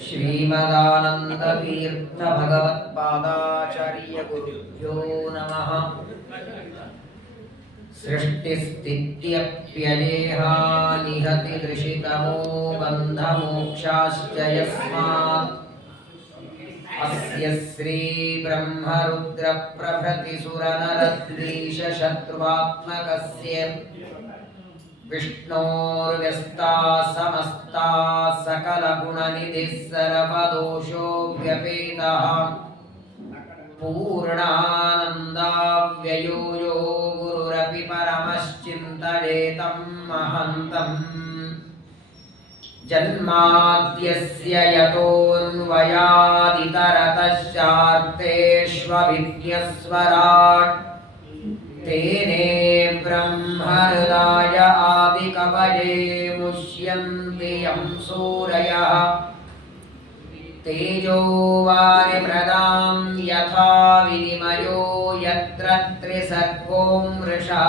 श्रीमदानन्दतीर्थ भगवत्पादाचार्य गुरुभ्यो नमः। सृष्टिस्थित्यप्ययेहा निहति दृशितमो बन्धमोक्षाश्च यस्मात् अस्य श्रीब्रह्मरुद्रप्रभृतिसुरनरद्वीषशत्रुवात्मकस्य विष्णोर्व्यस्ताः समस्ताः सकलगुणनिधिः सर्वदोषो व्यपेतः पूर्णानन्दाव्ययो यो गुरुरपि परमश्चिन्तयेतं महन्तम् जन्माद्यस्य यतोऽन्वयादितरतश्चार्तेष्वभिज्ञस्वराट् तेने ब्रह्महृदाय आदिकवये मुह्यन्ति यं सूरयः तेजो वारिमृदां यथा विनिमयो यत्र त्रिसर्गो मृषा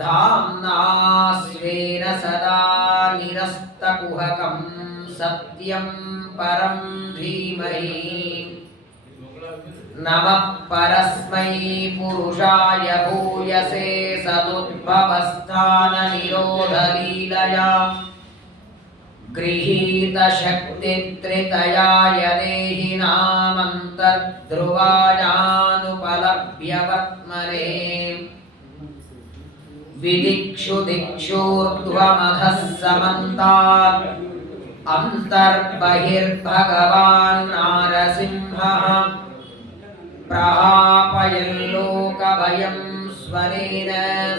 धाम्ना स्वेन सदा निरस्तकुहकं सत्यं परं धीमहि। नमः परस्मै पुरुषाय भूयसे सदुद्भवस्थाननिरोधलीलया गृहीतशक्तित्रितयाय देहिनामन्तर्ध्रुवायानुपलभ्य विदिक्षु दिक्षूर्ध्वमधः समन्तात् अन्तर्बहिर्भगवान् नारसिंहः प्रहापयल्लोकभयं स्वनेन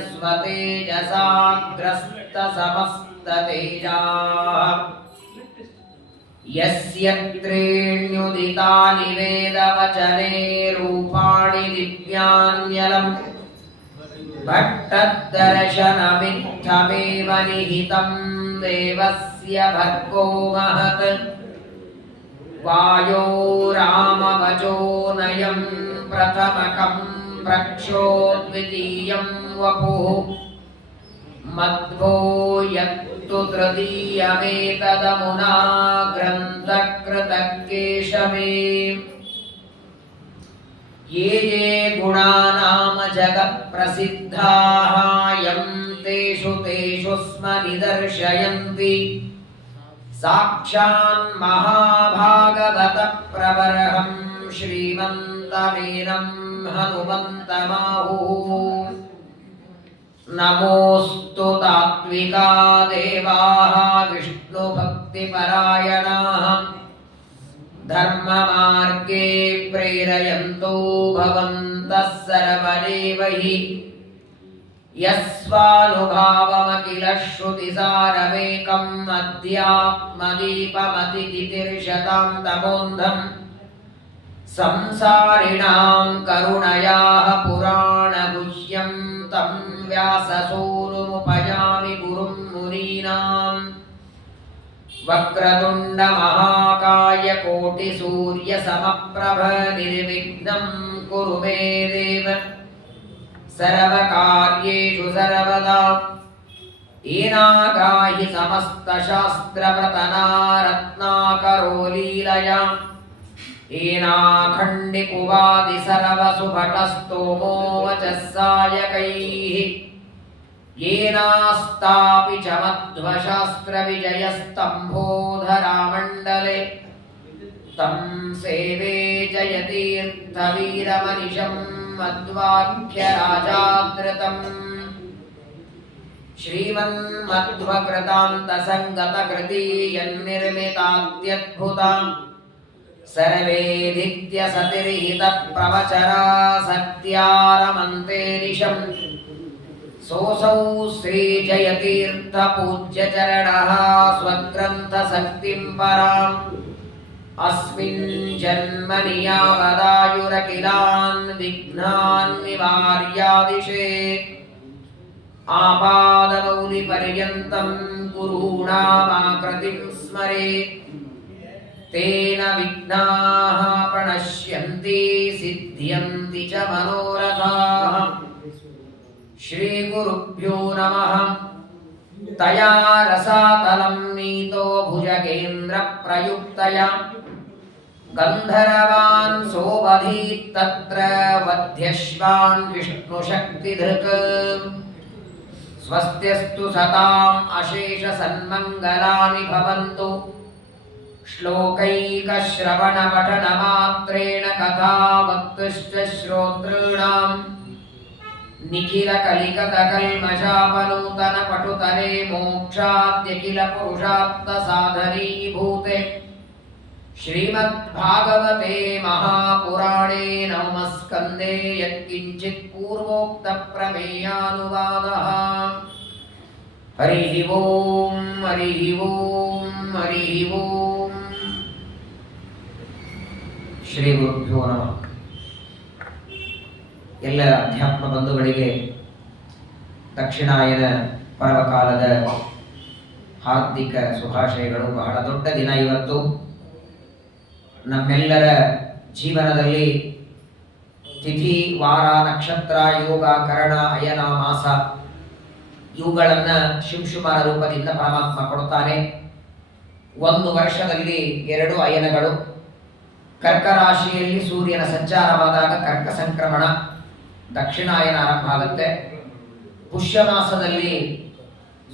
स्वतेजसाग्रस्तसमस्ततेजाः यस्य त्रीण्युदितानि वेदवचने रूपाणि दिव्यान्यलम् भट्टदर्शनमित्थमेव निहितं देवस्य भर्गो महत् वायो रामवचो नयं प्रथमकं प्रक्षो द्वितीयं वपुः मध्वो यत्तु तृतीयमेतदमुना ग्रन्थकृतकेशवे ये ये गुणानाम जगत्प्रसिद्धाः यं तेषु तेषु स्म निदर्शयन्ति साक्षान् महाभागवतप्रवरहं श्रीमन्तमेनं हनुमन्तमाहुः नमोऽस्तु तात्विका देवाः विष्णुभक्तिपरायणाः धर्ममार्गे प्रेरयन्तो भवन्तः सर्वदेव हि यस्वानुभावमखिल श्रुतिसारमेकम् अध्यात्मदीपमतितितिर्षतां तमोन्धम् संसारिणां करुणयाः पुराणगुह्यं तं व्याससूनुमुपयामि गुरुं मुनीनाम् वक्रतुण्डमहाकाय कोटिसूर्यसमप्रभ निर्विघ्नं कुरु मे देव सर्वकार्येषु सर्वदा येनागाहि समस्तशास्त्रवृतना रत्नाकरो लीलया येनाखण्डिकुवादि सर्वसुभटस्तोमो वचः सायकैः येनास्तापि च मध्वशास्त्रविजयस्तम्भोधरामण्डले तं सेवे जयतीर्थवीरमनिशं मध्वाख्यराजादृतम् श्रीमन्मध्वकृतान्तसङ्गतकृती यन्निर्मितात्यद्भुता सर्वेदित्यसतिर्हितप्रवचरा सत्यारमन्ते निशम् सोऽसौ श्रीजयतीर्थपूज्यचरणः स्वग्रन्थशक्तिं पराम् अस्मिन् जन्मनि यावदायुरखिलान् विघ्नान् निवार्यादिशेत् आपादमौलिपर्यन्तं गुरूणामाकृतिं स्मरेत् तेन विघ्नाः प्रणश्यन्ति सिद्ध्यन्ति च मनोरथाः। श्री गुरुभ्यो नमः। ತಯಾ ರಸಾತಲಂ ನೀತೋ ಭುಜಗೇಂದ್ರ ಪ್ರಯುಕ್ತಯ ಗಂಧರ್ವಾನ್ ಸೋಬಧೀತ್ ತತ್ರ ವಧ್ಯಶ್ವಾನ್ ವಿಷ್ಣು ಶಕ್ತಿಧೃಕ್ ಸ್ವಸ್ತ್ಯಸ್ತು ಸತಾಂ ಅಶೇಷ ಸನ್ಮಂಗಲಾನಿ ಭವಂತು ಶ್ಲೋಕೈಕ ಶ್ರವಣ ಪಠನ ಮಾತ್ರೇಣ ಕಥಾ ವಕ್ತುಶ್ಚ ಶ್ರೋತೃಣಾಂ ನಿಖಿಲ ಕಲಿಕತ ಕಲ್ಮಷಾಪನೂತನ ಪಟುತರೆ ಮೋಕ್ಷಾದ್ಯಖಿಲ ಪುರುಷಾರ್ಥ ಸಾಧನೀಭೂತೆ ಶ್ರೀಮದ್ ಭಾಗವತೆ ಮಹಾಪುರಾಣೇ ನವಮಸ್ಕಂದೇ ಯತ್ಕಿಂಚಿತ್ ಪೂರ್ವೋಕ್ತ ಪ್ರಮೇಯಾನುವಾದಃ. ಹರಿ ಓಂ ಹರಿ ಓಂ ಹರಿ ಓಂ. ಶ್ರೀ ಗುರುಭ್ಯೋ ನಮಃ. ಎಲ್ಲ ಅಧ್ಯಾತ್ಮ ಬಂಧುಗಳಿಗೆ ದಕ್ಷಿಣಾಯನ ಪರ್ವಕಾಲದ ಹಾರ್ದಿಕ ಶುಭಾಶಯಗಳು. ಬಹಳ ದೊಡ್ಡ ದಿನ ಇವತ್ತು. ನಮ್ಮೆಲ್ಲರ ಜೀವನದಲ್ಲಿ ತಿಥಿ, ವಾರ, ನಕ್ಷತ್ರ, ಯೋಗ, ಕರಣ, ಅಯನ, ಮಾಸ ಇವುಗಳನ್ನು ಶಿಂಶುಮಾನ ರೂಪದಿಂದ ಪರಮಾತ್ಮ ಕೊಡ್ತಾನೆ. ಒಂದು ವರ್ಷದಲ್ಲಿ 2 ಅಯನಗಳು. ಕರ್ಕ ರಾಶಿಯಲ್ಲಿ ಸೂರ್ಯನ ಸಂಚಾರವಾದಾಗ ಕರ್ಕ ಸಂಕ್ರಮಣ ದಕ್ಷಿಣಾಯನ ಆರಂಭ ಆಗುತ್ತೆ. ಪುಷ್ಯ ಮಾಸದಲ್ಲಿ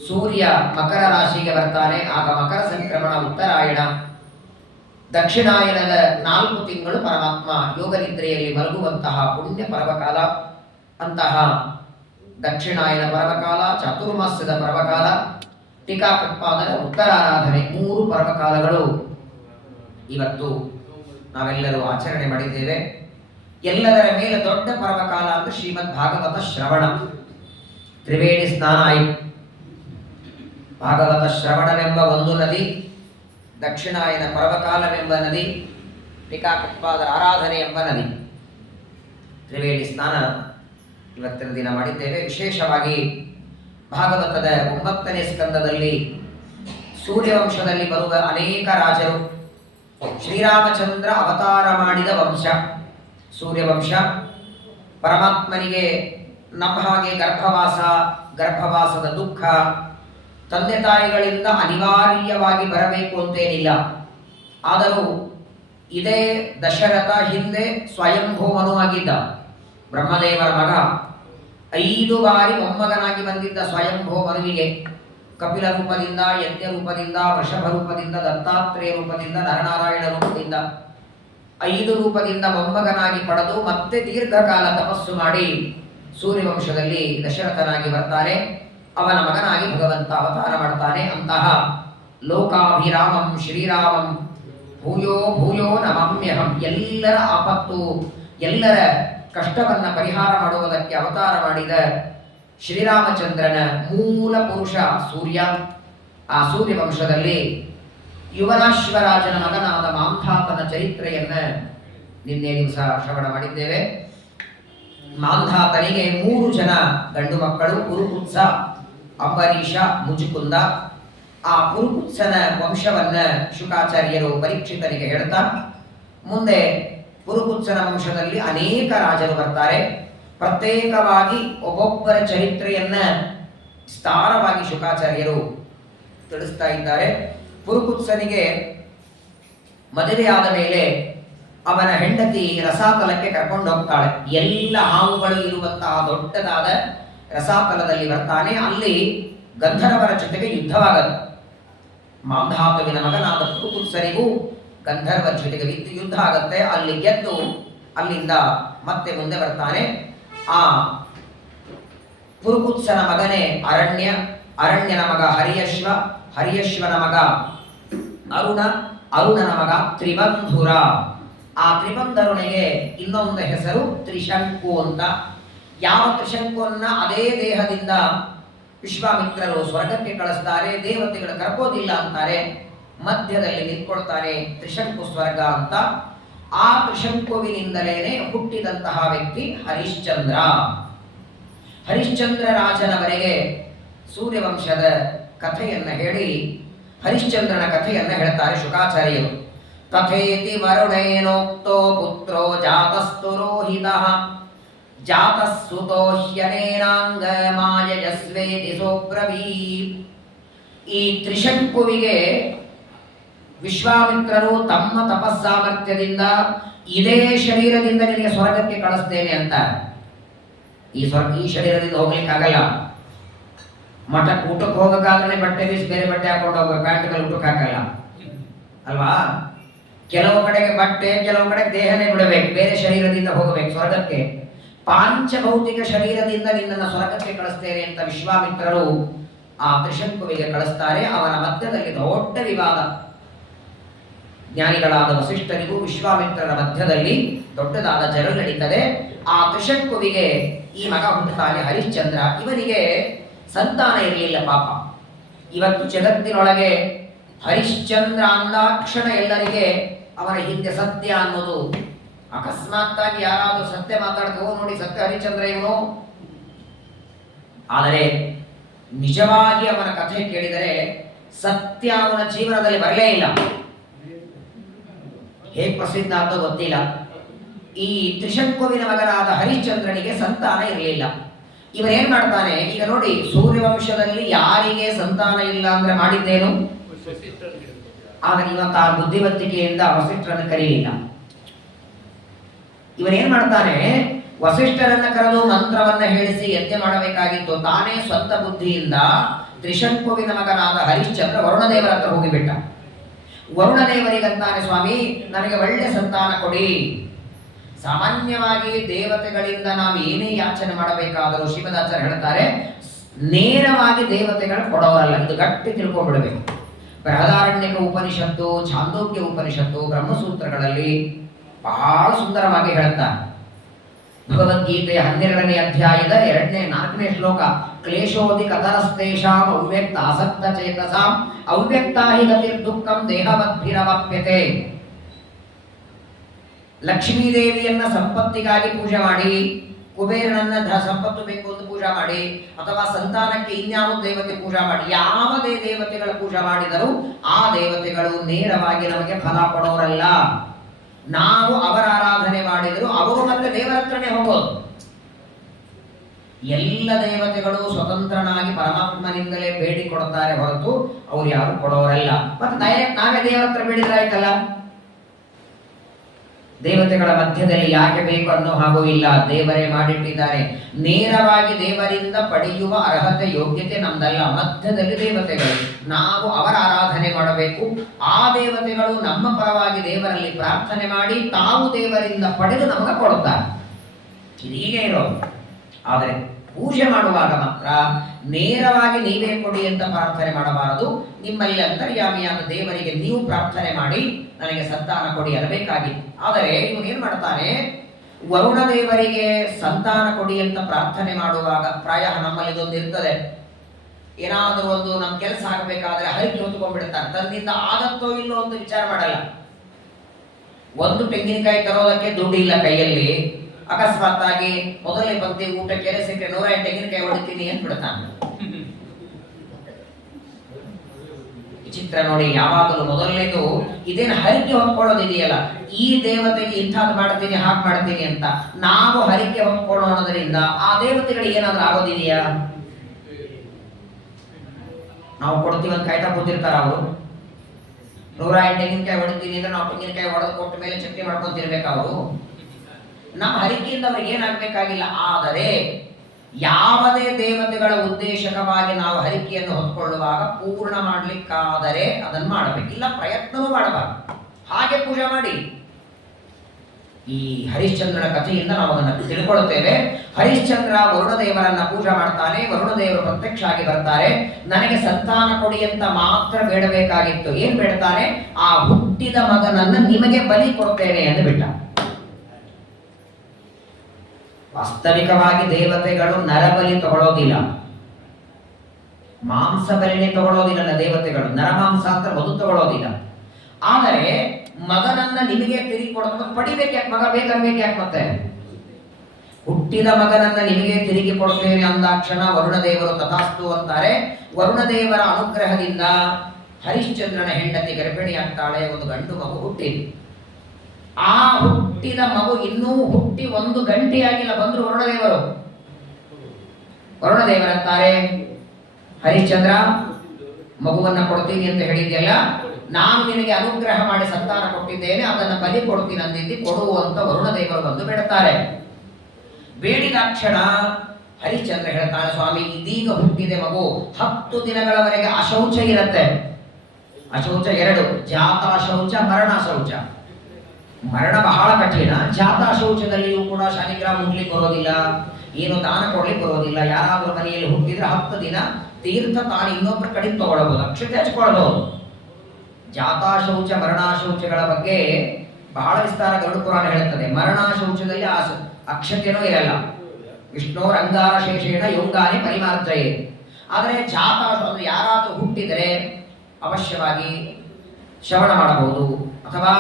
ಸೂರ್ಯ ಮಕರ ರಾಶಿಗೆ ಬರ್ತಾನೆ, ಆಗ ಮಕರ ಸಂಕ್ರಮಣ ಉತ್ತರಾಯಣ. ದಕ್ಷಿಣಾಯನದ 4 ತಿಂಗಳು ಪರಮಾತ್ಮ ಯೋಗ ನಿದ್ರೆಯಲ್ಲಿ ಮಲಗುವಂತಹ ಪುಣ್ಯ ಪರ್ವಕಾಲ. ಅಂತಹ ದಕ್ಷಿಣಾಯನ ಪರ್ವಕಾಲ, ಚಾತುರ್ಮಾಸ್ಯದ ಪರ್ವಕಾಲ, ಟೀಕಾಕೃತ್ಪಾದನ ಉತ್ತರಾರಾಧನೆ 3 ಪರ್ವಕಾಲಗಳು ಇವತ್ತು ನಾವೆಲ್ಲರೂ ಆಚರಣೆ ಮಾಡಿದ್ದೇವೆ. ಎಲ್ಲದರ ಮೇಲೆ ದೊಡ್ಡ ಪರ್ವಕಾಲ ಅಂದ್ರೆ ಶ್ರೀಮದ್ ಭಾಗವತ ಶ್ರವಣ. ತ್ರಿವೇಣಿ ಸ್ನಾನ ಆಯಿತು. ಭಾಗವತ ಶ್ರವಣವೆಂಬ ಒಂದು ನದಿ, ದಕ್ಷಿಣಾಯನ ಪರ್ವಕಾಲವೆಂಬ ನದಿ, ಟೀಕಾಕೃತ್ಪಾದರ ಆರಾಧನೆ ಎಂಬ ನದಿ. ತ್ರಿವೇಣಿ ಸ್ನಾನ ಇವತ್ತಿನ ದಿನ ಮಾಡಿದ್ದೇವೆ. ವಿಶೇಷವಾಗಿ ಭಾಗವತದ 9ನೇ ಸ್ಕಂದದಲ್ಲಿ ಸೂರ್ಯವಂಶದಲ್ಲಿ ಬರುವ ಅನೇಕ ರಾಜರು, ಶ್ರೀರಾಮಚಂದ್ರ ಅವತಾರ ಮಾಡಿದ ವಂಶ ಸೂರ್ಯವಂಶ. ಪರಮಾತ್ಮನಿಗೆ ನಮ್ಮ ಹಾಗೆ ಗರ್ಭವಾಸದ ದುಃಖ, ತಂದೆ ತಾಯಿಗಳಿಂದ ಅನಿವಾರ್ಯವಾಗಿ ಬರಬೇಕು ಅಂತೇನಿಲ್ಲ. ಆದರೂ ಇದೇ ದಶರಥ ಹಿಂದೆ ಸ್ವಯಂಭೂಮನು ಆಗಿದ್ದ. ಬ್ರಹ್ಮದೇವರ ಮಗ 5 ಬಾರಿ ಮೊಮ್ಮಗನಾಗಿ ಬಂದಿದ್ದ ಸ್ವಯಂಭೂಮನುವಿಗೆ ಕಪಿಲ ರೂಪದಿಂದ, ಯಜ್ಞ ರೂಪದಿಂದ, ವೃಷಭ ರೂಪದಿಂದ, ದತ್ತಾತ್ರೇಯ ರೂಪದಿಂದ, ನರನಾರಾಯಣ ರೂಪದಿಂದ 5 ರೂಪದಿಂದ ಮೊಮ್ಮಗನಾಗಿ ಪಡೆದು ಮತ್ತೆ ದೀರ್ಘಕಾಲ ತಪಸ್ಸು ಮಾಡಿ ಸೂರ್ಯವಂಶದಲ್ಲಿ ದಶರಥನಾಗಿ ಬರ್ತಾನೆ. ಅವನ ಮಗನಾಗಿ ಭಗವಂತ ಅವತಾರ ಮಾಡ್ತಾನೆ. ಅಂತಹ ಲೋಕಾಭಿರಾಮಂ ಶ್ರೀರಾಮಂ ಭೂಯೋ ಭೂಯೋ ನಮಾಮ್ಯಹಂ. ಎಲ್ಲರ ಆಪತ್ತು, ಎಲ್ಲರ ಕಷ್ಟವನ್ನು ಪರಿಹಾರ ಮಾಡುವುದಕ್ಕೆ ಅವತಾರ ಮಾಡಿದ ಶ್ರೀರಾಮಚಂದ್ರನ ಮೂಲ ಪುರುಷ ಸೂರ್ಯ. ಆ ಸೂರ್ಯವಂಶದಲ್ಲಿ ಯುವರಾಶ್ವರಾಜನ ಮಗನಾದ ಮಾಂಧಾತನ ಚರಿತ್ರೆಯನ್ನು ನಿನ್ನೆ ದಿವಸ ಶ್ರವಣ ಮಾಡಿದ್ದೇವೆ. ಮಾಂಧಾತನಿಗೆ 3 ಜನ ಗಂಡು ಮಕ್ಕಳು, ಪುರುಕುತ್ಸ, ಅಂಬರೀಷ, ಮುಜುಕುಂದ. ಆ ಪುರುಕುತ್ಸನ ವಂಶವನ್ನ ಶುಕಾಚಾರ್ಯರು ಪರೀಕ್ಷಿತನಿಗೆ ಹೇಳ್ತಾ, ಮುಂದೆ ಪುರುಕುತ್ಸನ ವಂಶದಲ್ಲಿ ಅನೇಕ ರಾಜರು ಬರ್ತಾರೆ. ಪ್ರತ್ಯೇಕವಾಗಿ ಒಬ್ಬೊಬ್ಬರ ಚರಿತ್ರೆಯನ್ನ ವಿಸ್ತಾರವಾಗಿ ಶುಕಾಚಾರ್ಯರು ತಿಳಿಸ್ತಾ ಇದ್ದಾರೆ. ಪುರುಕುತ್ಸನಿಗೆ ಮದುವೆಯಾದ ಮೇಲೆ ಅವನ ಹೆಂಡತಿ ರಸಾತಲಕ್ಕೆ ಕರ್ಕೊಂಡು ಹೋಗ್ತಾಳೆ. ಎಲ್ಲ ಹಾವುಗಳು ಇರುವಂತಹ ದೊಡ್ಡದಾದ ರಸಾತಲದಲ್ಲಿ ಬರ್ತಾನೆ. ಅಲ್ಲಿ ಗಂಧರ್ವರ ಜೊತೆಗೆ ಯುದ್ಧವಾಗದು. ಮಾಂಧಾತುವಿನ ಮಗನಾದ ಪುರುಕುತ್ಸನಿಗೂ ಗಂಧರ್ವರ ಜೊತೆಗೆ ಯುದ್ಧ ಆಗತ್ತೆ. ಅಲ್ಲಿ ಗೆದ್ದು ಅಲ್ಲಿಂದ ಮತ್ತೆ ಮುಂದೆ ಬರ್ತಾನೆ. ಆ ಪುರುಕುತ್ಸನ ಮಗನೇ ಅರಣ್ಯ, ಅರಣ್ಯನ ಮಗ ಹರಿಯಶ್ವ, ಹರಿಯಶ್ವನ ಮಗ ಅರುಣ, ಅರುಣನ ಮಗ ತ್ರಿಬಂಧುರ. ಆ ತ್ರಿಬಂಧರುನಿಗೆ ಇನ್ನೊಂದು ಹೆಸರು ತ್ರಿಶಂಕು ಅಂತ. ಯಾವ ತ್ರಿಶಂಕುವನ್ನ ಅದೇ ದೇಹದಿಂದ ವಿಶ್ವಾಮಿತ್ರರು ಸ್ವರ್ಗಕ್ಕೆ ಕಳಿಸ್ತಾರೆ. ದೇವತೆಗಳು ಕರ್ಕೋದಿಲ್ಲ ಅಂತಾರೆ. ಮಧ್ಯದಲ್ಲಿ ನಿಂತ್ಕೊಳ್ತಾನೆ. ತ್ರಿಶಂಕು ಸ್ವರ್ಗ ಅಂತ. ಆ ತ್ರಿಶಂಕುವಿನಿಂದಲೇನೆ ಹುಟ್ಟಿದಂತಹ ವ್ಯಕ್ತಿ ಹರಿಶ್ಚಂದ್ರ. ಹರಿಶ್ಚಂದ್ರ ರಾಜನವರೆಗೆ ಸೂರ್ಯವಂಶದ ಕಥೆಯನ್ನ ಹೇಳಿ ಹರಿಶ್ಚಂದ್ರನ ಕಥೆಯನ್ನ ಹೇಳ್ತಾರೆ ಶುಕಾಚಾರ್ಯರು. ತಥೇತಿ ವರುಣೇನೋಕ್ತೋ ಪುತ್ರೋ ಜಾತಸ್ತು ರೋಹಿತಃ ಜಾತಸ್ಸುತೋ ಹ್ಯನೇನಾಂಗ ಮಾಯಜಸ್ವೇತಿ ಸೋಬ್ರವೀತ್. ಈ ತ್ರಿಶಂಕುವಿಗೆ ವಿಶ್ವಾಮಿತ್ರರು ತಮ್ಮ ತಪಸ್ಸಾಮರ್ಥ್ಯದಿಂದ ಇದೇ ಶರೀರದಿಂದ ನಿನಗೆ ಸ್ವರ್ಗಕ್ಕೆ ಕಳಿಸ್ತೇನೆ ಅಂತ. ಈ ಶರೀರದಿಂದ ಹೋಗ್ಲಿಕ್ಕಾಗಲ್ಲ. ಮಠಕ್ಕೆ ಊಟಕ್ಕೆ ಹೋಗಕ್ಕಾದ್ರೆ ಬಟ್ಟೆ ಬೀಸಿ ಬೇರೆ ಬಟ್ಟೆ ಹಾಕೊಂಡು ಹೋಗ್ಬೇಕು, ಪ್ಯಾಂಟ್ಗಳು ಊಟಕ್ಕೆ ಹಾಕಲ್ಲ ಅಲ್ವಾ? ಕೆಲವು ಕಡೆಗೆ ಬಟ್ಟೆ, ಕೆಲವು ಕಡೆ ದೇಹನೇ ಬಿಡಬೇಕು, ಬೇರೆ ಶರೀರದಿಂದ ಹೋಗಬೇಕು ಸ್ವರ್ಗಕ್ಕೆ. ಪಾಂಚಭೌತಿಕ ಶರೀರದಿಂದ ನಿನ್ನನ್ನು ಸ್ವರ್ಗಕ್ಕೆ ಕಳಿಸ್ತೇನೆ ಅಂತ ವಿಶ್ವಾಮಿತ್ರರು ಆ ತ್ರಿಶಂಕುವಿಗೆ ಕಳಿಸ್ತಾರೆ. ಅವನ ಮಧ್ಯದಲ್ಲಿ ದೊಡ್ಡ ವಿವಾದ. ಜ್ಞಾನಿಗಳಾದ ವಸಿಷ್ಠರಿಗೂ ವಿಶ್ವಾಮಿತ್ರರ ಮಧ್ಯದಲ್ಲಿ ದೊಡ್ಡದಾದ ಜಗಳ ನಡೀತದೆ. ಆ ತ್ರಿಶಂಕುವಿಗೆ ಈ ಮಗ ಹುಟ್ಟುತ್ತಾನೆ ಹರಿಶ್ಚಂದ್ರ. ಇವನಿಗೆ ಸಂತಾನ ಇರಲಿಲ್ಲ ಪಾಪ. ಇವತ್ತು ಜಗತ್ತಿನೊಳಗೆ ಹರಿಶ್ಚಂದ್ರ ಅಂದಾಕ್ಷಣ ಎಲ್ಲರಿಗೆ ಅವನ ಹಿಂದೆ ಸತ್ಯ ಅನ್ನೋದು, ಅಕಸ್ಮಾತ್ತಾಗಿ ಯಾರಾದರೂ ಸತ್ಯ ಮಾತಾಡ್ತೋ ನೋಡಿ ಸತ್ಯ ಹರಿಶ್ಚಂದ್ರ ಇವನು. ಆದರೆ ನಿಜವಾಗಿ ಅವನ ಕಥೆ ಕೇಳಿದರೆ ಸತ್ಯ ಅವನ ಜೀವನದಲ್ಲಿ ಬರಲೇ ಇಲ್ಲ. ಹೇಗೆ ಪ್ರಸಿದ್ಧ ಅಂತ ಗೊತ್ತಿಲ್ಲ. ಈ ತ್ರಿಶಂಕುವಿನ ಮಗನಾದ ಹರಿಶ್ಚಂದ್ರನಿಗೆ ಸಂತಾನ ಇರಲಿಲ್ಲ. ಇವನೇನ್ ಮಾಡ್ತಾನೆ ಈಗ ನೋಡಿ, ಸೂರ್ಯವಂಶದಲ್ಲಿ ಯಾರಿಗೆ ಸಂತಾನ ಇಲ್ಲ ಅಂದ್ರೆ ಮಾಡಿದ್ದೇನು? ಆದರೆ ಇವತ್ತು ಆ ಬುದ್ಧಿವಂತಿಕೆಯಿಂದ ವಸಿಷ್ಠರನ್ನು ಕರೀಲಿಲ್ಲ. ಇವನೇನ್ ಮಾಡ್ತಾನೆ, ವಸಿಷ್ಠರನ್ನ ಕರೆದು ಮಂತ್ರವನ್ನ ಹೇಳಿಸಿ ಯಜ್ಞ ಮಾಡಬೇಕಾಗಿತ್ತು. ತಾನೇ ಸ್ವಂತ ಬುದ್ಧಿಯಿಂದ ತ್ರಿಶಂಕುವಿನ ಮಗನಾದ ಹರಿಶ್ಚಂದ್ರ ವರುಣದೇವರ ಹತ್ರ ಹೋಗಿಬಿಟ್ಟ. ವರುಣದೇವರಿಗಂತಾನೆ, ಸ್ವಾಮಿ ನನಗೆ ಒಳ್ಳೆ ಸಂತಾನ ಕೊಡಿ. ಸಾಮಾನ್ಯವಾಗಿ ದೇವತೆಗಳಿಂದ ನಾವು ಏನೇ ಯಾಚನೆ ಮಾಡಬೇಕಾದರೂ ಶ್ರೀಮದಾಚಾರ್ಯ ಹೇಳ್ತಾರೆ, ನೇರವಾಗಿ ದೇವತೆಗಳು ಕೊಡೋರಲ್ಲ. ಇದು ಗಟ್ಟಿ ತಿಳ್ಕೊಂಡ್ಬಿಡ್ಬೇಕು. ಬೃಹದಾರಣ್ಯಕ ಉಪನಿಷತ್ತು, ಛಾಂದೋಗ್ಯ ಉಪನಿಷತ್ತು, ಬ್ರಹ್ಮಸೂತ್ರಗಳಲ್ಲಿ ಬಹಳ ಸುಂದರವಾಗಿ ಹೇಳ್ತಾರೆ. ಭಗವದ್ಗೀತೆಯ 12ನೇ ಅಧ್ಯಾಯದ 4ನೇ ಶ್ಲೋಕ, ಕ್ಲೇಶೋದಿ ಕತರಸ್ತೇಷಾಂ ಅವ್ಯಕ್ತ ಆಸಕ್ತ ಚೇತಸಾಂ ಅವ್ಯಕ್ತಾ ಹಿ ಗತಿರ್ದುಃಖಂ ದೇಹವದ್ಭಿರವಾಪ್ಯತೆ. ಲಕ್ಷ್ಮೀದೇವಿಯನ್ನ ಸಂಪತ್ತಿಗಾಗಿ ಪೂಜೆ ಮಾಡಿ, ಕುಬೇರನನ್ನ ಸಂಪತ್ತು ಬೇಕು ಅಂತ ಪೂಜೆ ಮಾಡಿ, ಅಥವಾ ಸಂತಾನಕ್ಕೆ ಇನ್ಯಾವ ದೇವತೆ ಪೂಜೆ ಮಾಡಿ, ಯಾವುದೇ ದೇವತೆಗಳ ಪೂಜೆ ಮಾಡಿದರೂ ಆ ದೇವತೆಗಳು ನೇರವಾಗಿ ನಮಗೆ ಫಲ ಕೊಡೋರಲ್ಲ. ನಾವು ಅವರ ಆರಾಧನೆ ಮಾಡಿದರೂ ಅವರು ಮತ್ತೆ ದೇವರ ಹತ್ರನೇ ಹೋಗೋದು. ಎಲ್ಲ ದೇವತೆಗಳು ಸ್ವತಂತ್ರನಾಗಿ ಪರಮಾತ್ಮನಿಂದಲೇ ಬೇಡಿ ಕೊಡುತ್ತಾರೆ ಹೊರತು ಅವ್ರು ಯಾರು ಕೊಡೋರಲ್ಲ. ಮತ್ತೆ ಡೈರೆಕ್ಟ್ ನಾವೇ ದೇವರ ಹತ್ರ ಬೇಡಿದ್ರಾಯ್ತಲ್ಲ. ದೇವತೆಗಳ ಮಧ್ಯದಲ್ಲಿ ಯಾಕೆ ಬೇಕು ಅನ್ನೋ ಹಾಗೂ ಇಲ್ಲ, ದೇವರೇ ಮಾಡಿಟ್ಟಿದ್ದಾರೆ. ನೇರವಾಗಿ ದೇವರಿಂದ ಪಡೆಯುವ ಅರ್ಹತೆ ಯೋಗ್ಯತೆ ನಮ್ದಲ್ಲ. ಮಧ್ಯದಲ್ಲಿ ದೇವತೆಗಳು, ನಾವು ಅವರ ಆರಾಧನೆ ಮಾಡಬೇಕು. ಆ ದೇವತೆಗಳು ನಮ್ಮ ಪರವಾಗಿ ದೇವರಲ್ಲಿ ಪ್ರಾರ್ಥನೆ ಮಾಡಿ ತಾವು ದೇವರಿಂದ ಪಡೆದು ನಮಗೆ ಕೊಡುತ್ತಾರೆ. ಇದು ಹೀಗೆ ಇರೋದು. ಆದರೆ ಪೂಜೆ ಮಾಡುವಾಗ ಮಾತ್ರ ನೇರವಾಗಿ ನೀವೇ ಕೊಡಿ ಅಂತ ಪ್ರಾರ್ಥನೆ ಮಾಡಬಾರದು. ನಿಮ್ಮಲ್ಲಿ ಅಂತರ್ಯಾಮಿಯಾದ ದೇವರಿಗೆ ನೀವು ಪ್ರಾರ್ಥನೆ ಮಾಡಿ ನನಗೆ ಸಂತಾನ ಕೊಡಿ ಅನ್ನಬೇಕಾಗಿತ್ತು. ಆದರೆ ಇವನು ಏನ್ ಮಾಡ್ತಾನೆ, ವರುಣ ದೇವರಿಗೆ ಸಂತಾನ ಕೊಡಿ ಅಂತ ಪ್ರಾರ್ಥನೆ ಮಾಡುವಾಗ ಪ್ರಾಯ ನಮ್ಮಲ್ಲಿ ಇದೊಂದು ಇರ್ತದೆ, ಏನಾದರೂ ಒಂದು ನಮ್ಮ ಕೆಲಸ ಆಗಬೇಕಾದ್ರೆ ಹರಿಕೆ ಹೊತ್ಕೊಂಡ್ಬಿಡ್ತಾನೆ. ತನ್ನಿಂದ ಆಗತ್ತೋ ಇಲ್ಲೋ ಅಂತ ವಿಚಾರ ಮಾಡಲ್ಲ. ಒಂದು ತೆಂಗಿನಕಾಯಿ ತರೋದಕ್ಕೆ ದುಡ್ಡು ಇಲ್ಲ ಕೈಯಲ್ಲಿ, ಅಕಸ್ಮಾತ್ ಆಗಿ ಮೊದಲನೇ ಪಂಕ್ತಿ ಊಟಕ್ಕೆ ಸಿಕ್ಕರೆ 100 ತೆಂಗಿನಕಾಯಿ ಹೊಡಿತೀನಿ ಅಂತ ಬಿಡ್ತಾನೆ. ವಿಚಿತ್ರ ನೋಡಿ. ಯಾವಾಗಲೂ ಮೊದಲನೇದು ಇದೇನು ಹರಿಕೆ ಹೊತ್ಕೊಳ್ಳೋದಿದೆಯಲ್ಲ, ಈ ದೇವತೆಗೆ ಇಂಥದ್ದು ಮಾಡ್ತೀನಿ ಹಾಗೆ ಮಾಡ್ತೀನಿ ಅಂತ ನಾವು ಹರಿಕೆ ಹೊತ್ಕೊಳ್ಳೋದ್ರಿಂದ ಆ ದೇವತೆಗಳಿಗೆ ಏನಾದ್ರೂ ಆಗೋದಿದೆಯಾ? ನಾವು ಕೊಡ್ತೀವಿ ಅಂತ ಕಾಯ್ತಾ ಕೂತಿರ್ತಾರ ಅವರು. 100 ತೆಂಗಿನಕಾಯಿ ಹೊಡಿತೀನಿ ಅಂದ್ರೆ ನಾವು ತೆಂಗಿನಕಾಯಿ ಹೊಡೆದು ಕೊಟ್ಟ ಮೇಲೆ ಚಟ್ನಿ ಮಾಡ್ಕೊಂತಿರ್ಬೇಕು ಅವರು. ನಮ್ಮ ಹರಿಕೆಯಿಂದ ಅವ್ರಿಗೆ ಏನಾಗಬೇಕಾಗಿಲ್ಲ. ಆದರೆ ಯಾವುದೇ ದೇವತೆಗಳ ಉದ್ದೇಶಕವಾಗಿ ನಾವು ಹರಿಕೆಯನ್ನು ಹೊತ್ಕೊಳ್ಳುವಾಗ ಪೂರ್ಣ ಮಾಡಲಿಕ್ಕಾದರೆ ಅದನ್ನು ಮಾಡಬೇಕು, ಇಲ್ಲ ಪ್ರಯತ್ನವೂ ಮಾಡಬಾರದು. ಹಾಗೆ ಪೂಜೆ ಮಾಡಿ. ಈ ಹರಿಶ್ಚಂದ್ರನ ಕಥೆಯಿಂದ ನಾವು ಅದನ್ನು ತಿಳ್ಕೊಳ್ಳುತ್ತೇವೆ. ಹರಿಶ್ಚಂದ್ರ ವರುಣದೇವರನ್ನ ಪೂಜೆ ಮಾಡ್ತಾನೆ. ವರುಣದೇವರು ಪ್ರತ್ಯಕ್ಷ ಆಗಿ ಬರ್ತಾರೆ. ನನಗೆ ಸಂತಾನ ಕೊಡಿ ಅಂತ ಮಾತ್ರ ಬೇಡಬೇಕಾಗಿತ್ತು. ಏನ್ ಬೇಡ್ತಾನೆ, ಆ ಹುಟ್ಟಿದ ಮಗನನ್ನ ನಿಮಗೆ ಬಲಿ ಕೊಡ್ತೇನೆ ಎಂದು ಬಿಟ್ಟ. ವಾಸ್ತವಿಕವಾಗಿ ದೇವತೆಗಳು ನರಬಲಿ ತಗೊಳ್ಳೋದಿಲ್ಲ, ಮಾಂಸ ಬಲಿನೇ ತಗೊಳ್ಳೋದಿಲ್ಲ. ದೇವತೆಗಳು ನರಮಾಂಸ ಅಂತ ಮಧು ತಗೊಳ್ಳೋದಿಲ್ಲ. ಆದರೆ ಮಗನನ್ನ ನಿಮಗೆ ತಿರುಗಿ ಕೊಡೋದು ಪಡಿಬೇಕು. ಮಗ ಬೇಕನ್ಬೇಕು ಯಾಕೆ? ಮತ್ತೆ ಹುಟ್ಟಿದ ಮಗನನ್ನ ನಿಮಗೆ ತಿರುಗಿ ಕೊಡ್ತೇನೆ ಅಂದಾಕ್ಷಣ ವರುಣದೇವರು ತಥಾಸ್ತು ಅಂತಾರೆ. ವರುಣದೇವರ ಅನುಗ್ರಹದಿಂದ ಹರಿಶ್ಚಂದ್ರನ ಹೆಂಡತಿ ಗರ್ಭಿಣಿಯಾಗ್ತಾಳೆ. ಒಂದು ಗಂಡು ಮಗು ಹುಟ್ಟಿದೆ. ಆ ಹುಟ್ಟಿದ ಮಗು ಇನ್ನೂ ಹುಟ್ಟಿ 1 ಗಂಟೆಯಾಗಿಲ್ಲ. ಬಂದ್ರು ವರುಣದೇವರಂತಾರೆ, ಹರಿಶ್ಚಂದ್ರ ಮಗುವನ್ನ ಕೊಡ್ತೀನಿ ಅಂತ ಹೇಳಿದ್ಯಲ್ಲ, ನಾನು ನಿನಗೆ ಅನುಗ್ರಹ ಮಾಡಿ ಸಂತಾನ ಕೊಟ್ಟಿದ್ದೇನೆ, ಅದನ್ನು ಬಲಿ ಕೊಡ್ತೀನಿ ಅಂದಿದ್ದು ಕೊಡುವಂತ ವರುಣದೇವರು ಬಂದು ಬೇಡ್ತಾರೆ. ಬೇಡಿದಾಕ್ಷಣ ಹರಿಶ್ಚಂದ್ರ ಹೇಳ್ತಾನೆ, ಸ್ವಾಮಿ ಇದೀಗ ಹುಟ್ಟಿದೆ ಮಗು, 10 ದಿನಗಳವರೆಗೆ ಅಶೌಚ ಇರುತ್ತೆ. ಅಶೌಚ 2, ಜಾತ ಶೌಚ, ಮರಣ ಶೌಚ. ಮರಣ ಬಹಳ ಕಠಿಣ. ಜಾತ ಶೌಚದಲ್ಲಿಯೂ ಕೂಡ ಶಾಲಿಗ್ರಾಮ ಮುಟ್ಲಿಕ್ಕೆ ಬರೋದಿಲ್ಲ, ಏನು ದಾನ ಕೊಡ್ಲಿಕ್ಕೆ ಬರೋದಿಲ್ಲ. ಯಾರಾದ್ರೂ ಮನೆಯಲ್ಲಿ ಹುಟ್ಟಿದ್ರೆ 10 ದಿನ ತೀರ್ಥ ತಾನು ಇನ್ನೊಬ್ಬರ ಕಡೆಗೆ ತಗೊಳ್ಬಹುದು, ಅಕ್ಷತೆ ಹಚ್ಕೊಳ್ಬಹುದು. ಜಾತಾಶೌಚ ಮರಣಾಶೌಚಗಳ ಬಗ್ಗೆ ಬಹಳ ವಿಸ್ತಾರ ಗರುಡ ಪುರಾಣ ಹೇಳುತ್ತದೆ. ಮರಣಾಶೌಚದಲ್ಲಿ ಅಕ್ಷತೆನೂ ಇರಲ್ಲ. ವಿಷ್ಣು ರಂಗಾರ ಶೇಷೇಣ ಯೋಗಾನಿ ಪರಿಮಾರ್ಜಯೇ. ಆದರೆ ಜಾತಾಶೌಚ ಯಾರಾದರೂ ಹುಟ್ಟಿದರೆ ಅವಶ್ಯವಾಗಿ ಶ್ರವಣ ಮಾಡಬಹುದು, ಅಥವಾ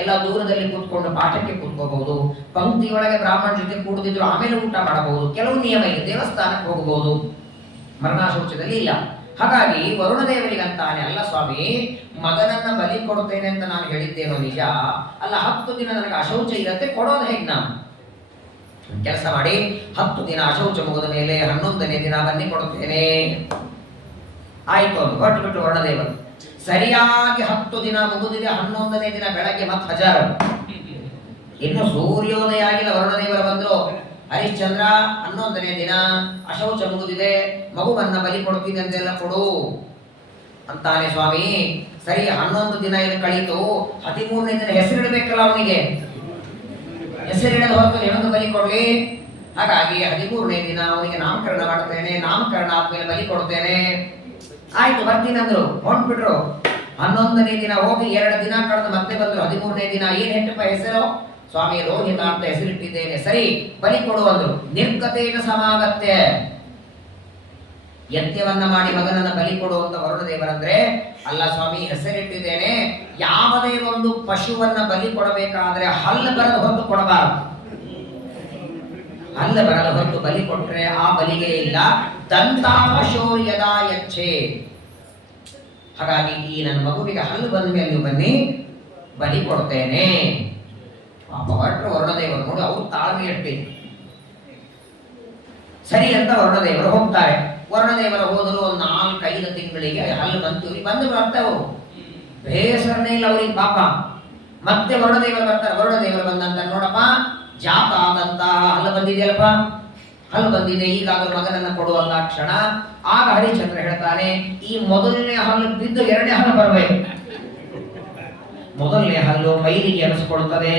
ಎಲ್ಲ ದೂರದಲ್ಲಿ ಕೂತ್ಕೊಂಡು ಪಾಠಕ್ಕೆ ಕೂತ್ಕೋಬಹುದು. ಪಂಕ್ತಿಯೊಳಗೆ ಬ್ರಾಹ್ಮಣ ಜೊತೆ ಕೂಡದಿದ್ರು ಆಮೇಲೆ ಊಟ ಮಾಡಬಹುದು. ಕೆಲವು ನಿಯಮ ಇದೆ, ದೇವಸ್ಥಾನಕ್ಕೆ ಹೋಗಬಹುದು. ಮರಣಾಶೌಚದಲ್ಲಿ ಇಲ್ಲ. ಹಾಗಾಗಿ ವರುಣದೇವರಿಗಂತಾನೆ, ಅಲ್ಲ ಸ್ವಾಮಿ ಮಗನನ್ನ ಬಲಿ ಕೊಡ್ತೇನೆ ಅಂತ ನಾನು ಹೇಳಿದ್ದೇನೋ ನಿಜ ಅಲ್ಲ, 10 ದಿನ ನನಗೆ ಅಶೌಚ ಇರುತ್ತೆ, ಕೊಡೋದು ಹೇಗೆ? ನಾನು ಕೆಲಸ ಮಾಡಿ 10 ದಿನ ಅಶೌಚ ಮುಗಿದ ಮೇಲೆ 11ನೇ ದಿನ ಬನ್ನಿ ಕೊಡುತ್ತೇನೆ. ಆಯ್ತು ಅಂತ ಹೊರಟು ಬಿಟ್ಟು ವರುಣದೇವರು. ಸರಿಯಾಗಿ 10 ದಿನ ಮುಗಿದಿದೆ. 11ನೇ ದಿನ ಬೆಳಗ್ಗೆ ಮತ್ತೆ ಹಜಾರ. ಇನ್ನು ಸೂರ್ಯೋದಯ ಆಗಿಲ್ಲ, ವರುಣದೇವರು ಬಂದ್ರು. ಹರಿಶ್ಚಂದ್ರ 11ನೇ ದಿನ ಅಶೌಚ ಮುಗಿದಿದೆ, ಮಗುವನ್ನ ಬಲಿ ಕೊಡ್ತೀನಿ ಅಂತೆಲ್ಲ ಕೊಡು ಅಂತಾನೆ. ಸ್ವಾಮಿ ಸರಿ 11 ದಿನ ಏನು ಕಳೀತು, 13ನೇ ದಿನ ಹೆಸರಿಡಬೇಕಲ್ಲ ಅವನಿಗೆ. ಹೆಸರಿಡದ ಹೊರತು ಏನೊಂದು ಬಲಿ ಕೊಡ್ಲಿ? ಹಾಗಾಗಿ 13ನೇ ದಿನ ಅವನಿಗೆ ನಾಮಕರಣ ಮಾಡ್ತೇನೆ, ನಾಮಕರಣ ಆದ್ಮೇಲೆ ಬಲಿ ಕೊಡ್ತೇನೆ. ಆಯ್ತು ಬರ್ತೀನಿ ಅಂದ್ರು, ಹೊಂಟ್ಬಿಟ್ರು. 11ನೇ ದಿನ ಹೋಗಿ 2 ದಿನ ಕಳೆದು ಮತ್ತೆ ಬಂದ್ರು. 13ನೇ ದಿನ ಏನ್ ಹೆಟ್ಟಪ್ಪ ಹೆಸರು? ಸ್ವಾಮಿ ರೋಹಿತ ಅಂತ ಹೆಸರಿಟ್ಟಿದ್ದೇನೆ. ಸರಿ ಬಲಿ ಕೊಡುವಂದ್ರು. ನಿರ್ಗತೇನ ಸಮಾಗತ್ಯ. ಯಜ್ಞವನ್ನ ಮಾಡಿ ಮಗನನ್ನ ಬಲಿ ಕೊಡುವಂತ ವರುಣದೇವರಂದ್ರೆ, ಅಲ್ಲ ಸ್ವಾಮಿ ಹೆಸರಿಟ್ಟಿದ್ದೇನೆ, ಯಾವುದೇ ಒಂದು ಪಶುವನ್ನ ಬಲಿ ಕೊಡಬೇಕಾದ್ರೆ ಹಲ್ಲು ಬರದ ಹೊರತು ಕೊಡಬಾರದು. ಹಲ್ಲು ಬರದ ಹೊರತು ಬಲಿ ಕೊಟ್ರೆ ಆ ಬಲಿಗೆ ಇಲ್ಲ. ದಂತಾಪಶೋ ಯದಾ ಯಚ್ಛೆ. ಹಾಗಾಗಿ ಈ ನನ್ನ ಮಗುವಿಗೆ ಹಲ್ಲು ಬಂದ ಮೇಲೆ ನೀವು ಬನ್ನಿ, ಬಲಿ ಕೊಡ್ತೇನೆ. ಹೊರಟರು ವರುಣದೇವರು. ನೋಡಿ ಅವ್ರು ತಾಳ್ಮೆ ಇಟ್ಟು ಸರಿ ಅಂತ ವರುಣದೇವರು ಹೋಗ್ತಾರೆ. ವರುಣದೇವರ ಹೋದರು. ಒಂದು 4-5 ತಿಂಗಳಿಗೆ ಹಲ್ಲು ಬಂತು. ಬಂದು ಬರ್ತವು, ಬೇಸರನೇ ಇಲ್ಲ ಅವ್ರಿಗೆ ಪಾಪ. ಮತ್ತೆ ವರುಣದೇವರು ಬರ್ತಾರೆ. ವರುಣದೇವರು ಬಂದಂತ, ನೋಡಪ್ಪ ಜಾತ ಆದಂತ ಹಲ್ಲು ಬಂದಿದೆಯಲ್ಲಪ್ಪ, ಹಲ್ಲು ಬಂದಿದೆ, ಈಗಾದ್ರೂ ಮಗನನ್ನ ಕೊಡುವಂತ ಕ್ಷಣ. ಆಗ ಹರಿಶ್ಚಂದ್ರ ಹೇಳ್ತಾನೆ, ಈ ಮೊದಲನೇ ಹಲ್ಲು ಬಿದ್ದು 2ನೇ ಹಲ್ಲು ಬರಬೇಕು. ಮೊದಲನೇ ಹಲ್ಲು ಮೈಲಿಗೆ ಅನಿಸ್ಕೊಳ್ತದೆ,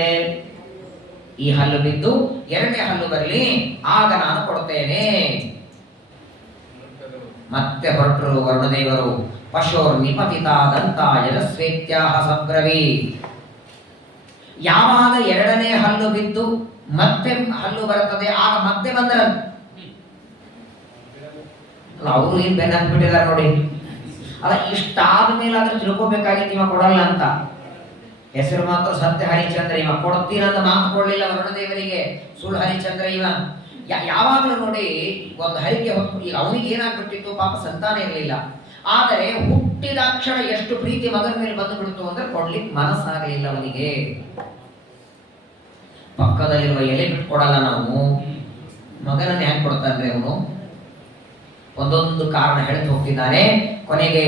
ಈ ಹಲ್ಲು ಬಿದ್ದು 2ನೇ ಹಲ್ಲು ಬರಲಿ, ಆಗ ನಾನು ಕೊಡ್ತೇನೆ. ಮತ್ತೆ ಹೊರಟರು ವರುಣದೇವರು. ಪಶೋರ್ ನಿಪತಿತಾದಂತ ಯಶಸ್ವೇತ್ಯಾಹ ಸಬ್ರವಿ. ಯಾವಾಗ 2ನೇ ಹಲ್ಲು ಬಿದ್ದು ಮತ್ತೆ ಹಲ್ಲು ಬರುತ್ತದೆ, ಆಗ ಮತ್ತೆ ಬಂದರ ಅವರು ಏನ್ ಬೆನ್ನ ಹಾಕ್ಬಿಟ್ಟಿದ್ದಾರೆ ನೋಡಿ. ಅಲ್ಲ ಇಷ್ಟಾದ ಮೇಲೆ ಆದ್ರೆ ತಿಳ್ಕೊಬೇಕಾಗಿತ್ತು ಇವ ಕೊಡಲ್ಲ ಅಂತ. ಹೆಸರು ಮಾತ್ರ ಸತ್ಯ ಹರಿಶ್ಚಂದ್ರ, ಇವ ಕೊಡ್ತೀನಂತ ಮಾತು ಕೊಡ್ಲಿಲ್ಲ ವರುಣದೇವರಿಗೆ. ಸುಳ್ಳು ಹರಿಶ್ಚಂದ್ರ ಇವ. ಯಾವಾಗಲೂ ನೋಡಿ ಒಂದು ಹರಿಕೆ ಹೊತ್ತು. ಈಗ ಅವನಿಗೆ ಏನಾಗ್ಬಿಟ್ಟಿತ್ತು ಪಾಪ, ಸಂತಾನ ಇರಲಿಲ್ಲ. ಆದರೆ ಹುಟ್ಟಿದಾಕ್ಷಣ ಎಷ್ಟು ಪ್ರೀತಿ ಮಗನ ಮೇಲೆ ಬಂದು ಬಿಡ್ತು ಅಂದ್ರೆ ಕೊಡ್ಲಿಕ್ಕೆ ಮನಸ್ಸಾಗಲಿಲ್ಲ ಅವನಿಗೆ. ಪಕ್ಕದಲ್ಲಿರುವ ಎಲೆ ಬಿಟ್ಕೊಡಲ್ಲ ನಾವು. ಮಗನನ್ನು ಹ್ಯಾಂಗ್ ಕೊಡ್ತಾನೆ ಅವನು? ಒಂದೊಂದು ಕಾರಣ ಹೇಳ್ತು ಹೋಗ್ತಿದ್ದಾನೆ. ಕೊನೆಗೆ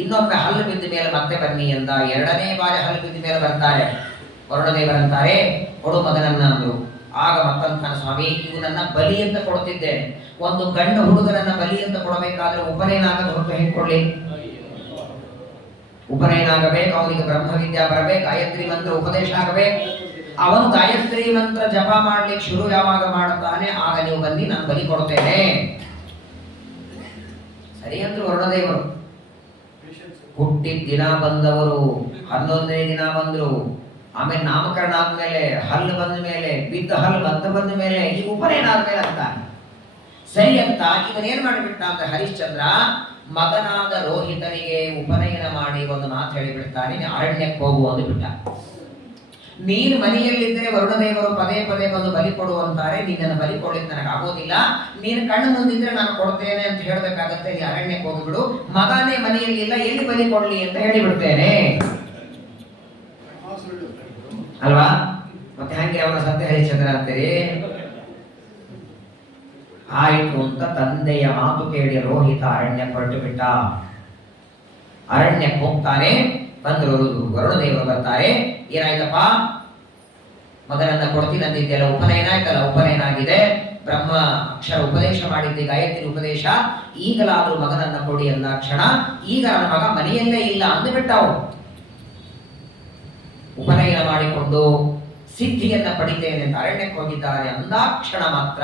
ಇನ್ನೊಮ್ಮೆ ಹಲ್ಲು ಬಿದ್ದ ಮೇಲೆ ಮತ್ತೆ ಬನ್ನಿ ಎಂದ. 2ನೇ ಬಾರಿ ಹಲ್ಲು ಬಿದ್ದ ಮೇಲೆ ಬರ್ತಾರೆ. ವರುಣದೇವರಂತಾರೆ, ಕೊಡು ಮಗನನ್ನ ಅಂದ್ರು. ಆಗ ಮತ್ತಂತಾನೆ, ಸ್ವಾಮಿ ಇವನನ್ನ ಬಲಿ ಅಂತ ಕೊಡ್ತಿದ್ದೇನೆ. ಒಂದು ಗಂಡು ಹುಡುಗನನ್ನ ಬಲಿ ಅಂತ ಕೊಡಬೇಕಾದ್ರೆ ಉಪನಯನ ಆಗದ ಹೊರತು ಹೆಂಗ್ ಕೊಡ್ಲಿ? ಉಪನಯನ ಆಗಬೇಕು, ಅವನಿಗೆ ಬ್ರಹ್ಮವಿದ್ಯಾ ಬರಬೇಕು, ಗಾಯತ್ರಿ ಮಂತ್ರ ಉಪದೇಶ ಆಗಬೇಕು. ಅವನು ಗಾಯತ್ರಿ ಮಂತ್ರ ಜಪ ಮಾಡ್ಲಿಕ್ಕೆ ಶುರು ಯಾವಾಗ ಮಾಡುತ್ತಾನೆ, ಆಗ ನೀವು ಬನ್ನಿ ನಾನು ಬಲಿ ಕೊಡ್ತೇನೆ. ಸರಿ ಅಂದ್ರು ವರುಣದೇವರು. ಹುಟ್ಟಿದ ದಿನ ಬಂದವರು, 11ನೇ ದಿನ ಬಂದ್ರು. ಆಮೇಲೆ ನಾಮಕರಣ ಆದ್ಮೇಲೆ, ಹಲ್ಲು ಬಂದ ಮೇಲೆ, ಬಿದ್ದ ಹಲ್ಲು ಬಂದ ಮೇಲೆ, ಈ ಉಪನಯನ ಆದ್ಮೇಲೆ ಅಂತ. ಸರಿ ಅಂತ ಇವನೇನ್ ಮಾಡಿಬಿಟ್ಟ ಅಂತ ಹರಿಶ್ಚಂದ್ರ, ಮಗನಾದ ರೋಹಿತನಿಗೆ ಉಪನಯನ ಮಾಡಿ ಒಂದು ಮಾತು ಹೇಳಿಬಿಡ್ತಾನೆ, ಅರಣ್ಯಕ್ಕೆ ಹೋಗು ಅಂದು ಬಿಟ್ಟ. ನೀನು ಮನೆಯಲ್ಲಿದ್ದರೆ ವರುಣದೇವರು ಪದೇ ಪದೇ ಬಂದು ಬಲಿ ಕೊಡುವಂತಾರೆ, ನಿನ್ನನ್ನು ಬಲಿ ಕೊಡ್ಲಿಕ್ಕೆ ನನಗೆ ಆಗೋದಿಲ್ಲ. ನೀನು ಕಣ್ಣು ಮುಂದಿದ್ರೆ ನಾನು ಕೊಡ್ತೇನೆ ಅಂತ ಹೇಳ್ಬೇಕಾಗತ್ತೆ, ನೀ ಅರಣ್ಯಕ್ಕೆ ಹೋಗ್ಬಿಡು. ಮಗನೇ ಮನೆಯಲ್ಲಿಲ್ಲ, ಎಲ್ಲಿ ಬಲಿ ಕೊಡ್ಲಿ ಅಂತ ಹೇಳಿಬಿಡ್ತೇನೆ ಅಲ್ವಾ? ಮತ್ತೆ ಹಂಗೆ ಅವನ ಸತ್ಯ ಹರಿಶ್ಚಂದ್ರ ಅಂತೀರಿ. ಆಯಿತು ಅಂತ ತಂದೆಯ ಮಾತು ಕೇಳಿ ರೋಹಿತ ಅರಣ್ಯ ಹೊರಟು ಬಿಟ್ಟ. ಅರಣ್ಯಕ್ಕೆ ಹೋಗ್ತಾನೆ. ಬಂದರು ವರುಣದೇವರು ಬರ್ತಾರೆ. ಏನಾಯ್ತಪ್ಪ, ಮಗನನ್ನ ಕೊಡ್ತೀನಿ ಅಂದಿದ್ದೆಲ್ಲ ಉಪನಯನ ಆಯ್ತಲ್ಲ, ಉಪನಯನ ಆಗಿದೆ, ಬ್ರಹ್ಮ ಅಕ್ಷರ ಉಪದೇಶ ಮಾಡಿದ್ದೆ, ಗಾಯತ್ರಿ ಉಪದೇಶ, ಈಗಲಾದ್ರೂ ಮಗನನ್ನ ಕೊಡಿ ಅಂದಾಕ್ಷಣ ಈಗ ನನ್ನ ಮಗ ಮನೆಯಲ್ಲೇ ಇಲ್ಲ ಅಂದುಬಿಟ್ಟ. ಅವನು ಉಪನಯನ ಮಾಡಿಕೊಂಡು ಸಿದ್ಧಿಯನ್ನ ಪಡಿತೇನೆ ಅಂತ ಅರಣ್ಯಕ್ಕೆ ಹೋಗಿದ್ದಾರೆ. ಅಂದಾಕ್ಷಣ ಮಾತ್ರ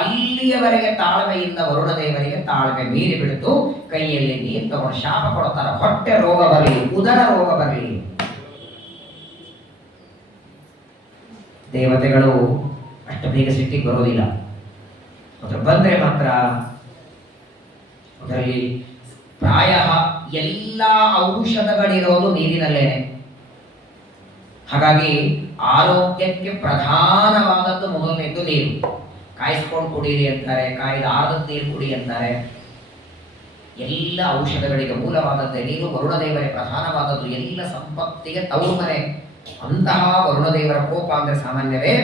ಅಲ್ಲಿಯವರೆಗೆ ತಾಳ್ಮೆಯಿಂದ ವರುಣದೇವರಿಗೆ ತಾಳ್ಮೆ ಮೀರಿ ಬಿಡ್ತು. ಕೈಯಲ್ಲಿ ನೀರು ತಗೊಂಡು ಶಾಪ ಕೊಡ್ತಾರೆ, ಹೊಟ್ಟೆ ರೋಗ ಬರಲಿ, ಉದರ ರೋಗ ಬರಲಿ. ದೇವತೆಗಳು ಅಷ್ಟು ಬೇಗ ಸಿಟ್ಟಿಗೆ ಬರೋದಿಲ್ಲ, ಮಾತ್ರ ಬಂದ್ರೆ ಮಾತ್ರ ಅದರಲ್ಲಿ ಪ್ರಾಯ ಎಲ್ಲ ಔಷಧಗಳಿರೋದು ನೀರಿನಲ್ಲೇನೆ. ಹಾಗಾಗಿ ಆರೋಗ್ಯಕ್ಕೆ ಪ್ರಧಾನವಾದದ್ದು ಮೊದಲನೇದು ನೀರು. ಕಾಯಿಸ್ಕೊಂಡು ಕುಡೀರಿ ಅಂತಾರೆ, ಕಾಯ್ದ ಆದದ್ದು ನೀರು ಕುಡಿ ಅಂತಾರೆ. ಎಲ್ಲ ಔಷಧಗಳಿಗೆ ಮೂಲವಾದದ್ದೇ ನೀರು. ವರುಣದೇವರೇ ಪ್ರಧಾನವಾದದ್ದು, ಎಲ್ಲ ಸಂಪತ್ತಿಗೆ ತೌರ್ಮನೆ. ಅಂತಹ ವರುಣದೇವರ ಕೋಪ ಅಂದ್ರೆ ಸಾಮಾನ್ಯವೇ.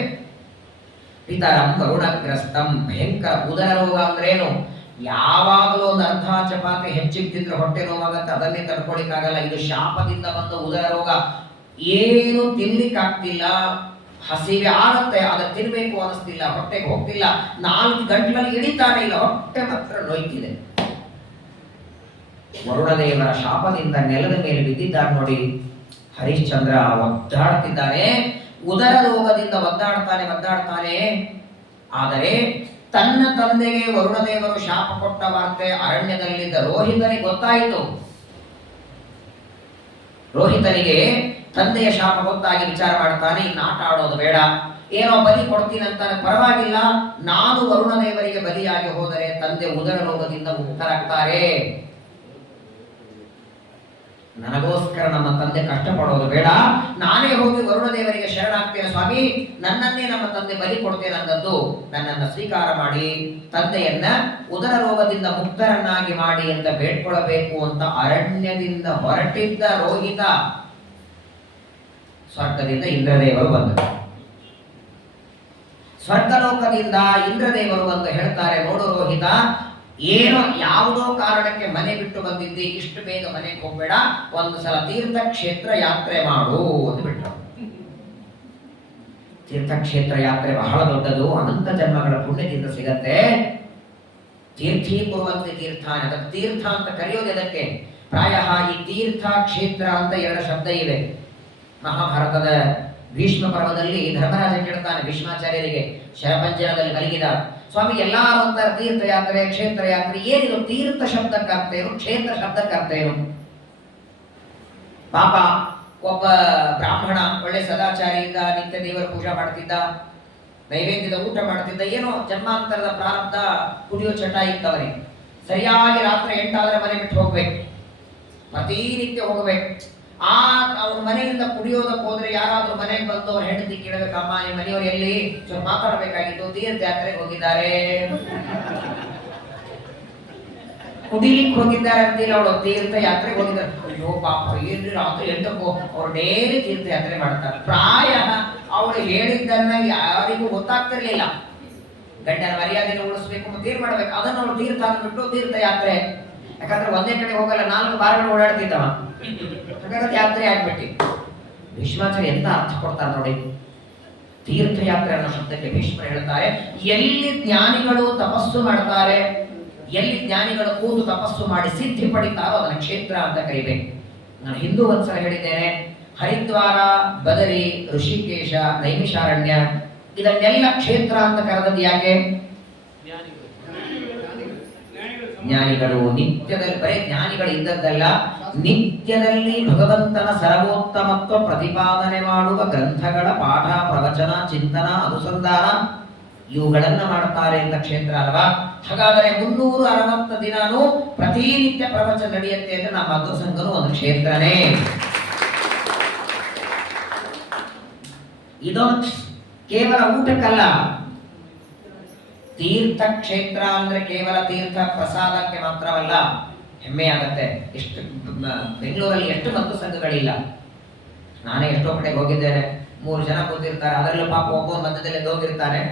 ಪಿತರಂ ವರುಣಗ್ರಸ್ತಂ, ಭಯಂಕರ ಉದರ ರೋಗ ಅಂದ್ರೇನು? ಯಾವಾಗಲೂ ಒಂದು ಅರ್ಧ ಚಪಾತಿ ಹೆಚ್ಚಿಗೆ ತಿಂದ್ರೆ ಹೊಟ್ಟೆ ನೋವಾಗತ್ತೆ, ಅದನ್ನೇ ತಡ್ಕೊಳಿಕ್ಕಾಗಲ್ಲ. ಇದು ಶಾಪದಿಂದ ಬಂದ ಉದರ ರೋಗ. ಏನು ತಿನ್ಲಿಕ್ಕಾಗ್ತಿಲ್ಲ, ಹಸಿವೆ ಆಗತ್ತೆ, ಅದ ತಿನ್ಬೇಕು ಅನಿಸ್ತಿಲ್ಲ, ಹೊಟ್ಟೆಗೆ ಹೋಗ್ತಿಲ್ಲ, 4 ಗಂಟಲಲ್ಲಿ ಇಳಿತಾನೆ ಇಲ್ಲ, ಹೊಟ್ಟೆ ಮಾತ್ರ ನೋಯ್ತಿದೆ. ವರುಣದೇವರ ಶಾಪದಿಂದ ನೆಲದ ಮೇಲೆ ಬಿದ್ದಿದ್ದಾನೆ ನೋಡಿ. ಹರಿಶ್ಚಂದ್ರ ಒದ್ದಾಡ್ತಿದ್ದಾನೆ, ಉದರ ರೋಗದಿಂದ ಒದ್ದಾಡ್ತಾನೆ. ಆದರೆ ತನ್ನ ತಂದೆಗೆ ವರುಣದೇವರು ಶಾಪ ಕೊಟ್ಟ ವಾರ್ತೆ ಅರಣ್ಯದಲ್ಲಿದ್ದ ರೋಹಿತನಿಗೆ ಗೊತ್ತಾಯಿತು. ರೋಹಿತನಿಗೆ ತಂದೆಯ ಶಾಪ ಗೊತ್ತಾಗಿ ವಿಚಾರ ಮಾಡ್ತಾನೆ, ಇನ್ನು ಆಟ ಆಡೋದು ಬೇಡ, ಏನೋ ಬಲಿ ಕೊಡ್ತೀನಿ ಅಂತಾನೆ, ಪರವಾಗಿಲ್ಲ, ನಾನು ವರುಣದೇವರಿಗೆ ಬಲಿಯಾಗಿ ಹೋದರೆ ತಂದೆ ಉದರ ರೋಗದಿಂದ ಮುಕ್ತರಾಗ್ತಾರೆ. ನನಗೋಸ್ಕರ ನಮ್ಮ ತಂದೆ ಕಷ್ಟಪಡೋದು ಬೇಡ, ನಾನೇ ಹೋಗಿ ವರುಣದೇವರಿಗೆ ಶರಣಾಗ್ತೇನೆ ಸ್ವಾಮಿ, ನನ್ನನ್ನೇ ನಮ್ಮ ತಂದೆ ಬಲಿ ಕೊಡ್ತೇನೆ ಅಂದದ್ದು. ನನ್ನನ್ನು ಸ್ವೀಕಾರ ಮಾಡಿ ತಂದೆಯನ್ನ ಉದರ ರೋಗದಿಂದ ಮುಕ್ತರನ್ನಾಗಿ ಮಾಡಿ ಅಂತ ಬೇಡ್ಕೊಳ್ಬೇಕು ಅಂತ ಅರಣ್ಯದಿಂದ ಹೊರಟಿದ್ದ ರೋಹಿತ ಸ್ವರ್ಗದಿಂದ ಇಂದ್ರದೇವರು ಬಂದರು. ಸ್ವರ್ಗಲೋಕದಿಂದ ಇಂದ್ರದೇವರು ಬಂದು ಹೇಳ್ತಾರೆ, ನೋಡು ರೋಹಿತ, ಏನೋ ಯಾವುದೋ ಕಾರಣಕ್ಕೆ ಮನೆ ಬಿಟ್ಟು ಬಂದಿದ್ದಿ, ಇಷ್ಟು ಬೇಗ ಮನೆಗೆ ಹೋಗ್ಬೇಡ, ಒಂದು ಸಲ ತೀರ್ಥಕ್ಷೇತ್ರ ಯಾತ್ರೆ ಮಾಡು ಅಂತ ಬಿಟ್ಟರು. ತೀರ್ಥಕ್ಷೇತ್ರ ಯಾತ್ರೆ ಬಹಳ ದೊಡ್ಡದು, ಅನಂತ ಜನ್ಮಗಳ ಪುಣ್ಯದಿಂದ ಸಿಗತ್ತೆ. ತೀರ್ಥೀ ಕುರುವಂತೆ ತೀರ್ಥಾನ, ಅದಕ್ಕೆ ತೀರ್ಥ ಅಂತ ಕರೆಯೋದು ಅದಕ್ಕೆ. ಪ್ರಾಯ ಈ ತೀರ್ಥ ಕ್ಷೇತ್ರ ಅಂತ 2 ಶಬ್ದ ಇವೆ. ಮಹಾಭಾರತದ ಭೀಷ್ಮ ಪರ್ವದಲ್ಲಿ ಧರ್ಮರಾಜ ಕೇಳ್ತಾನೆ ಭೀಷ್ಮಾಚಾರ್ಯರಿಗೆ, ಶರಪಂಜರದಲ್ಲಿ ಮಲಗಿದ ಸ್ವಾಮಿ, ಎಲ್ಲಾರು ಅಂತಾರೆ ತೀರ್ಥಯಾತ್ರೆ, ಕ್ಷೇತ್ರ ಯಾತ್ರೆ, ಏನಿದು ತೀರ್ಥ ಶಬ್ದಕ್ಕೆ ಅರ್ಥ ಏನು, ಕ್ಷೇತ್ರ ಶಬ್ದಕ್ಕೆ ಅರ್ಥ ಏನು? ಪಾಪ ಒಬ್ಬ ಬ್ರಾಹ್ಮಣ ಒಳ್ಳೆ ಸದಾಚಾರಿಯಿಂದ ನಿತ್ಯ ದೇವರ ಪೂಜೆ ಮಾಡ್ತಿದ್ದ, ನೈವೇದ್ಯದ ಊಟ ಮಾಡ್ತಿದ್ದ, ಏನೋ ಜನ್ಮಾಂತರದ ಪ್ರಾರಬ್ಧ ಕುಡಿಯೋ ಚಟ ಇತ್ತವನಿಗೆ. ಸರಿಯಾಗಿ ರಾತ್ರಿ 8 ಆದ್ರೆ ಮನೆ ಬಿಟ್ಟು ಹೋಗ್ಬೇಕು, ಪ್ರತಿನಿತ್ಯ ಹೋಗ್ಬೇಕು. ಅವ್ರ ಮನೆಯಿಂದ ಕುಡಿಯೋದಕ್ಕೆ ಹೋದ್ರೆ ಯಾರಾದ್ರೂ ಮನೆಗೆ ಬಂದು ಅವ್ರ ಹೆಂಡತಿ ಕೇಳಬೇಕಮ್ಮ, ನಿಮ್ಮ ಮನೆಯವರು ಎಲ್ಲಿ, ಸ್ವಲ್ಪ ಮಾತಾಡಬೇಕಾಗಿತ್ತು, ತೀರ್ಥಯಾತ್ರೆಗೆ ಹೋಗಿದ್ದಾರೆ, ಕುಡಿಲಿಕ್ಕೆ ಹೋಗಿದ್ದಾರೆ ಅಂತಿಲ್ಲ, ಅವಳು ತೀರ್ಥಯಾತ್ರೆಗೆ ಹೋಗಿದ್ದಾರೆ. ಅಯ್ಯೋ ಪಾಪ, ಏನ್ರಿ ರಾತ್ರಿ 8ಕ್ಕೂ ಅವ್ರು ಡೈಲಿ ತೀರ್ಥಯಾತ್ರೆ ಮಾಡ್ತಾರೆ. ಪ್ರಾಯ ಅವಳು ಹೇಳಿದ್ದನ್ನ ಯಾರಿಗೂ ಗೊತ್ತಾಗ್ತಿರ್ಲಿಲ್ಲ. ಗಂಡನ ಮರ್ಯಾದೆನ ಉಳಿಸ್ಬೇಕು, ಮತ್ತೆ ಏನ್ ಮಾಡ್ಬೇಕು, ಅದನ್ನ ಅವಳು ತೀರ್ಥ ಅಂದ್ಬಿಟ್ಟು ತೀರ್ಥಯಾತ್ರೆ. ಯಾಕಂದ್ರೆ ಒಂದೇ ಕಡೆ ಹೋಗಲ್ಲ, 4 ಬಾರಗಳು ಓಡಾಡ್ತಿದ್ದವ, ಹಾಗಾದ್ರೆ ಯಾತ್ರೆ ಆಗ್ಬಿಟ್ಟು. ಭೀಷ್ಮಾಚಾರ್ಯ ಎಂತ ಅರ್ಥ ಕೊಡ್ತಾರೆ ನೋಡಿ. ತೀರ್ಥಯಾತ್ರೆ ಅನ್ನೋ ಶಬ್ದಕ್ಕೆ ಭೀಷ್ಮರು ಹೇಳ್ತಾರೆ, ಎಲ್ಲಿ ಜ್ಞಾನಿಗಳು ತಪಸ್ಸು ಮಾಡ್ತಾರೆ, ಎಲ್ಲಿ ಜ್ಞಾನಿಗಳು ಕೂತು ತಪಸ್ಸು ಮಾಡಿ ಸಿದ್ಧಿ ಪಡಿತಾರೋ ಅದನ್ನ ಕ್ಷೇತ್ರ ಅಂತ ಕರಿಬೇಕು. ನಾನು ಹಿಂದೂ ಒಂದ್ಸಲ ಹೇಳಿದ್ದೇನೆ, ಹರಿದ್ವಾರ, ಬದರಿ, ಋಷಿಕೇಶ, ನೈಮಿಷಾರಣ್ಯ ಇದನ್ನೆಲ್ಲ ಕ್ಷೇತ್ರ ಅಂತ ಕರೆದದ್ದು ಯಾಕೆ? ಜ್ಞಾನಿಗಳು ನಿತ್ಯದಲ್ಲಿ, ಬರೀ ಜ್ಞಾನಿಗಳು ಇದ್ದದ್ದಲ್ಲ, ನಿತ್ಯದಲ್ಲಿ ಭಗವಂತನ ಸರ್ವೋತ್ತಮತ್ವ ಪ್ರತಿಪಾದನೆ ಮಾಡುವ ಗ್ರಂಥಗಳ ಪಾಠ, ಪ್ರವಚನ, ಚಿಂತನ, ಅನುಸಂಧಾನ ಇವುಗಳನ್ನ ಮಾಡ್ತಾರೆ ಅಂತ ಕ್ಷೇತ್ರ ಅಲ್ವಾ? ಹಾಗಾದರೆ 360 ದಿನಾನೂ ಪ್ರತಿನಿತ್ಯ ಪ್ರವಚನ ನಡೆಯುತ್ತೆ ಅಂದ್ರೆ ನಮ್ಮ ಮಧ್ವ ಸಂಘನು ಒಂದು ಕ್ಷೇತ್ರನೇ. ಇದೊಂದು ಕೇವಲ ಊಟಕ್ಕಲ್ಲ, ತೀರ್ಥ ಕ್ಷೇತ್ರ ಅಂದ್ರೆ ಕೇವಲ ತೀರ್ಥ ಪ್ರಸಾದಕ್ಕೆ ಮಾತ್ರವಲ್ಲ. ಹೆಮ್ಮೆ ಆಗತ್ತೆ, ಎಷ್ಟು ಬೆಂಗಳೂರಲ್ಲಿ ಎಷ್ಟು ಮಧ್ವ ಸಂಘಗಳಿಲ್ಲ. ನಾನೇ ಎಷ್ಟೋ ಕಡೆಗೆ ಹೋಗಿದ್ದೇನೆ, 3 ಜನ ಕೂತಿರ್ತಾರೆ, ಅದರಲ್ಲೂ ಪಾಪ ಒಬ್ಬ ಮಧ್ಯದಲ್ಲಿ ಹೋಗಿರ್ತಾನೆ,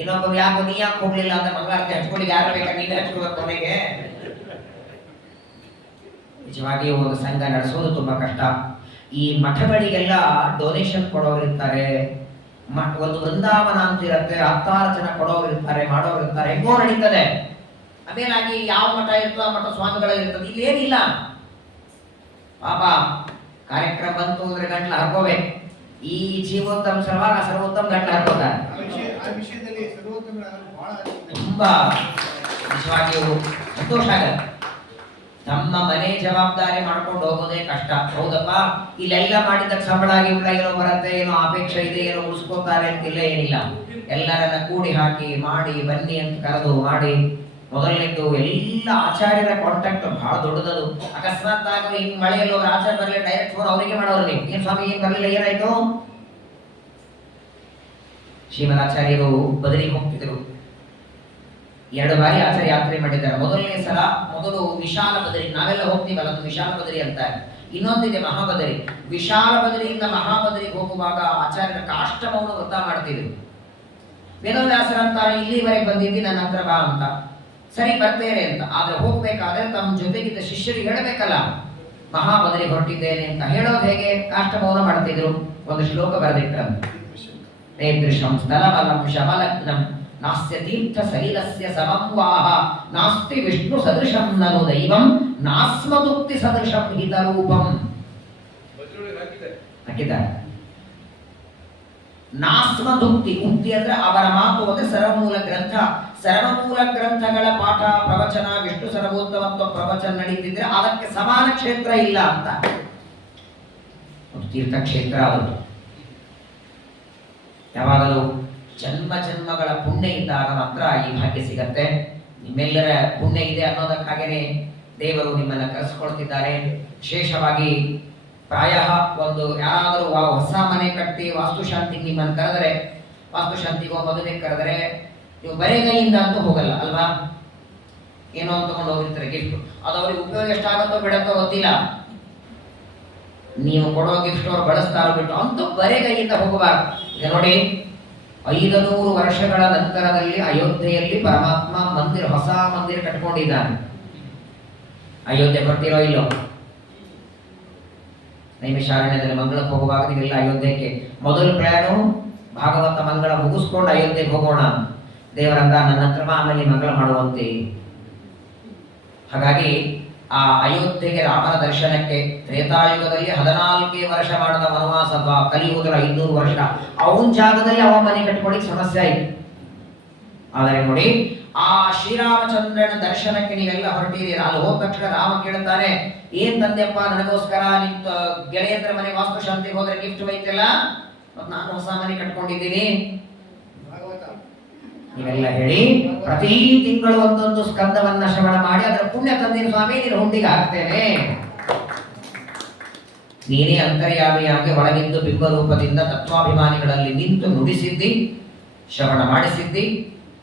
ಇನ್ನೊಬ್ಬರು ಯಾಕೆ ನೀ ಯಾಕೆ ಹೋಗ್ಲಿಲ್ಲ ಅಂದ್ರೆ ಮಂಗಳಾರತಿ ಹಚ್ಕೊಳ್ಳಿ, ಯಾರು ಬೇಕಾ ನೀವೇ ಹಚ್ಕೋಬೇಕು ಕೊನೆಗೆ. ನಿಜವಾಗಿಯೂ ಒಂದು ಸಂಘ ನಡೆಸೋದು ತುಂಬ ಕಷ್ಟ. ಈ ಮಠಗಳಿಗೆಲ್ಲ ಡೊನೇಷನ್ ಕೊಡೋರು ಇರ್ತಾರೆ, ಒಂದು ವೃಂದಾವನ ಅಂತ ಇರುತ್ತೆ, 10 ಜನ ಕೊಡೋರು ಇರ್ತಾರೆ, ಮಾಡೋರು ಇರ್ತಾರೆ, ಹೆಂಗೋ ನಡೀತದೆ. ಆಮೇಲಾಗಿ ಯಾವ ಮಠ ಇರ್ತೋ ಆ ಮಠ ಸ್ವಾಮಿಗಳ ಇರ್ತದೆ. ಇಲ್ಲಿ ಏನಿಲ್ಲ, ಪಾಪ ಕಾರ್ಯಕ್ರಮ ಬಂತು ಅಂದ್ರೆ ಗಂಟ್ಲ ಹರ್ಕೋಬೇಕು. ಈ ಜೀವೋತ್ತಮ ಸಲುವಾಗಿ ಆ ಸರ್ವೋತ್ತಮ ಗಂಟ್ಲ ಹರ್ಕೋತಾರೆ. ತುಂಬಾ ನಿಜವಾಗಿಯೂ ಸಂತೋಷ ಆಗತ್ತೆ. ತಮ್ಮ ಮನೆ ಜವಾಬ್ದಾರಿ ಮಾಡ್ಕೊಂಡು ಹೋಗೋದೇ ಕಷ್ಟ. ಹೌದಪ್ಪ, ಇಲ್ಲೆಲ್ಲ ಮಾಡಿದ ಸಂಬಳ ಗಿಂಬಳ ಏನೋ ಬರುತ್ತೆ, ಏನೋ ಅಪೇಕ್ಷೆ ಇದೆ, ಏನೋ ಉಳಿಸ್ಕೋತಾರೆ ಅಂತಿಲ್ಲ, ಏನಿಲ್ಲ. ಎಲ್ಲರನ್ನ ಕೂಡಿ ಹಾಕಿ ಮಾಡಿ ಬನ್ನಿ ಅಂತ ಕರೆದು ಮಾಡಿ. ಮೊದಲನೇದು ಎಲ್ಲ ಆಚಾರ್ಯರ ಕಾಂಟ್ಯಾಕ್ಟ್ ಬಹಳ ದೊಡ್ಡದದು. ಅಕಸ್ಮಾತ್ ಆಗಿ ಹಿಂಗ್ ಮಳೆಯಲ್ಲಿ ಅವ್ರ ಆಚಾರ್ಯ ಬರಲಿ, ಡೈರೆಕ್ಟ್ ಫೋನ್ ಅವರಿಗೆ ಮಾಡೋರು. ನೀವು ಏನ್ ಸ್ವಾಮಿ ಏನ್ ಬರಲಿಲ್ಲ, ಏನಾಯ್ತು? ಶ್ರೀಮದಾಚಾರ್ಯರು ಬದರಿಗೆ ಹೋಗ್ತಿದ್ರು. 2 ಬಾರಿ ಆಚಾರ್ಯ ಯಾತ್ರೆ ಮಾಡಿದ್ದಾರೆ. ಮೊದಲನೇ ಸಲ ಮೊದಲು ವಿಶಾಲ ಬದರಿ, ನಾವೆಲ್ಲ ಹೋಗ್ತೀವಲ್ಲ, ಅದು ವಿಶಾಲ ಬದರಿ ಅಂತ. ಇನ್ನೊಂದಿದೆ ಮಹಾಬದರಿ. ವಿಶಾಲ ಬದರಿಯಿಂದ ಮಹಾಬದರಿಗೆ ಹೋಗುವಾಗ ಆಚಾರ್ಯರ ಕಾಷ್ಟಮವನ್ನು ವ್ರತ ಮಾಡ್ತಿದ್ರು. ವೇದವ್ಯಾಸರಂತಾರೆ, ಇಲ್ಲಿವರೆಗೆ ಬಂದಿದ್ದಿ, ನನ್ನ ಹತ್ರ ಬಾ ಅಂತ. ಸರಿ ಬರ್ತೇನೆ ಅಂತ. ಆದ್ರೆ ಹೋಗ್ಬೇಕಾದ್ರೆ ತಮ್ಮ ಜೊತೆಗಿದ್ದ ಶಿಷ್ಯರಿಗೆ ಹೇಳಬೇಕಲ್ಲ, ಮಹಾಬದರಿಗೆ ಹೊರಟಿದ್ದೇನೆ ಅಂತ. ಹೇಳೋದು ಹೇಗೆ? ಕಾಷ್ಟಮೌನ ಮಾಡ್ತಿದ್ರು. ಒಂದು ಶ್ಲೋಕ ಬರೆದಿಟ್ಟಂತ, ನೇದೃಶಂ ಸ್ಥಲಬಲಂ ಶಮಲಗ್ನಂ ನಾಸ್ಯ ತೀರ್ಥ ಸಲಿಲಸ್ಯ ಸಮಂ ವಾಹ ನಾಸ್ತಿ ವಿಷ್ಣು ಸದೃಶಂ ನನು ದೈವಂ ನಾಸ್ಮದುಕ್ತಿ ಸದೃಶಂ ಹಿತರೂಪಂ. ಹಾಕಿದ್ದಾರೆ. ನಾಸ್ಮದುಕ್ತಿ, ಉಕ್ತಿ ಅಂದ್ರೆ ಅವರ ಮಾತು ಅಂದ್ರೆ ಸರ್ವಮೂಲ ಗ್ರಂಥ. ಸರ್ವಮೂಲ ಗ್ರಂಥಗಳ ಪಾಠ ಪ್ರವಚನ, ವಿಷ್ಣು ಸರ್ವೋತ್ತಮತ್ವ ಪ್ರವಚನ ನಡೀತಿದ್ರೆ ಅದಕ್ಕೆ ಸಮಾನ ಕ್ಷೇತ್ರ ಇಲ್ಲ ಅಂತ. ತೀರ್ಥಕ್ಷೇತ್ರ ಅದು. ಯಾವಾಗಲೂ ಜನ್ಮ ಜನ್ಮಗಳ ಪುಣ್ಯ ಇದ್ದಾಗ ಮಾತ್ರ ಈ ಭಾಗ್ಯ ಸಿಗತ್ತೆ. ನಿಮ್ಮೆಲ್ಲರ ಪುಣ್ಯ ಇದೆ ಅನ್ನೋದಕ್ಕಾಗೇನೆ ದೇವರು ನಿಮ್ಮನ್ನ ಕರೆಸ್ಕೊಳ್ತಿದ್ದಾರೆ. ವಿಶೇಷವಾಗಿ ಪ್ರಾಯ ಒಂದು ಯಾರಾದರೂ ಹೊಸ ಮನೆ ಕಟ್ಟಿ ವಾಸ್ತುಶಾಂತಿಗೆ ನಿಮ್ಮನ್ನು ಕರೆದರೆ, ವಾಸ್ತುಶಾಂತಿಗೋ ಮದುವೆಗೆ ಕರೆದರೆ ನೀವು ಬರೆಗೈಯಿಂದ ಅಂತೂ ಹೋಗಲ್ಲ ಅಲ್ವಾ? ಏನೋ ತಗೊಂಡು ಹೋಗಿರ್ತಾರೆ ಗಿಫ್ಟ್, ಅದು ಅವ್ರಿಗೆ ಉಪಯೋಗ ಎಷ್ಟಾಗುತ್ತೋ ಬಿಡತ್ತೋ ಗೊತ್ತಿಲ್ಲ. ನೀವು ಕೊಡೋ ಗಿಫ್ಟ್ ಅವ್ರು ಬಳಸ್ತಾರೋ ಬಿಟ್ಟು ಅಂತೂ ಬರೆಗೈಯಿಂದ ಹೋಗಬಾರ್ದು. ಈಗ ನೋಡಿ, 500 ವರ್ಷಗಳ ನಂತರದಲ್ಲಿ ಅಯೋಧ್ಯೆಯಲ್ಲಿ ಪರಮಾತ್ಮ ಮಂದಿರ, ಹೊಸ ಮಂದಿರ ಕಟ್ಕೊಂಡಿದ್ದಾನೆ. ಅಯೋಧ್ಯೆ ಬರ್ತಿರೋ ಇಲ್ಲೋ? ನೈಮಿಷಾರಣ್ಯದಲ್ಲಿ ಮಂಗಳಕ್ಕೆ ಹೋಗುವಾಗ ನೀವೆಲ್ಲ ಅಯೋಧ್ಯೆಗೆ ಮೊದಲು ಪ್ರಯಾಣ ಭಾಗವತ ಮಂಗಳ ಮುಗಿಸ್ಕೊಂಡು ಅಯೋಧ್ಯೆಗೆ ಹೋಗೋಣ. ದೇವರಂಗ ನನ್ನ ಹತ್ರ ಆಮೇಲೆ ಮಂಗಳ ಮಾಡುವಂತೆ. ಹಾಗಾಗಿ ಆ ಅಯೋಧ್ಯೆಗೆ ರಾಮನ ದರ್ಶನಕ್ಕೆ ತ್ರೇತಾಯುಗದಲ್ಲಿ 14 ವರ್ಷ ಮಾಡಿದ ವನವಾಸ, ಕಲಿಯುಗದ 500 ವರ್ಷ. ಅವನ ಜಾಗದಲ್ಲಿ ಅವ ಮನೆ ಕಟ್ಕೊಳ್ಳಿಕ್ ಸಮಸ್ಯೆ ಆಯ್ತು. ಆದರೆ ನೋಡಿ, ಆ ಶ್ರೀರಾಮಚಂದ್ರನ ದರ್ಶನಕ್ಕೆ ನೀವೆಲ್ಲ ಹೊರಟಿದ್ದೀರ. ಅಲ್ಲಿ ಹೋದ ತಕ್ಷಣ ರಾಮ ಕೇಳ್ತಾನೆ, ಏನ್ ತಂದೆಪ್ಪ ನನಗೋಸ್ಕರ? ನಿಮ್ ಗೆಳೆಯಂದ್ರ ಮನೆ ವಾಸ್ತುಶಾಂತಿಗೆ ಹೋದ್ರೆ ಗಿಫ್ಟ್ ಬೈತಿಲ್ಲ, ಮತ್ ನಾನು ಹೊಸ ಮನೆ ಕಟ್ಕೊಂಡಿದ್ದೀನಿ. ನೀವೆಲ್ಲ ಹೇಳಿ ಪ್ರತಿ ತಿಂಗಳು ಒಂದೊಂದು ಸ್ಕಂದವನ್ನ ಶ್ರವಣ ಮಾಡಿ ಅದರ ಪುಣ್ಯ ತಂದಿನ ಸ್ವಾಮಿ ನೀನು ಹುಂಡಿಗೆ ಹಾಕ್ತೇನೆ. ನೀನೇ ಅಂತರ್ಯಾಮಿಯಾಗಿ ಒಳಗಿದ್ದು ಬಿಂಬ ರೂಪದಿಂದ ತತ್ವಾಭಿಮಾನಿಗಳಲ್ಲಿ ನಿಂತು ನುಡಿಸಿದ್ದಿ, ಶ್ರವಣ ಮಾಡಿಸಿದ್ದಿ,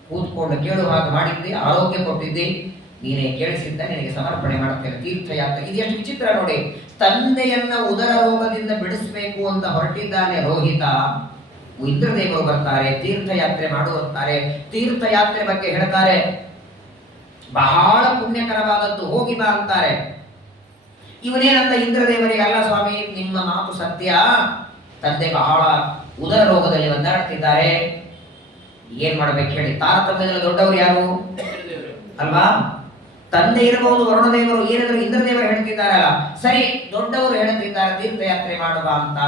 ಕೂತ್ಕೊಂಡು ಕೇಳುವ ಹಾಗೆ ಮಾಡಿದ್ದಿ, ಆರೋಗ್ಯ ಕೊಟ್ಟಿದ್ದಿ. ನೀನೇ ಕೇಳಿಸಿದ್ದ, ನಿನಗೆ ಸಮರ್ಪಣೆ ಮಾಡುತ್ತೇನೆ. ತೀರ್ಥಯಾತ್ರೆ ಇದು ಎಷ್ಟು ವಿಚಿತ್ರ ನೋಡಿ. ತಂದೆಯನ್ನ ಉದರ ರೋಗದಿಂದ ಬಿಡಿಸಬೇಕು ಅಂತ ಹೊರಟಿದ್ದಾನೆ ರೋಹಿತ. ಇಂದ್ರದೇವರು ಬರ್ತಾರೆ, ತೀರ್ಥಯಾತ್ರೆ ಮಾಡುತ್ತಾರೆ. ತೀರ್ಥಯಾತ್ರೆ ಬಗ್ಗೆ ಹೇಳ್ತಾರೆ, ಬಹಳ ಪುಣ್ಯಕರವಾದದ್ದು, ಹೋಗಿ ಬಾ ಅಂತಾರೆ. ಇವನೇನಂತ ಇಂದ್ರದೇವರಿಗೆ, ಅಲ್ಲ ಸ್ವಾಮಿ ನಿಮ್ಮ ಮಾತು ಸತ್ಯ, ತಂದೆ ಬಹಳ ಉದರ ರೋಗದಲ್ಲಿ ಒದ್ದಾಡ್ತಿದ್ದಾರೆ, ಏನ್ ಮಾಡ್ಬೇಕು ಹೇಳಿ. ತಾರತಮ್ಯದಲ್ಲಿ ದೊಡ್ಡವರು ಯಾರು ಅಲ್ವಾ? ತಂದೆ ಇರಬಹುದು ವರುಣದೇವರು, ಏನಾದ್ರು ಇಂದ್ರದೇವರು ಹೇಳ್ತಿದ್ದಾರಲ್ಲ, ಸರಿ ದೊಡ್ಡವರು ಹೇಳ್ತಿದ್ದಾರೆ ತೀರ್ಥಯಾತ್ರೆ ಮಾಡುವ ಅಂತ.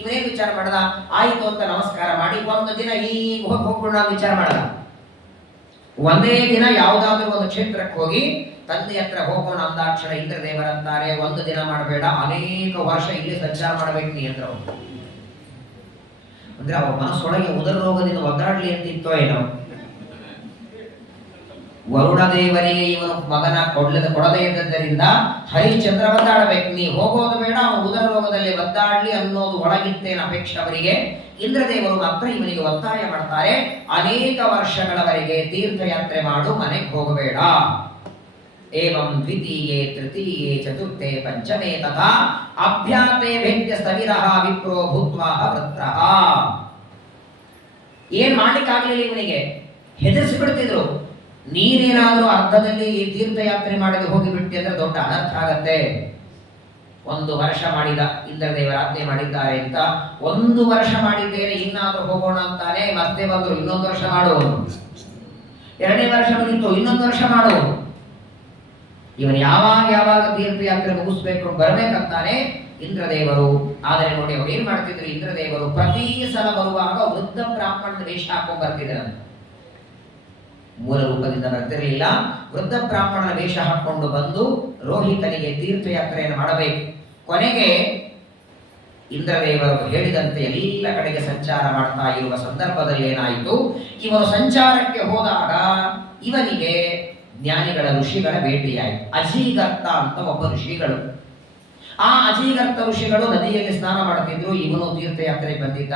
ಇವನೇನ್ ವಿಚಾರ ಮಾಡದ, ಆಯ್ತು ಅಂತ ನಮಸ್ಕಾರ ಮಾಡಿ ಒಂದು ದಿನ ಈಗ ಹೋಗ್ಬಿಡೋಣ ವಿಚಾರ ಮಾಡದ. ಒಂದೇ ದಿನ ಯಾವುದಾದ್ರೂ ಒಂದು ಕ್ಷೇತ್ರಕ್ಕೆ ಹೋಗಿ ತಂದೆ ಹತ್ರ ಹೋಗೋಣ ಅಂದಾಕ್ಷಣ ಇಂದ್ರದೇವರಂತಾರೆ, ಒಂದು ದಿನ ಮಾಡಬೇಡ, ಅನೇಕ ವರ್ಷ ಇಲ್ಲಿ ಸಂಚಾರ ಮಾಡಬೇಕು ನೀ ಅಂದ್ರು. ಅಂದ್ರೆ ಅವ್ರ ಮನಸ್ಸೊಳಗೆ ಉದರ ರೋಗದಿಂದ ಒದ್ದಾಡ್ಲಿ ಅಂತಿತ್ತೋ ಏನೋ. ವರುಣದೇವರಿಗೆ ಇವನು ಮಗನ ಕೊಡದೇ ಇದ್ದರಿಂದ ಹರಿಶ್ಚಂದ್ರ ಒದ್ದಾಡಬೇಕು, ನೀ ಹೋಗೋದು ಬೇಡ, ಅವನು ಉದರ ರೋಗದಲ್ಲಿ ಒದ್ದಾಡ್ಲಿ ಅನ್ನೋದು ಒಳಗಿತ್ತೇನ ಅಪೇಕ್ಷೆ ಅವರಿಗೆ. ಇಂದ್ರದೇವರು ಮಾತ್ರ ಇವನಿಗೆ ಒತ್ತಾಯ ಮಾಡ್ತಾರೆ, ಅನೇಕ ವರ್ಷಗಳವರೆಗೆ ತೀರ್ಥಯಾತ್ರೆ ಮಾಡು, ಮನೆಗೆ ಹೋಗಬೇಡ. ಏವಂ ದ್ವಿತೀಯೇ ತೃತೀಯೇ ಚತುರ್ಥೇ ಪಂಚಮೇ ತಥಾ ಅಭ್ಯಾತೆ ಭೇದ್ಯ ಸ್ಥವಿರಃ ವಿಪ್ರೋ ಭೂತ್ವಾ ವೃತ್ರಃ. ಏನ್ ಮಾಡ್ಲಿಕ್ಕಾಗ್ಲಿಲ್ಲ ಇವನಿಗೆ, ಹೆದರಿಸಿಬಿಡ್ತಿದ್ರು. ನೀನೇನಾದ್ರೂ ಅರ್ಧದಲ್ಲಿ ಈ ತೀರ್ಥಯಾತ್ರೆ ಮಾಡದೆ ಹೋಗಿ ಬಿಟ್ಟಿ ಅಂದ್ರೆ ದೊಡ್ಡ ಅನರ್ಥ ಆಗತ್ತೆ. 1 ವರ್ಷ ಮಾಡಿದ, ಇಂದ್ರದೇವರ ಆಜ್ಞೆ ಮಾಡಿದ್ದಾರೆ ಅಂತ 1 ವರ್ಷ ಮಾಡಿದ್ದೇನೆ, ಇನ್ನಾದ್ರೂ ಹೋಗೋಣ ಅಂತಾನೆ ಮತ್ತೆ ಬಂದ್ರು, ಇನ್ನೊಂದು ವರ್ಷ ಮಾಡುವುದು. 2ನೇ ವರ್ಷ ಮುಗಿತು, ಇನ್ನೊಂದು ವರ್ಷ ಮಾಡುವುದು. ಇವನು ಯಾವಾಗ ತೀರ್ಥಯಾತ್ರೆ ಮುಗಿಸ್ಬೇಕು ಬರಬೇಕಂತಾನೆ ಇಂದ್ರದೇವರು. ಆದರೆ ನೋಡಿ ಅವ್ರು ಏನ್ ಮಾಡ್ತಿದ್ರು, ಇಂದ್ರದೇವರು ಪ್ರತಿ ಸಲ ಬರುವಾಗ ವೃದ್ಧ ಬ್ರಾಹ್ಮಣನ ವೇಷ ಹಾಕೊಂಡ್ ಬರ್ತಿದ್ರಂತೆ. ಮೂಲ ರೂಪದಿಂದ ಬರ್ತಿರಲಿಲ್ಲ, ವೃದ್ಧ ಬ್ರಾಹ್ಮಣನ ವೇಷ ಹಾಕೊಂಡು ಬಂದು ರೋಹಿತನಿಗೆ ತೀರ್ಥಯಾತ್ರೆಯನ್ನು ಮಾಡಬೇಕು. ಕೊನೆಗೆ ಇಂದ್ರದೇವರು ಹೇಳಿದಂತೆ ಎಲ್ಲ ಕಡೆಗೆ ಸಂಚಾರ ಮಾಡ್ತಾ ಇರುವ ಸಂದರ್ಭದಲ್ಲಿ ಏನಾಯಿತು, ಇವನು ಸಂಚಾರಕ್ಕೆ ಹೋದಾಗ ಇವನಿಗೆ ಜ್ಞಾನಿಗಳ ಋಷಿಗಳ ಭೇಟಿಯಾಯಿತು. ಅಜೀಗರ್ತ ಅಂತ ಒಬ್ಬ ಋಷಿಗಳು. ಆ ಅಜೀಗರ್ತ ಋಷಿಗಳು ನದಿಯಲ್ಲಿ ಸ್ನಾನ ಮಾಡುತ್ತಿದ್ರು, ಇವನು ತೀರ್ಥಯಾತ್ರೆಗೆ ಬಂದಿದ್ದ.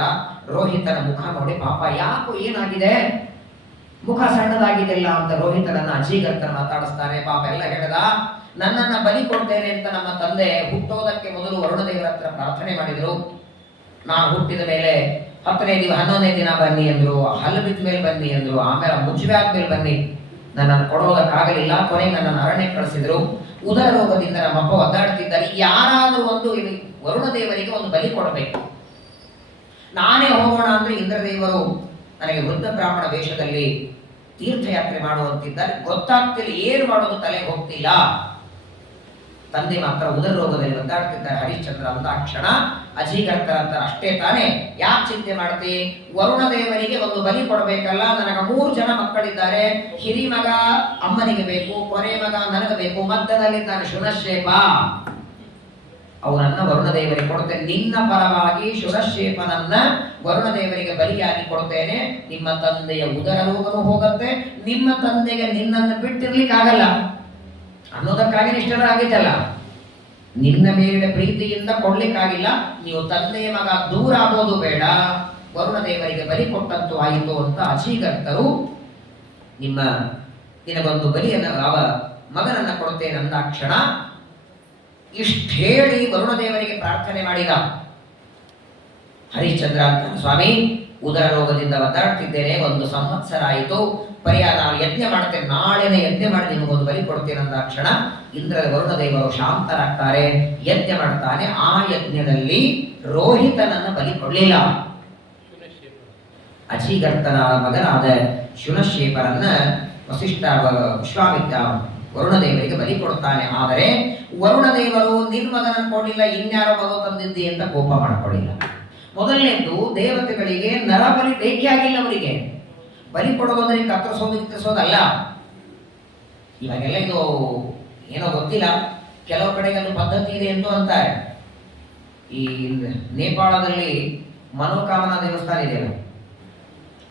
ರೋಹಿತನ ಮುಖ ನೋಡಿ, ಪಾಪ ಯಾಕೋ ಏನಾಗಿದೆ, ಮುಖ ಸಣ್ಣದಾಗಿದೆಲ್ಲ ಅಂತ ರೋಹಿತನನ್ನ ಅಜೀಗರ್ತನ ಮಾತಾಡಿಸ್ತಾರೆ. ಪಾಪ ಎಲ್ಲ ಹೇಳ್ದ, ನನ್ನನ್ನ ಬಲಿ ಕೊಡ್ತೇನೆ ಅಂತ ನಮ್ಮ ತಂದೆ ಹುಟ್ಟೋದಕ್ಕೆ ಮೊದಲು ವರುಣದೇವರ ಹತ್ರ ಪ್ರಾರ್ಥನೆ ಮಾಡಿದ್ರು. ನಾನು ಹುಟ್ಟಿದ ಮೇಲೆ 10ನೇ ದಿನ 11ನೇ ದಿನ ಬನ್ನಿ ಅಂದ್ರು, ಹಲ್ಲು ಬಿದ್ದ ಮೇಲೆ ಬನ್ನಿ ಅಂದ್ರು, ಆಮೇಲೆ ಮುಚ್ಚುವೆ ಆದ್ಮೇಲೆ ಬನ್ನಿ. ನನ್ನನ್ನು ಕೊಡೋದಕ್ಕಾಗಲಿಲ್ಲ, ಕೊನೆಗೆ ನನ್ನನ್ನು ಅರಣ್ಯಕ್ಕೆ ಕಳಿಸಿದ್ರು. ಉದರ ರೋಗದಿಂದ ನಮ್ಮಪ್ಪ ಒದ್ದಾಡ್ತಿದ್ದಾರೆ. ಯಾರಾದರೂ ಒಂದು ವರುಣದೇವರಿಗೆ ಒಂದು ಬಲಿ ಕೊಡಬೇಕು. ನಾನೇ ಹೋಗೋಣ ಅಂದ್ರೆ ಇಂದ್ರದೇವರು ನನಗೆ ವೃದ್ಧ ಬ್ರಾಹ್ಮಣ ವೇಷದಲ್ಲಿ ತೀರ್ಥಯಾತ್ರೆ ಮಾಡುವಂತಿದ್ದಾರೆ, ಗೊತ್ತಾಗ್ತಿಲ್ಲ, ಏನು ಮಾಡೋದು ತಲೆಗೆ ಹೋಗ್ತಿಲ್ಲ. ತಂದೆ ಮಾತ್ರ ಉದರ ರೋಗದಲ್ಲಿ ಒದ್ದಾಡ್ತಿದ್ದಾರೆ. ಹರಿಶ್ಚಂದ್ರ ಅಂದಾಕ್ಷಣ ಅಜೀಗರ್ತರ ಅಂತ ಅಷ್ಟೇ ತಾನೇ, ಯಾಕೆ ಚಿಂತೆ ಮಾಡ್ತಿ, ವರುಣ ದೇವರಿಗೆ ಒಂದು ಬಲಿ ಕೊಡಬೇಕಲ್ಲ, ನನಗೆ 3 ಜನ ಮಕ್ಕಳಿದ್ದಾರೆ, ಹಿರಿ ಮಗ ಅಮ್ಮನಿಗೆ ಬೇಕು, ಕೊನೆ ಮಗ ನನಗೆ ಬೇಕು, ಮಧ್ಯದಲ್ಲಿ ನಾನು ಶುನಶೇಪ, ಅವನನ್ನ ವರುಣದೇವರಿಗೆ ಕೊಡ್ತೇನೆ. ನಿನ್ನ ಪರವಾಗಿ ಶುನಶೇಪನನ್ನ ವರುಣದೇವರಿಗೆ ಬಲಿಯಾಗಿ ಕೊಡ್ತೇನೆ. ನಿಮ್ಮ ತಂದೆಯ ಉದರ ರೋಗನೂ ಹೋಗುತ್ತೆ, ನಿಮ್ಮ ತಂದೆಗೆ ನಿನ್ನನ್ನು ಬಿಟ್ಟಿರ್ಲಿಕ್ಕಾಗಲ್ಲ ಅನ್ನೋದಕ್ಕಾಗಿ ನಿಷ್ಠರಾಗಿದ್ದಲ್ಲ. ನಿನ್ನ ಮೇಲಿನ ಪ್ರೀತಿಯಿಂದ ಕೊಡ್ಲಿಕ್ಕಾಗಿಲ್ಲ, ನೀವು ತಂದೆಯ ಮಗ ದೂರ ಆಗೋದು ಬೇಡ, ವರುಣದೇವರಿಗೆ ಬಲಿ ಕೊಟ್ಟಂತೂ ಆಯಿತು ಅಂತ ಅಜೀಗರ್ತರು ನಿನಗೊಂದು ಬಲಿಯನ್ನು ಮಗನನ್ನ ಕೊಡ್ತೇನೆ ಅಂದಾಕ್ಷಣ ಇಷ್ಟೇಳಿ ವರುಣದೇವರಿಗೆ ಪ್ರಾರ್ಥನೆ ಮಾಡಿದ. ಹರಿಶ್ಚಂದ್ರ ಅಂತ, ಸ್ವಾಮಿ ಉದರ ರೋಗದಿಂದ ಒದ್ದಾಡ್ತಿದ್ದೇನೆ, 1 ಸಂವತ್ಸರ ಆಯಿತು, ಪರಿಹಾರ ನಾನು ಯಜ್ಞ ಮಾಡ್ತೇನೆ, ನಾಳೆನೇ ಯಜ್ಞ ಮಾಡಿ ನಿಮಗೊಂದು ಬಲಿ ಕೊಡ್ತೇನೆ ಅಂದಾಕ್ಷಣ ವರುಣದೇವರು ಶಾಂತರಾಗ್ತಾರೆ, ಯಜ್ಞ ಮಾಡ್ತಾನೆ. ಆ ಯಜ್ಞದಲ್ಲಿ ರೋಹಿತನನ್ನ ಬಲಿ ಕೊಡಲಿಲ್ಲ. ಅಜೀಗರ್ತನ ಮಗನಾದ ಶುನಶೇಪರನ್ನ ವಿಶ್ವಾಮಿತ್ರ ವರುಣದೇವರಿಗೆ ಬಲಿ ಕೊಡ್ತಾನೆ. ಆದರೆ ವರುಣದೇವರು ನಿನ್ ಮಗನನ್ನು ಕೊಡಲಿಲ್ಲ, ಇನ್ಯಾರೋ ಮಗ ತಂದಿದ್ದಿ ಅಂತ ಕೋಪ ಮಾಡಿಕೊಳ್ಳಿಲ್ಲ. ಮೊದಲನೇದು, ದೇವತೆಗಳಿಗೆ ನರಬಲಿ ಬೇಕೇ ಆಗಿಲ್ಲ. ಅವರಿಗೆ ಬಲಿ ಕೊಡೋದಂದ್ರೆ ಕತ್ತರಿಸೋದಲ್ಲ. ಇವಾಗೆಲ್ಲ ಇದು ಏನೋ ಗೊತ್ತಿಲ್ಲ, ಕೆಲವು ಕಡೆಗೆ ಅದು ಪದ್ಧತಿ ಇದೆ ಎಂದು ಅಂತಾರೆ. ಈ ನೇಪಾಳದಲ್ಲಿ ಮನೋಕಾಮನಾ ದೇವಸ್ಥಾನ ಇದೆಯಲ್ಲ,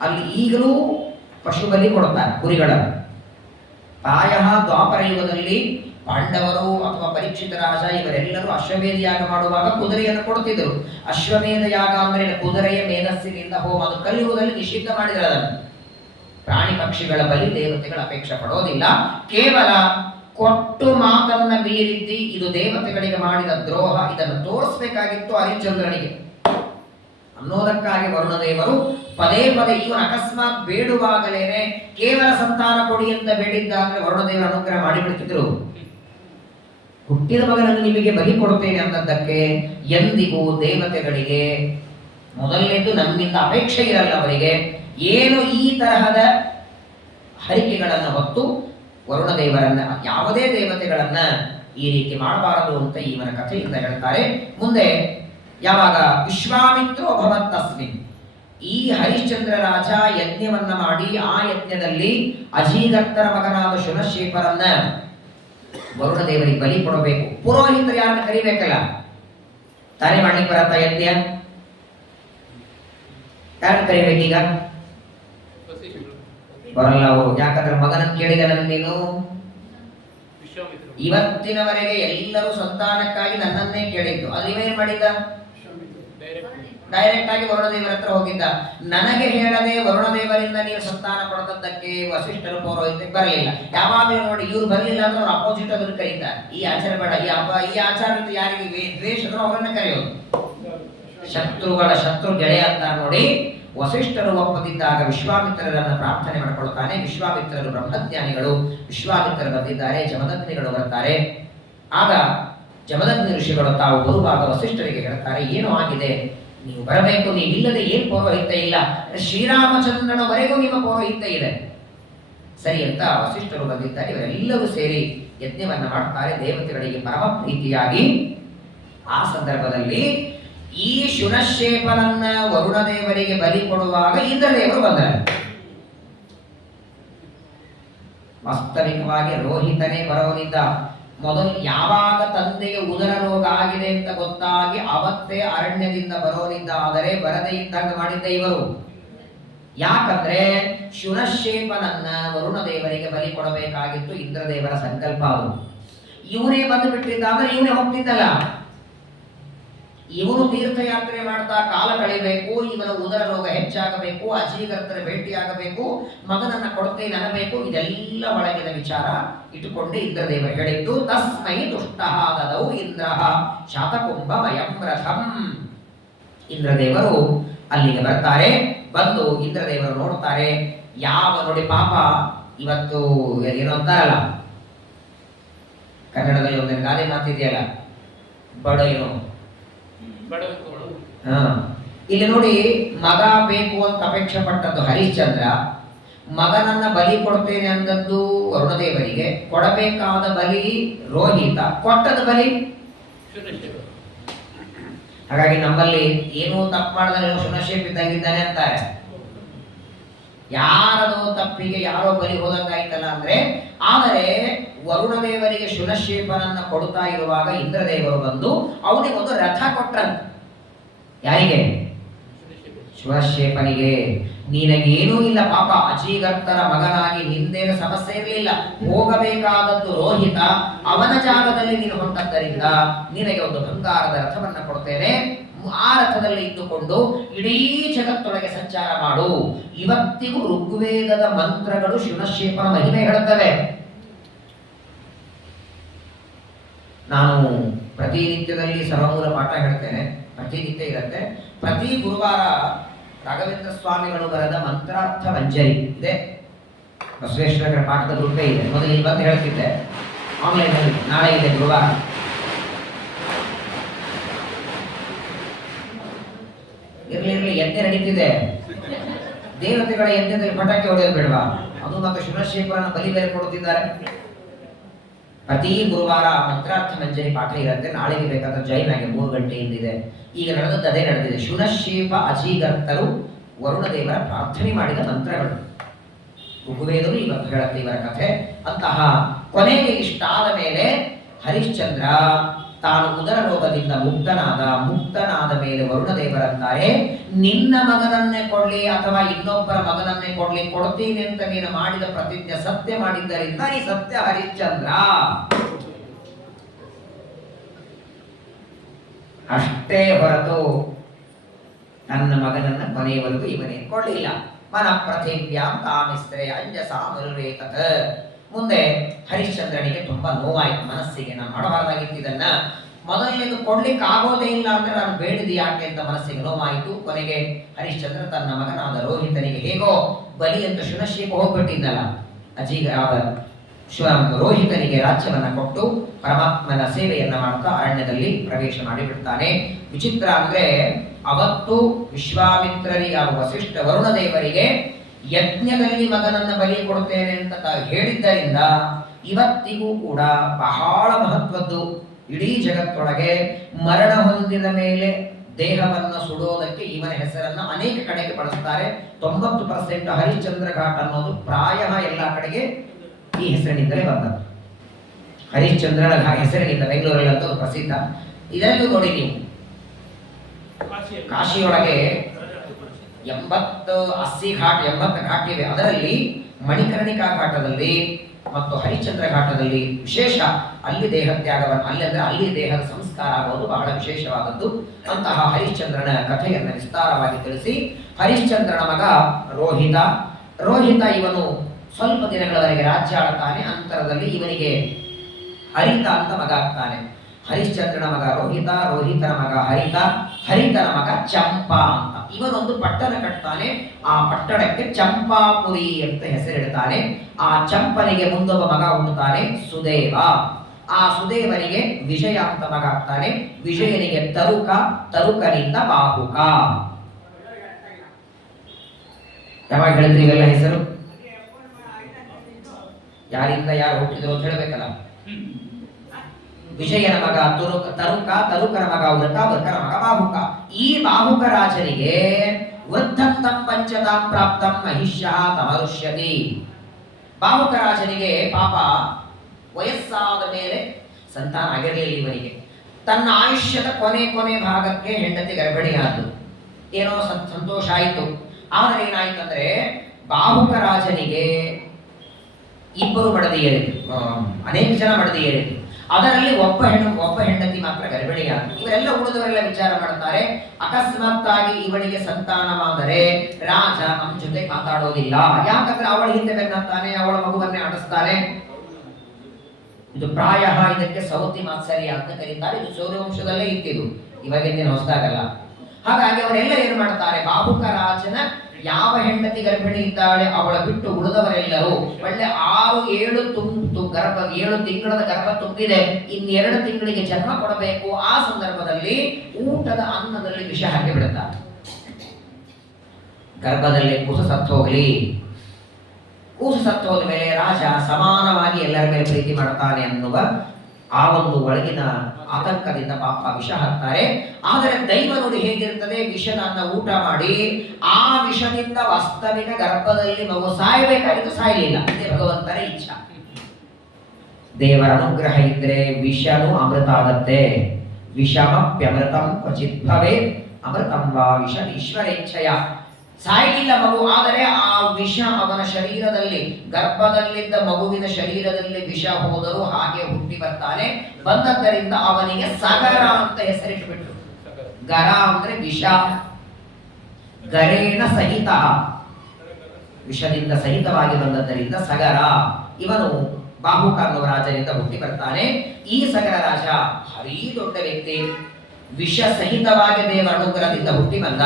ಅಲ್ಲಿ ಈಗಲೂ ಪಶು ಬಲಿ ಕೊಡ್ತಾರೆ, ಕುರಿಗಳನ್ನು. ಪ್ರಾಯಃ ದ್ವಾಪರ ಯುಗದಲ್ಲಿ ಪಾಂಡವರು ಅಥವಾ ಪರೀಕ್ಷಿತ ರಾಜ ಇವರೆಲ್ಲರೂ ಅಶ್ವಮೇಧ ಯಾಗ ಮಾಡುವಾಗ ಕುದುರೆಯನ್ನು ಕೊಡ್ತಿದ್ರು. ಅಶ್ವಮೇಧ ಯಾಗ ಅಂದ್ರೆ ಕುದುರೆಯ ಮೇಧಸ್ಸಿನಿಂದ ಹೋಮ, ಅದು ಕಲಿಯುಗದಲ್ಲಿ ನಿಷಿದ್ಧ ಮಾಡಿದ್ರು. ಅದನ್ನು ಪ್ರಾಣಿ ಪಕ್ಷಿಗಳ ಬಲಿ ದೇವತೆಗಳ ಅಪೇಕ್ಷೆ ಪಡೋದಿಲ್ಲ. ಕೇವಲ ಕೊಟ್ಟು ಮಾತನ್ನ ಮೀರಿದ್ದಿ, ಇದು ದೇವತೆಗಳಿಗೆ ಮಾಡಿದ ದ್ರೋಹ, ಇದನ್ನು ತೋರಿಸ್ಬೇಕಾಗಿತ್ತು ಹರಿಶ್ಚಂದ್ರನಿಗೆ ಅನ್ನೋದಕ್ಕಾಗಿ ವರುಣದೇವರು ಪದೇ ಪದೇ ಇವನು ಅಕಸ್ಮಾತ್ ಬೇಡುವಾಗಲೇನೆ ಕೇವಲ ಸಂತಾನ ಕೊಡಿ ಅಂತ ಬೇಡಿದ್ದಾದ್ರೆ ವರುಣದೇವರ ಅನುಗ್ರಹ ಮಾಡಿಬಿಡ್ತಿದ್ರು. ಹುಟ್ಟಿದ ಮಗನನ್ನು ನಿಮಗೆ ಬಲಿ ಕೊಡುತ್ತೇನೆ ಅನ್ನೋದಕ್ಕೆ ಎಂದಿಗೂ ದೇವತೆಗಳಿಗೆ ಮೊದಲನೇದು ನಮ್ಮಿಂದ ಅಪೇಕ್ಷೆ ಇರಲ್ಲ. ಅವರಿಗೆ ಏನು ಈ ತರಹದ ಹರಿಕೆಗಳನ್ನು ಹೊತ್ತು ವರುಣದೇವರನ್ನ, ಯಾವುದೇ ದೇವತೆಗಳನ್ನ ಈ ರೀತಿ ಮಾಡಬಾರದು ಅಂತ ಇವನ ಕಥೆಯಿಂದ ಹೇಳ್ತಾರೆ. ಮುಂದೆ ಯಾವಾಗ ವಿಶ್ವಾಮಿತ್ರೋ ಭವತ್ ತಸ್ಮಿನ್, ಈ ಹರಿಶ್ಚಂದ್ರ ರಾಜ ಯಜ್ಞವನ್ನ ಮಾಡಿ ಆ ಯಜ್ಞದಲ್ಲಿ ಅಜೀಗರ್ತರ ಮಗನಾದ ಶುನಶೇಪರನ್ನ ವರುಣದೇವರಿಗೆ ಬಲಿ ಕೊಡಬೇಕು. ಪುರೋಹಿತರು ಯಾರನ್ನ ಕರಿಬೇಕಲ್ಲ, ತಾನೇ ಮಾಡ್ಲಿಕ್ಕೆ ಬರತ್ತ ಯಜ್ಞ? ಯಾರನ್ನ ಕರಿಬೇಕೀಗ? ಬರಲ್ಲ ಅವರು. ಯಾಕಂದ್ರೆ ಮಗನನ್ನು ಕೇಳಿದ ನೀನು ಇವತ್ತಿನವರೆಗೆ ಎಲ್ಲರೂ ಸಂತಾನಕ್ಕಾಗಿ ನನ್ನನ್ನೇ ಕೇಳಿದ್ದು. ಅದು ಇವೇನ್ ಮಾಡಿದ್ದ? ಡೈರೆಕ್ಟ್ ಆಗಿ ವರುಣದೇವರ ಹತ್ರ ಹೋಗಿದ್ದ. ನನಗೆ ಹೇಳದೆ ವರುಣದೇವರಿಂದ ನೀವು ಸಂತಾನ ಪಡೆದದ್ದಕ್ಕೆ ವಸಿಷ್ಠರು ಪೌರೋಹಿತ್ಯಕ್ಕೆ ಬರಲಿಲ್ಲ. ಯಾವಾಗಲೂ ನೋಡಿ, ಇವ್ರು ಬರಲಿಲ್ಲ ಅಂದ್ರೆ ಅವ್ರು ಅಪೋಸಿಟ್ ಅದನ್ನು ಕರೀತಾರೆ. ಈ ಆಚಾರ ಬೇಡ, ಈ ಆಚಾರ ಯಾರಿಗೆ ದ್ವೇಷದ್ರು ಅವರನ್ನ ಕರೆಯೋದು. ಶತ್ರುಗಳ ಶತ್ರು ಗೆಳೆಯ ಅಂತ ನೋಡಿ. ವಸಿಷ್ಠರು ಒಪ್ಪದಿದ್ದಾಗ ವಿಶ್ವಾಮಿತ್ರರನ್ನು ಪ್ರಾರ್ಥನೆ ಮಾಡಿಕೊಳ್ತಾನೆ. ವಿಶ್ವಾಮಿತ್ರರು ಬ್ರಹ್ಮಜ್ಞಾನಿಗಳು. ವಿಶ್ವಾಮಿತ್ರರು ಬಂದಿದ್ದಾರೆ, ಜಮದಗ್ನಿಗಳು ಬರ್ತಾರೆ. ಆಗ ಜಮದಗ್ನಿ ಋಷಿಗಳು ತಾವು ಬರುವಾಗ ವಸಿಷ್ಠರಿಗೆ ಹೇಳ್ತಾರೆ, ಏನು ಆಗಿದೆ, ನೀವು ಬರಬೇಕು, ನೀವಿಲ್ಲದೆ ಏನು ಪೌರೋಹಿತ ಇಲ್ಲ, ಶ್ರೀರಾಮಚಂದ್ರನವರೆಗೂ ನಿಮ್ಮ ಪೌರೋಹಿತ ಇದೆ. ಸರಿ ಅಂತ ವಸಿಷ್ಠರು ಬಂದಿದ್ದಾರೆ. ಇವರೆಲ್ಲರೂ ಸೇರಿ ಯಜ್ಞವನ್ನ ಮಾಡ್ತಾರೆ ದೇವತೆಗಳಿಗೆ ಪರಮ ಪ್ರೀತಿಯಾಗಿ. ಆ ಸಂದರ್ಭದಲ್ಲಿ ಈ ಶುನಶೇಪನನ್ನ ವರುಣ ದೇವರಿಗೆ ಬಲಿ ಕೊಡುವಾಗ ಇಂದ್ರದೇವರು ಬಂದರು. ವಾಸ್ತವಿಕವಾಗಿ ರೋಹಿತನೇ ಬರೋನಿದ್ದ. ಮೊದಲು ಯಾವಾಗ ತಂದೆಗೆ ಉದರ ರೋಗ ಆಗಿದೆ ಅಂತ ಗೊತ್ತಾಗಿ ಅವತ್ತೇ ಅರಣ್ಯದಿಂದ ಬರೋನಿದ್ದ. ಆದರೆ ಬರದೇ ಇದ್ದಾಗ ಮಾಡಿದ್ದ ಇವರು. ಯಾಕಂದ್ರೆ ಶುನಶೇಪನನ್ನ ವರುಣ ದೇವರಿಗೆ ಬಲಿ ಕೊಡಬೇಕಾಗಿತ್ತು, ಇಂದ್ರದೇವರ ಸಂಕಲ್ಪ ಅದು. ಇವನೇ ಬಂದು ಬಿಟ್ಟಿದ್ದ ಅಂದ್ರೆ ಇವನೇ ಹೋಗ್ತಿದ್ದಲ್ಲ. ಇವನು ತೀರ್ಥಯಾತ್ರೆ ಮಾಡ್ತಾ ಕಾಲ ಕಳಿಬೇಕು, ಇವನ ಉದರ ರೋಗ ಹೆಚ್ಚಾಗಬೇಕು, ಅಜೀಗರ್ತರ ಭೇಟಿಯಾಗಬೇಕು, ಮಗನನ್ನ ಕೊಡ್ತೇನೆ ಅನ್ನಬೇಕು. ಇದೆಲ್ಲ ಒಳಗಿನ ವಿಚಾರ ಇಟ್ಟುಕೊಂಡು ಇಂದ್ರದೇವರು ಹೇಳಿದ್ದು, ತಸ್ಮೈ ತುಷ್ಟಃ ದದೌ ಇಂದ್ರ ಶಾತಕುಂಭ ವಯಂ ರಥಂ. ಇಂದ್ರದೇವರು ಅಲ್ಲಿಗೆ ಬರ್ತಾರೆ. ಬಂದು ಇಂದ್ರದೇವರು ನೋಡ್ತಾರೆ. ಯಾವ ನೋಡಿ ಪಾಪ ಇವತ್ತು ಏನೋ ಅಂತಾರಲ್ಲ, ಕನ್ನಡದಲ್ಲಿ ಒಂದೇನು ಗಾದೆ ಮಾತಿದೆಯಲ್ಲ, ಬಡ ಏನು ಇಲ್ಲಿ ನೋಡಿ, ಮಗ ಬೇಕು ಅಂತ ಅಪೇಕ್ಷೆ ಪಟ್ಟದ್ದು ಹರಿಶ್ಚಂದ್ರ, ಮಗನನ್ನ ಬಲಿ ಕೊಡ್ತೇನೆ ಅಂದದ್ದು ವರುಣದೇವರಿಗೆ, ಕೊಡಬೇಕಾದ ಬಲಿ ರೋಹಿತ, ಕೊಟ್ಟದ ಬಲಿ. ಹಾಗಾಗಿ ನಮ್ಮಲ್ಲಿ ಏನೂ ತಪ್ಪು ಮಾಡಿದ್ರೆ ಶುನಶೇಪ್ ಇದ್ದಂಗಿದ್ದಾನೆ ಅಂತಾರೆ. ಯಾರದೋ ತಪ್ಪಿಗೆ ಯಾರೋ ಬಲಿ ಹೋದಂಗಾಯ್ತಲ್ಲ ಅಂದ್ರೆ. ಆದರೆ ವರುಣದೇವರಿಗೆ ಶುನಶೇಪನನ್ನ ಕೊಡ್ತಾ ಇರುವಾಗ ಇಂದ್ರದೇವರು ಬಂದು ಅವನಿಗೆ ಒಂದು ರಥ ಕೊಟ್ರಂತ. ಯಾರಿಗೆ? ಶುನಶೇಪನಿಗೆ. ನಿನಗೇನೂ ಇಲ್ಲ ಪಾಪ, ಅಜೀಗರ್ತರ ಮಗನಾಗಿ ನಿಂದೇನು ಸಮಸ್ಯೆ ಇರಲಿಲ್ಲ. ಹೋಗಬೇಕಾದದ್ದು ರೋಹಿತ, ಅವನ ಜಾಗದಲ್ಲಿ ನೀನು ಹೊಂಟದ್ದರಿಂದ ನಿನಗೆ ಒಂದು ಬಂಗಾರದ ರಥವನ್ನ ಕೊಡ್ತೇನೆ. ಆ ರಥದಲ್ಲಿ ಇದ್ದುಕೊಂಡು ಇಡೀ ಜಗತ್ತೊಳಗೆ ಸಂಚಾರ ಮಾಡು. ಇವತ್ತಿಗೂ ಋಗ್ವೇದದ ಮಂತ್ರಗಳು ಶುನಶೇಪನ ಮಹಿಮೆ ಹೇಳುತ್ತವೆ. ನಾನು ಪ್ರತಿನಿತ್ಯದಲ್ಲಿ ಸರ್ವಮೂಲ ಪಾಠ ಹೇಳ್ತೇನೆ, ಪ್ರತಿನಿತ್ಯ ಇರುತ್ತೆ. ಪ್ರತಿ ಗುರುವಾರ ರಾಘವೇಂದ್ರ ಸ್ವಾಮಿಗಳು ಬರೆದ ಮಂತ್ರಾರ್ಥ ಮಂಜರಿ ಇದೆ, ಬಸವೇಶ್ವರ ಪಾಠದ ರೂಪೇ ಇದೆ. ಮೊದಲು ಇಲ್ಲಿ ಬಂದು ಹೇಳ್ತಿದ್ದೆ, ಆನ್ಲೈನ್ ಅಲ್ಲಿ ನಾಳೆ ಇದೆ ಗುರುವಾರ. ಇರ್ಲಿ ಯಜ್ಞ ನಡೀತಿದೆ, ದೇವತೆಗಳ ಯಜ್ಞದಲ್ಲಿ ಪಟಾಕಿ ಹೊಡೆಯೋದು ಬೇಡವಾ? ಅದು ಮತ್ತು ಶುನಶೇಖರನ ಬಲಿ ಬೇರೆ ಕೊಡುತ್ತಿದ್ದಾರೆ. ಪ್ರತಿ ಗುರುವಾರ ಮಂತ್ರಾರ್ಥ ಮಂಜರಿ ಪಾಠ ಇರುತ್ತೆ. ನಾಳೆಗೆ ಬೇಕಾದ್ರೆ ಜೈನ್ ಆಗಿ 3 ಗಂಟೆಯಿಂದ ಇದೆ. ಈಗ ನಡೆದದ್ದು ಅದೇ ನಡೆದಿದೆ. ಶುನಶೇಪ ಅಜೀಗರ್ತರು ವರುಣದೇವರ ಪ್ರಾರ್ಥನೆ ಮಾಡಿದ ಮಂತ್ರಗಳು. ಋಗ್ವೇದವು ಇವತ್ತು ಹೇಳುತ್ತೆ ಇವರ ಕಥೆ. ಅಂತಹ ಕೊನೆಗೆ ಇಷ್ಟಾದ ಮೇಲೆ ಹರಿಶ್ಚಂದ್ರ ತಾನು ಉದರ ರೋಗದಿಂದ ಮುಕ್ತನಾದ ಮೇಲೆ ವರುಣದೇವರಂತಾರೆ, ನಿನ್ನ ಮಗನನ್ನೇ ಕೊಡ್ಲಿ ಅಥವಾ ಇನ್ನೊಬ್ಬರ ಮಗನನ್ನೇ ಕೊಡ್ಲಿ, ಕೊಡ್ತೀನಿ ಅಂತ ನೀನು ಮಾಡಿದ ಪ್ರತಿಜ್ಞೆ ಸತ್ಯ ಮಾಡಿದ್ದರಿಂದ ಈ ಸತ್ಯ ಹರಿಶ್ಚಂದ್ರ. ಅಷ್ಟೇ ಹೊರತು ನನ್ನ ಮಗನನ್ನ ಕೊನೆಯವರೆಗೂ ಇವನೇ ಕೊಳ್ಳಿಲ್ಲ. ಮನ ಪ್ರತಿಭ್ಯಾಂ ಕಾಮಿಸ್ತ್ರೆ ಅಂಜಸಾ ಮುರುವೇತತ. ಮುಂದೆ ಹರಿಶ್ಚಂದ್ರನಿಗೆ ತುಂಬಾ ನೋವಾಯ್ತು ಮನಸ್ಸಿಗೆ. ನಾನು ಮಾಡಬಾರ್ದಾಗಿತ್ತು ಇದನ್ನ, ಮೊದಲನೇದು ಕೊಡ್ಲಿಕ್ಕೆ ಆಗೋದೇ ಇಲ್ಲ ಅಂದ್ರೆ ನಾನು ಬೇಡಿದೆ ಯಾಕೆ ಅಂತ ಮನಸ್ಸಿಗೆ ನೋವಾಯಿತು. ಕೊನೆಗೆ ಹರಿಶ್ಚಂದ್ರ ತನ್ನ ಮಗನಾದ ರೋಹಿತನಿಗೆ ಹೇಗೋ ಬಲಿ ಅಂತ ಶುನಶೇಪ ಹೋಗ್ಬಿಟ್ಟಿದ್ದಲ್ಲ, ರೋಹಿತನಿಗೆ ರಾಜ್ಯವನ್ನ ಕೊಟ್ಟು ಪರಮಾತ್ಮನ ಸೇವೆಯನ್ನ ಮಾಡ್ತಾ ಅರಣ್ಯದಲ್ಲಿ ಪ್ರವೇಶ ಮಾಡಿಬಿಡ್ತಾನೆ. ವಿಚಿತ್ರ ಅಂದ್ರೆ ಅವತ್ತು ವಿಶ್ವಾಮಿತ್ರರಿಗೆ ವಸಿಷ್ಠ ವರುಣದೇವರಿಗೆ ಯಜ್ಞದಲ್ಲಿ ಮಗನನ್ನ ಬಲಿ ಕೊಡ್ತೇನೆ ಅಂತ ಹೇಳಿದ್ದರಿಂದ ಇವತ್ತಿಗೂ ಕೂಡ ಬಹಳ ಮಹತ್ವದ್ದು. ಇಡೀ ಜಗತ್ತೊಳಗೆ ಮರಣ ಹೊಂದಿದ ಮೇಲೆ ದೇಹವನ್ನು ಸುಡೋದಕ್ಕೆ ಇವನ ಹೆಸರನ್ನ ಅನೇಕ ಕಡೆಗೆ ಬಳಸ್ತಾರೆ. 90% ಹರಿಶ್ಚಂದ್ರ ಘಾಟ್ ಅನ್ನೋದು ಪ್ರಾಯ ಎಲ್ಲ ಕಡೆಗೆ ಈ ಹೆಸರಿನಿಂದಲೇ ಬಂದದ್ದು. ಹರಿಶ್ಚಂದ್ರನ ಹೆಸರಿನಿಂದ ಬೆಂಗಳೂರಲ್ಲಂತೂ ಪ್ರಸಿದ್ಧ. ಇದರಲ್ಲೂ ನೋಡಿ ನೀವು, ಕಾಶಿಯೊಳಗೆ 80 ಘಾಟ್ ಇವೆ. ಅದರಲ್ಲಿ ಮಣಿಕರ್ಣಿಕಾ ಘಾಟದಲ್ಲಿ ಮತ್ತು ಹರಿಶ್ಚಂದ್ರ ಘಾಟದಲ್ಲಿ ವಿಶೇಷ. ಅಲ್ಲಿ ದೇಹತ್ಯಾಗವನ್ನು ಅಲ್ಲಿ ದೇಹದ ಸಂಸ್ಕಾರ ಆಗೋದು ಬಹಳ ವಿಶೇಷವಾದದ್ದು. ಅಂತಹ ಹರಿಶ್ಚಂದ್ರನ ಕಥೆಯನ್ನು ವಿಸ್ತಾರವಾಗಿ ತಿಳಿಸಿ, ಹರಿಶ್ಚಂದ್ರನ ಮಗ ರೋಹಿತ ಇವನು ಸ್ವಲ್ಪ ದಿನಗಳವರೆಗೆ ರಾಜ್ಯ ಆಳ್ತಾನೆ. ಅಂತರದಲ್ಲಿ ಇವನಿಗೆ ಹರಿತ ಅಂತ ಮಗ ಆಗ್ತಾನೆ. ಹರಿಶ್ಚಂದ್ರನ ಮಗ ರೋಹಿತನ ಮಗ ಹರಿತನ ಮಗ ಚಂಪಾ ಅಂತ. ಇವನೊಂದು ಪಟ್ಟಣ ಕಟ್ತಾನೆ. ಆ ಪಟ್ಟಣಕ್ಕೆ ಚಂಪಾಪುರಿ ಅಂತ ಹೆಸರಿಡ್ತಾನೆ. ಆ ಚಂಪನಿಗೆ ಮುಂದೊಬ್ಬ ಮಗ ಹುಟ್ಟುತ್ತಾನೆ, ಸುದೇವ. ಆ ಸುದೇವನಿಗೆ ವಿಜಯ ಅಂತ ಮಗ ಆಗ್ತಾನೆ. ವಿಜಯನಿಗೆ ತರುಕ, ತರುಕನಿಂದ ಬಾಹುಕ. ಯಾವಾಗ ಹೇಳಿದ್ರಿ ಇವೆಲ್ಲ ಹೆಸರು? ಯಾರಿಂದ ಯಾರು ಹುಟ್ಟಿದ್ರು ಅಂತ ಹೇಳಬೇಕಲ್ಲ. ವಿಜಯನ ಮಗ ತರುಕ, ತರುಕನ ಮಗ ವೃಕ, ವೃಕನ ಮಗ ಬಾಹುಕ. ಈ ಬಾಹುಕ ರಾಜನಿಗೆ ವೃದ್ಧಂತಂ ಪಂಚತಾಂ ಪ್ರಾಪ್ತಂ ಮಹಿಷ್ಯ ತಮರುಷ್ಯತಿ. ಬಾಹುಕ ರಾಜನಿಗೆ ಪಾಪ ವಯಸ್ಸಾದ ಮೇಲೆ ಸಂತಾನ ಆಗಿರಲಿಲ್ಲ ಇವನಿಗೆ. ತನ್ನ ಆಯುಷ್ಯದ ಕೊನೆ ಭಾಗಕ್ಕೆ ಹೆಂಡತಿ ಗರ್ಭಿಣಿಯಾದ್ದು. ಏನೋ ಸಂತೋಷ ಆಯಿತು. ಆದರೆ ಏನಾಯ್ತಂದ್ರೆ ಬಾಹುಕ ರಾಜನಿಗೆ ಇಬ್ಬರು ಮಡದಿಯರಿದ್ರು, ಅನೇಕ ಜನ ಮಡದಿಯರಿದ್ರು. ಅದರಲ್ಲಿ ಒಬ್ಬ ಹೆಂಡತಿ ಮಾತ್ರ ಗರ್ಭಿಣಿಯಾದ. ಇವರೆಲ್ಲ ಉಳಿದವರೆಲ್ಲ ವಿಚಾರ ಮಾಡ್ತಾರೆ, ಅಕಸ್ಮಾತ್ತಾಗಿ ಇವಳಿಗೆ ಸಂತಾನವಾದರೆ ರಾಜ ನಮ್ಮ ಜೊತೆ ಮಾತಾಡೋದಿಲ್ಲ. ಯಾಕಂದ್ರೆ ಅವಳ ಹಿಂದೆ ಬೆನ್ನತ್ತಾನೆ, ಅವಳ ಮಗುವನ್ನೇ ಆಡಿಸ್ತಾನೆ. ಇದು ಪ್ರಾಯ ಇದಕ್ಕೆ ಸೌತಿ ಮಾತ್ಸರ್ಯ ಅಂತ ಕರೀತಾರೆ. ಇದು ಸೂರ್ಯವಂಶದಲ್ಲೇ ಇತ್ತಿದು, ಇವಾಗಿಂದೇನು ಹೊಸದಾಗಲ್ಲ. ಹಾಗಾಗಿ ಅವರೆಲ್ಲ ಏನ್ ಮಾಡ್ತಾರೆ, ಬಾಹುಕ ರಾಜನ ಯಾವ ಹೆಂಡತಿ ಗರ್ಭಿಣಿ ಇದ್ದಾಳೆ ಅವಳ ಬಿಟ್ಟು ಉಳಿದವರೆಲ್ಲರೂ ಒಳ್ಳೆ 7 ತಿಂಗಳ ಗರ್ಭ ತುಂಬಿದೆ, ಇನ್ನು 2 ತಿಂಗಳಿಗೆ ಜನ್ಮ ಕೊಡಬೇಕು. ಆ ಸಂದರ್ಭದಲ್ಲಿ ಊಟದ ಅನ್ನದಲ್ಲಿ ವಿಷ ಹಾಕಿ ಬಿಡುತ್ತಾರೆ. ಗರ್ಭದಲ್ಲಿ ಕೂಸು ಸತ್ತೋಗ್ಲಿ. ಕೂಸು ಸತ್ತೋದ ಮೇಲೆ ರಾಜ ಸಮಾನವಾಗಿ ಎಲ್ಲರ ಮೇಲೆ ಪ್ರೀತಿ ಮಾಡ್ತಾನೆ ಅನ್ನುವ ಆ ಒಂದು ಒಳಗಿನ ಆತಂಕದಿಂದ ಪಾಪ ವಿಷ ಹಾಕ್ತಾರೆ. ಆದರೆ ದೈವ ನೋಡಿ ಹೇಗಿರ್ತದೆ, ವಿಷದ ಅನ್ನ ಊಟ ಮಾಡಿ ಆ ವಿಷದಿಂದ ವಾಸ್ತವಿಕ ಗರ್ಭದಲ್ಲಿ ಮಗು ಸಾಯಬೇಕಾಗಿದ್ದು ಸಾಯಲಿಲ್ಲ. ಇದೇ ಭಗವಂತನ ಇಚ್ಛಾ. ದೇವರ ಅನುಗ್ರಹ ಇದ್ರೆ ವಿಷನು ಅಮೃತ ಆಗತ್ತೆ. ವಿಷಮಪ್ಯಮೃತಂ ಕ್ವಚಿತ್ ಭವೇತ್ ಅಮೃತಂ ವಾ ವಿಷ ಈಶ್ವರೇಚ್ಛಯ. ಸಾಯಲಿಲ್ಲ ಮಗು, ಆದರೆ ಆ ವಿಷ ಅವನ ಶರೀರದಲ್ಲಿ, ಗರ್ಭದಲ್ಲಿದ್ದ ಮಗುವಿನ ಶರೀರದಲ್ಲಿ ವಿಷ ಹೋದರೂ ಹಾಗೆ ಹುಟ್ಟಿ ಬರ್ತಾನೆ. ಬಂದದ್ದರಿಂದ ಅವನಿಗೆ ಸಗರ ಅಂತ ಹೆಸರಿಟ್ಟುಬಿಟ್ರು. ಗರ ಅಂದ್ರೆ ವಿಷ, ಗರೇಣ ಸಹಿತ, ವಿಷದಿಂದ ಸಹಿತವಾಗಿ ಬಂದದ್ದರಿಂದ ಸಗರ. ಇವನು ಬಾಹುಕ ಅನ್ನುವ ರಾಜನಿಂದ ಹುಟ್ಟಿ ಬರ್ತಾನೆ. ಈ ಸಗರ ರಾಜ ಭಾರೀ ದೊಡ್ಡ ವ್ಯಕ್ತಿ. ವಿಷ ಸಹಿತವಾಗಿ ದೇವರ ಅನುಗ್ರಹದಿಂದ ಹುಟ್ಟಿ ಬಂದ,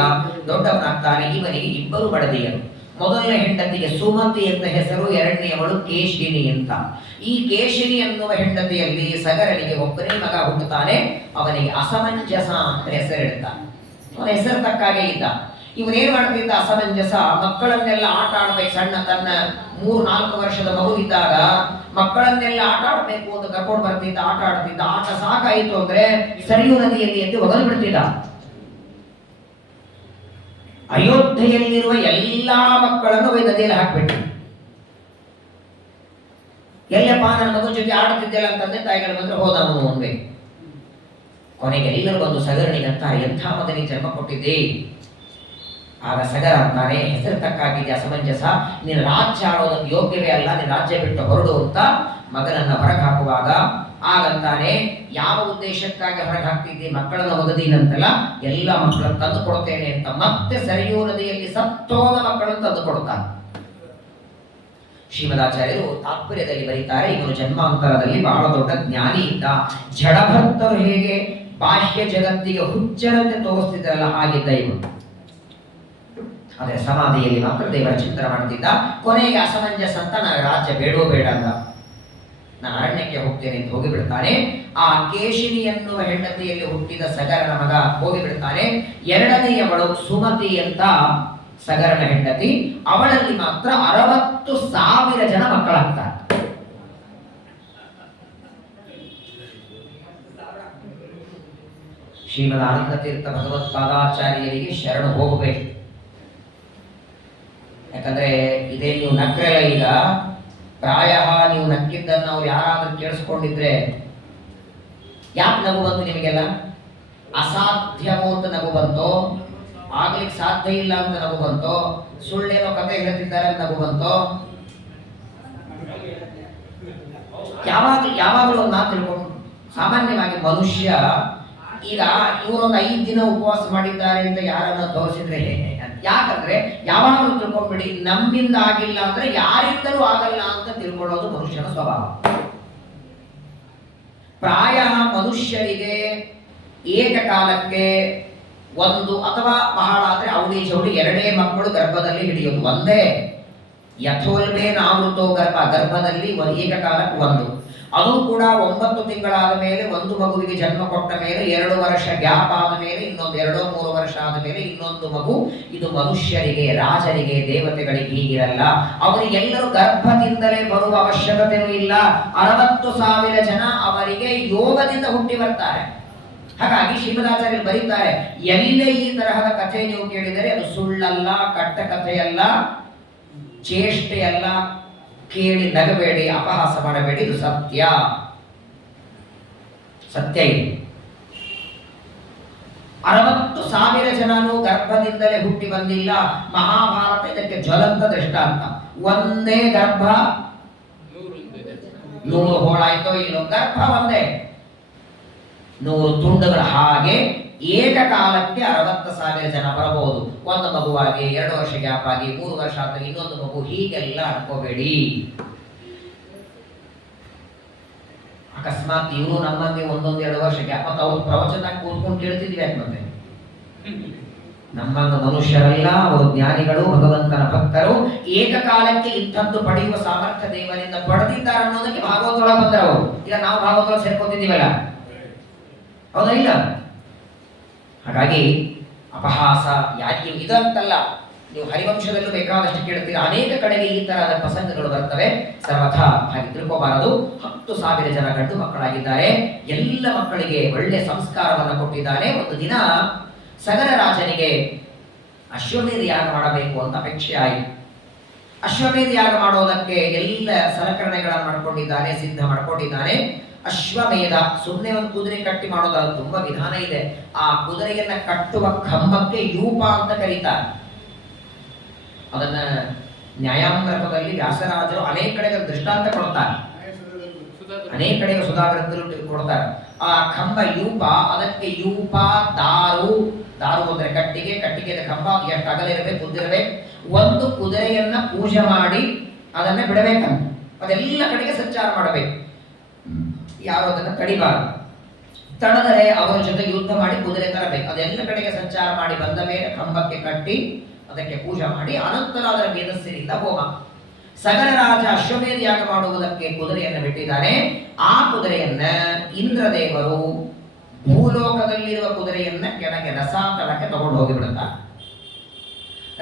ದೊಡ್ಡವನಾಗ್ತಾನೆ. ಇವನಿಗೆ ಇಬ್ಬರು ಮಡದಿಯರು. ಮೊದಲನೇ ಹೆಂಡತಿಗೆ ಸುಮತಿ ಅಂತ ಹೆಸರು, ಎರಡನೆಯವಳು ಕೇಶಿನಿ ಅಂತ. ಈ ಕೇಶಿನಿ ಅನ್ನುವ ಹೆಂಡತಿಯಲ್ಲಿ ಸಗರನಿಗೆ ಒಬ್ಬನೇ ಮಗ ಹುಟ್ಟುತ್ತಾನೆ. ಅವನಿಗೆ ಅಸಮಂಜಸ ಅಂತ ಹೆಸರಿಡ್ತಾನೆ. ಅವನ ಹೆಸರು ತಕ್ಕಾಗೆ ಇದ್ದ. ಇವನೇನ್ ಮಾಡ್ತಿದ್ದ, ಅಸಮಂಜಸ. ಮಕ್ಕಳನ್ನೆಲ್ಲ ಆಟ ಆಡ್ಬೇಕು. ಸಣ್ಣ ತನ್ನ 3-4 ವರ್ಷದ ಮಗು ಇದ್ದಾಗ ಮಕ್ಕಳನ್ನೆಲ್ಲ ಆಟ ಆಡ್ಬೇಕು ಅಂತ ಕರ್ಕೊಂಡು ಬರ್ತಿದ್ದ, ಆಟ ಆಡ್ತಿದ್ದ. ಆಟ ಸಾಕಾಯಿತು ಅಂದ್ರೆ ಸರಿಯೂ ನದಿಯಲ್ಲಿ ಎದ್ದು ಒಗದು ಬಿಡ್ತಿದ್ದ. ಅಯೋಧ್ಯೆಯಲ್ಲಿರುವ ಎಲ್ಲಾ ಮಕ್ಕಳನ್ನು ಒಯ್ ನದಿಯಲ್ಲಿ ಹಾಕ್ಬಿಟ್ಟು, ಎಲ್ಲಪ್ಪ ನನ್ನ ಮಗನ ಜೊತೆ ಆಡುತ್ತಿದ್ದೆಲ್ಲ ಅಂತಂದ್ರೆ ತಾಯಿಗಳು ಬಂದ್ರೆ ಹೋದ ಅವನು ಒಂದೇ. ಕೊನೆಗೆ ಎಲ್ಲರೂ ಬಂದು ಸಗರನಿಗಂತ ಎಂಥ ಮಗನಿಗೆ ಜನ್ಮ ಕೊಟ್ಟಿದ್ದೆ. ಆಗ ಸಗರ ಅಂತಾನೆ, ಹೆಸರು ತಕ್ಕಾಗಿದೆ ಅಸಮಂಜಸ, ನೀನು ರಾಜ್ಯ ಆಡೋದಕ್ಕೆ ಯೋಗ್ಯವೇ ಅಲ್ಲ, ನೀನು ರಾಜ್ಯ ಬಿಟ್ಟು ಹೊರಡು ಅಂತ ಮಗನನ್ನ ಹೊರಗೆ ಹಾಕುವಾಗ ಆಗಂತಾನೆ, ಯಾವ ಉದ್ದೇಶಕ್ಕಾಗಿ ಹೊರಗೆ ಹಾಕ್ತಿದ್ದಿ, ಮಕ್ಕಳನ್ನು ಒಗದೀನಂತಲ್ಲ, ಎಲ್ಲ ಮಕ್ಕಳನ್ನು ತಂದು ಕೊಡ್ತೇನೆ ಅಂತ ಮತ್ತೆ ಸರಿಯೂ ನದಿಯಲ್ಲಿ ಸತ್ತೋದ ಮಕ್ಕಳನ್ನು ತಂದು ಕೊಡ್ತಾನೆ. ಶ್ರೀಮದಾಚಾರ್ಯರು ತಾತ್ಪರ್ಯದಲ್ಲಿ ಬರೀತಾರೆ, ಇವನು ಜನ್ಮಾಂತರದಲ್ಲಿ ಬಹಳ ದೊಡ್ಡ ಜ್ಞಾನಿ ಇದ್ದ. ಜಡಭರ್ತರು ಹೇಗೆ ಬಾಹ್ಯ ಜಗತ್ತಿಗೆ ಹುಚ್ಚರಂತೆ ತೋರಿಸ್ತಿದ್ರಲ್ಲ, ಹಾಗಿದ್ದ ಇವನು. ಆದರೆ ಸಮಾಧಿಯಲ್ಲಿ ಮಾತ್ರ ದೇವರ ಚಿಂತನ ಮಾಡ್ತಿದ್ದ. ಕೊನೆಗೆ ಅಸಮಂಜಸ ಅಂತ ನಾನು ರಾಜ್ಯ ಬೇಡೋ ಬೇಡ ಅಂತ, ನಾನು ಅರಣ್ಯಕ್ಕೆ ಹೋಗ್ತೇನೆ ಅಂತ ಹೋಗಿಬಿಡ್ತಾನೆ. ಆ ಕೇಶಿನಿ ಎನ್ನುವ ಹೆಂಡತಿಯಲ್ಲಿ ಹುಟ್ಟಿದ ಸಗರನ ಮಗ ಹೋಗಿಬಿಡ್ತಾನೆ. ಎರಡನೆಯವಳು ಸುಮತಿ ಅಂತ ಸಗರನ ಹೆಂಡತಿ. ಅವಳಲ್ಲಿ ಮಾತ್ರ 60,000 ಜನ ಮಕ್ಕಳಾಗ್ತಾರೆ. ಶ್ರೀಮದ್ ಆನಂದ ತೀರ್ಥ ಭಗವತ್ಪಾದಾಚಾರ್ಯರಿಗೆ ಶರಣು ಹೋಗಬೇಕು. ಯಾಕಂದ್ರೆ ಇದೇ ನೀವು ನಕ್ರೆಲ್ಲ, ಈಗ ಪ್ರಾಯ ನೀವು ನಕ್ಕಿದ್ದನ್ನು ಅವ್ರು ಯಾರಾದ್ರೂ ಕೇಳಿಸ್ಕೊಂಡಿದ್ರೆ ಯಾಕೆ ನಗು ಬಂತು ನಿಮಗೆಲ್ಲ? ಅಸಾಧ್ಯವೋ ಅಂತ ನಗು ಬಂತೋ, ಆಗ್ಲಿಕ್ಕೆ ಸಾಧ್ಯ ಇಲ್ಲ ಅಂತ ನಗು ಬಂತೋ, ಸುಳ್ಳೇನೋ ಕತೆ ಹೇಳ್ತಿದ್ದಾರೆ ಅಂತ ನಗು ಬಂತೋ? ಯಾವಾಗಲೂ ಒಂದು ಮಾತು ತಿಳ್ಕೊಂಡು, ಸಾಮಾನ್ಯವಾಗಿ ಮನುಷ್ಯ ಈಗ ಇವರೊಂದು 5 ದಿನ ಉಪವಾಸ ಮಾಡಿದ್ದಾರೆ ಅಂತ ಯಾರನ್ನ ತೋರಿಸಿದ್ರೆ ಯಾಕಂದ್ರೆ ಯಾವಾಗಲೂ ತಿಳ್ಕೊಂಡ್ಬಿಡಿ, ನಮ್ಮಿಂದ ಆಗಿಲ್ಲ ಅಂದ್ರೆ ಯಾರಿಂದಲೂ ಆಗಲ್ಲ ಅಂತ ತಿಳ್ಕೊಳ್ಳೋದು ಮನುಷ್ಯನ ಸ್ವಭಾವ. ಪ್ರಾಯ ಮನುಷ್ಯರಿಗೆ ಏಕಕಾಲಕ್ಕೆ 1 ಅಥವಾ ಬಹಳ ಆದ್ರೆ ಅವಳಿ ಜವಳಿ 2 ಮಕ್ಕಳು ಗರ್ಭದಲ್ಲಿ ಹಿಡಿಯೋದು ಒಂದೇ. ಯಥೋಲ್ಮೇನ ಆವೃತೋ ಗರ್ಭದಲ್ಲಿ ಏಕಕಾಲಕ್ಕೆ 1. ಅದು ಕೂಡ 9 ತಿಂಗಳಾದ ಮೇಲೆ ಒಂದು ಮಗುವಿಗೆ ಜನ್ಮ ಕೊಟ್ಟ ಮೇಲೆ 2 ವರ್ಷ ಗ್ಯಾಪ್ ಆದ ಮೇಲೆ ಇನ್ನೊಂದು 2-3 ವರ್ಷ ಆದ ಮೇಲೆ ಇನ್ನೊಂದು ಮಗು. ಇದು ಮನುಷ್ಯರಿಗೆ, ರಾಜರಿಗೆ, ದೇವತೆಗಳಿಗೆ ಹೀಗಿರಲ್ಲ. ಅವರಿಗೆಲ್ಲರೂ ಗರ್ಭದಿಂದಲೇ ಬರುವ ಅವಶ್ಯಕತೆಯೂ ಇಲ್ಲ. 60,000 ಜನ ಅವರಿಗೆ ಯೋಗದಿಂದ ಹುಟ್ಟಿ ಬರ್ತಾರೆ. ಹಾಗಾಗಿ ಶ್ರೀಮದಾಚಾರ್ಯರು ಬರೀತಾರೆ, ಎಲ್ಲೇ ಈ ತರಹದ ಕಥೆ ನೀವು ಕೇಳಿದರೆ ಅದು ಸುಳ್ಳಲ್ಲ, ಕಟ್ಟ ಕಥೆಯಲ್ಲ, ಚೇಷ್ಟೆಯಲ್ಲ. ಕೇಳಿ ನಗಬೇಡಿ, ಅಪಹಾಸ ಮಾಡಬೇಡಿ, ಇದು ಸತ್ಯ. ಸತ್ಯ ಇದೆ. 60,000 ಜನನು ಗರ್ಭದಿಂದಲೇ ಹುಟ್ಟಿ ಬಂದಿಲ್ಲ. ಮಹಾಭಾರತ ಇದಕ್ಕೆ ಜ್ವಲಂತ ದೃಷ್ಟಾಂತ. ಒಂದೇ ಗರ್ಭ 100 ಹೋಳಾಯ್ತೋ ಇಲ್ಲೋ, ಗರ್ಭ ಒಂದೇ 100 ತುಂಡುಗಳ ಹಾಗೆ ಏಕಕಾಲಕ್ಕೆ 60,000 ಜನ ಬರಬಹುದು. ಒಂದು ಮಗುವಾಗಿ, 2 ವರ್ಷ ಗ್ಯಾಪ್ ಆಗಿ, 3 ವರ್ಷ ಆದ್ರೆ ಇನ್ನೊಂದು ಮಗು, ಹೀಗೆಲ್ಲ ಅನ್ಕೋಬೇಡಿ. ಅಕಸ್ಮಾತ್ ಇವರು ನಮ್ಮಲ್ಲಿ 1-2 ವರ್ಷ ಗ್ಯಾಪ್, ಮತ್ತು ಅವ್ರು ಪ್ರವಚನ ಕೂತ್ಕೊಂಡು ಕೇಳ್ತಿದ್ವಿ ಯಾಕೆ ಮತ್ತೆ? ನಮ್ಮಂತ ಮನುಷ್ಯರಲ್ಲ, ಅವರು ಜ್ಞಾನಿಗಳು, ಭಗವಂತನ ಭಕ್ತರು. ಏಕಕಾಲಕ್ಕೆ ಇಂಥದ್ದು ಪಡೆಯುವ ಸಾಮರ್ಥ್ಯ ದೇವರಿಂದ ಪಡೆದಿದ್ದಾರೆ ಅನ್ನೋದಕ್ಕೆ ಭಾಗವತೊಳ ಬಂದರು ಅವರು. ಇಲ್ಲ ನಾವು ಭಾಗವತೊಳ ಸೇರ್ಕೊತಿದ್ದೀವಲ್ಲ, ಹೌದಾ ಇಲ್ಲ? ಹಾಗಾಗಿ ಅಪಹಾಸ ಯಾಕೆ ಇದಂತಲ್ಲ, ನೀವು ಹರಿವಂಶದಲ್ಲೂ ಬೇಕಾದಷ್ಟು ಕೇಳ್ತೀರಾ. ಅನೇಕ ಕಡೆಗೆ ಈ ತರಹದ ಪ್ರಸಂಗಗಳು ಬರ್ತವೆ. ಸರ್ವಥಾ ಹಾಗೆ ತಿಳ್ಕೋಬಾರದು. 10,000 ಜನ ಗಂಡು ಮಕ್ಕಳಾಗಿದ್ದಾರೆ. ಎಲ್ಲ ಮಕ್ಕಳಿಗೆ ಒಳ್ಳೆ ಸಂಸ್ಕಾರವನ್ನು ಕೊಟ್ಟಿದ್ದಾನೆ. ಒಂದು ದಿನ ಸಗರ ರಾಜನಿಗೆ ಅಶ್ವಮೇಧ ಯಾಗ ಮಾಡಬೇಕು ಅಂತ ಅಪೇಕ್ಷೆ ಆಯಿತು. ಅಶ್ವಮೇಧ ಯಾಗ ಮಾಡೋದಕ್ಕೆ ಎಲ್ಲ ಸಲಕರಣೆಗಳನ್ನು ಮಾಡ್ಕೊಂಡಿದ್ದಾನೆ, ಸಿದ್ಧ ಮಾಡ್ಕೊಂಡಿದ್ದಾನೆ. ಅಶ್ವಮೇಧ ಸುಮ್ಮನೆ ಒಂದು ಕುದುರೆ ಕಟ್ಟಿ ಮಾಡೋದಲ್ಲ, ತುಂಬಾ ವಿಧಾನ ಇದೆ. ಆ ಕುದುರೆಯನ್ನ ಕಟ್ಟುವ ಕಂಬಕ್ಕೆ ಯೂಪ ಅಂತ ಕರೀತಾರೆ. ಅದನ್ನ ನ್ಯಾಯಾಮೃತದಲ್ಲಿ ವ್ಯಾಸರಾಜರು ಅನೇಕ ಕಡೆಗೆ ದೃಷ್ಟಾಂತ ಕೊಡ್ತಾರೆ, ಅನೇಕ ಕಡೆಗೆ ಸುಧಾಕರದಲ್ಲೂ ಕೊಡ್ತಾರೆ. ಆ ಕಂಬ ಯೂಪ, ಅದಕ್ಕೆ ಯೂಪ ದಾರು, ದಾರು ಅಂದ್ರೆ ಕಟ್ಟಿಗೆ, ಕಟ್ಟಿಗೆದ ಕಂಬ ಎಷ್ಟು ಅಗಲ ಇರಬೇಕು, ಉದ್ದಿರಬೇಕು. ಒಂದು ಕುದುರೆಯನ್ನ ಪೂಜೆ ಮಾಡಿ ಅದನ್ನ ಬಿಡಬೇಕಂತ, ಅದೆಲ್ಲ ಕಡೆಗೆ ಸಂಚಾರ ಮಾಡಬೇಕು. ಯಾರು ಅದನ್ನು ತಡಿಬಾರದು. ತಡೆದರೆ ಅವರ ಜೊತೆ ಯುದ್ಧ ಮಾಡಿ ಕುದುರೆ ತರಬೇಕು. ಅದೆಲ್ಲ ಕಡೆಗೆ ಸಂಚಾರ ಮಾಡಿ ಬಂದ ಮೇಲೆ ಕಂಬಕ್ಕೆ ಕಟ್ಟಿ ಅದಕ್ಕೆ ಪೂಜೆ ಮಾಡಿ ಅನಂತರ ಅದರ ಮೇಧಸ್ಸಿನಿಂದ ಹೋಮ. ಸಗರ ರಾಜ ಅಶ್ವಮೇಧ ಯಾಗ ಮಾಡುವುದಕ್ಕೆ ಕುದುರೆಯನ್ನು ಬಿಟ್ಟಿದ್ದಾನೆ. ಆ ಕುದುರೆಯನ್ನ ಇಂದ್ರದೇವರು ಭೂಲೋಕದಲ್ಲಿರುವ ಕುದುರೆಯನ್ನ ಕೆಳಗೆ ರಸಾತಳಕ್ಕೆ ತಗೊಂಡು ಹೋಗಿಬಿಡುತ್ತಾರೆ.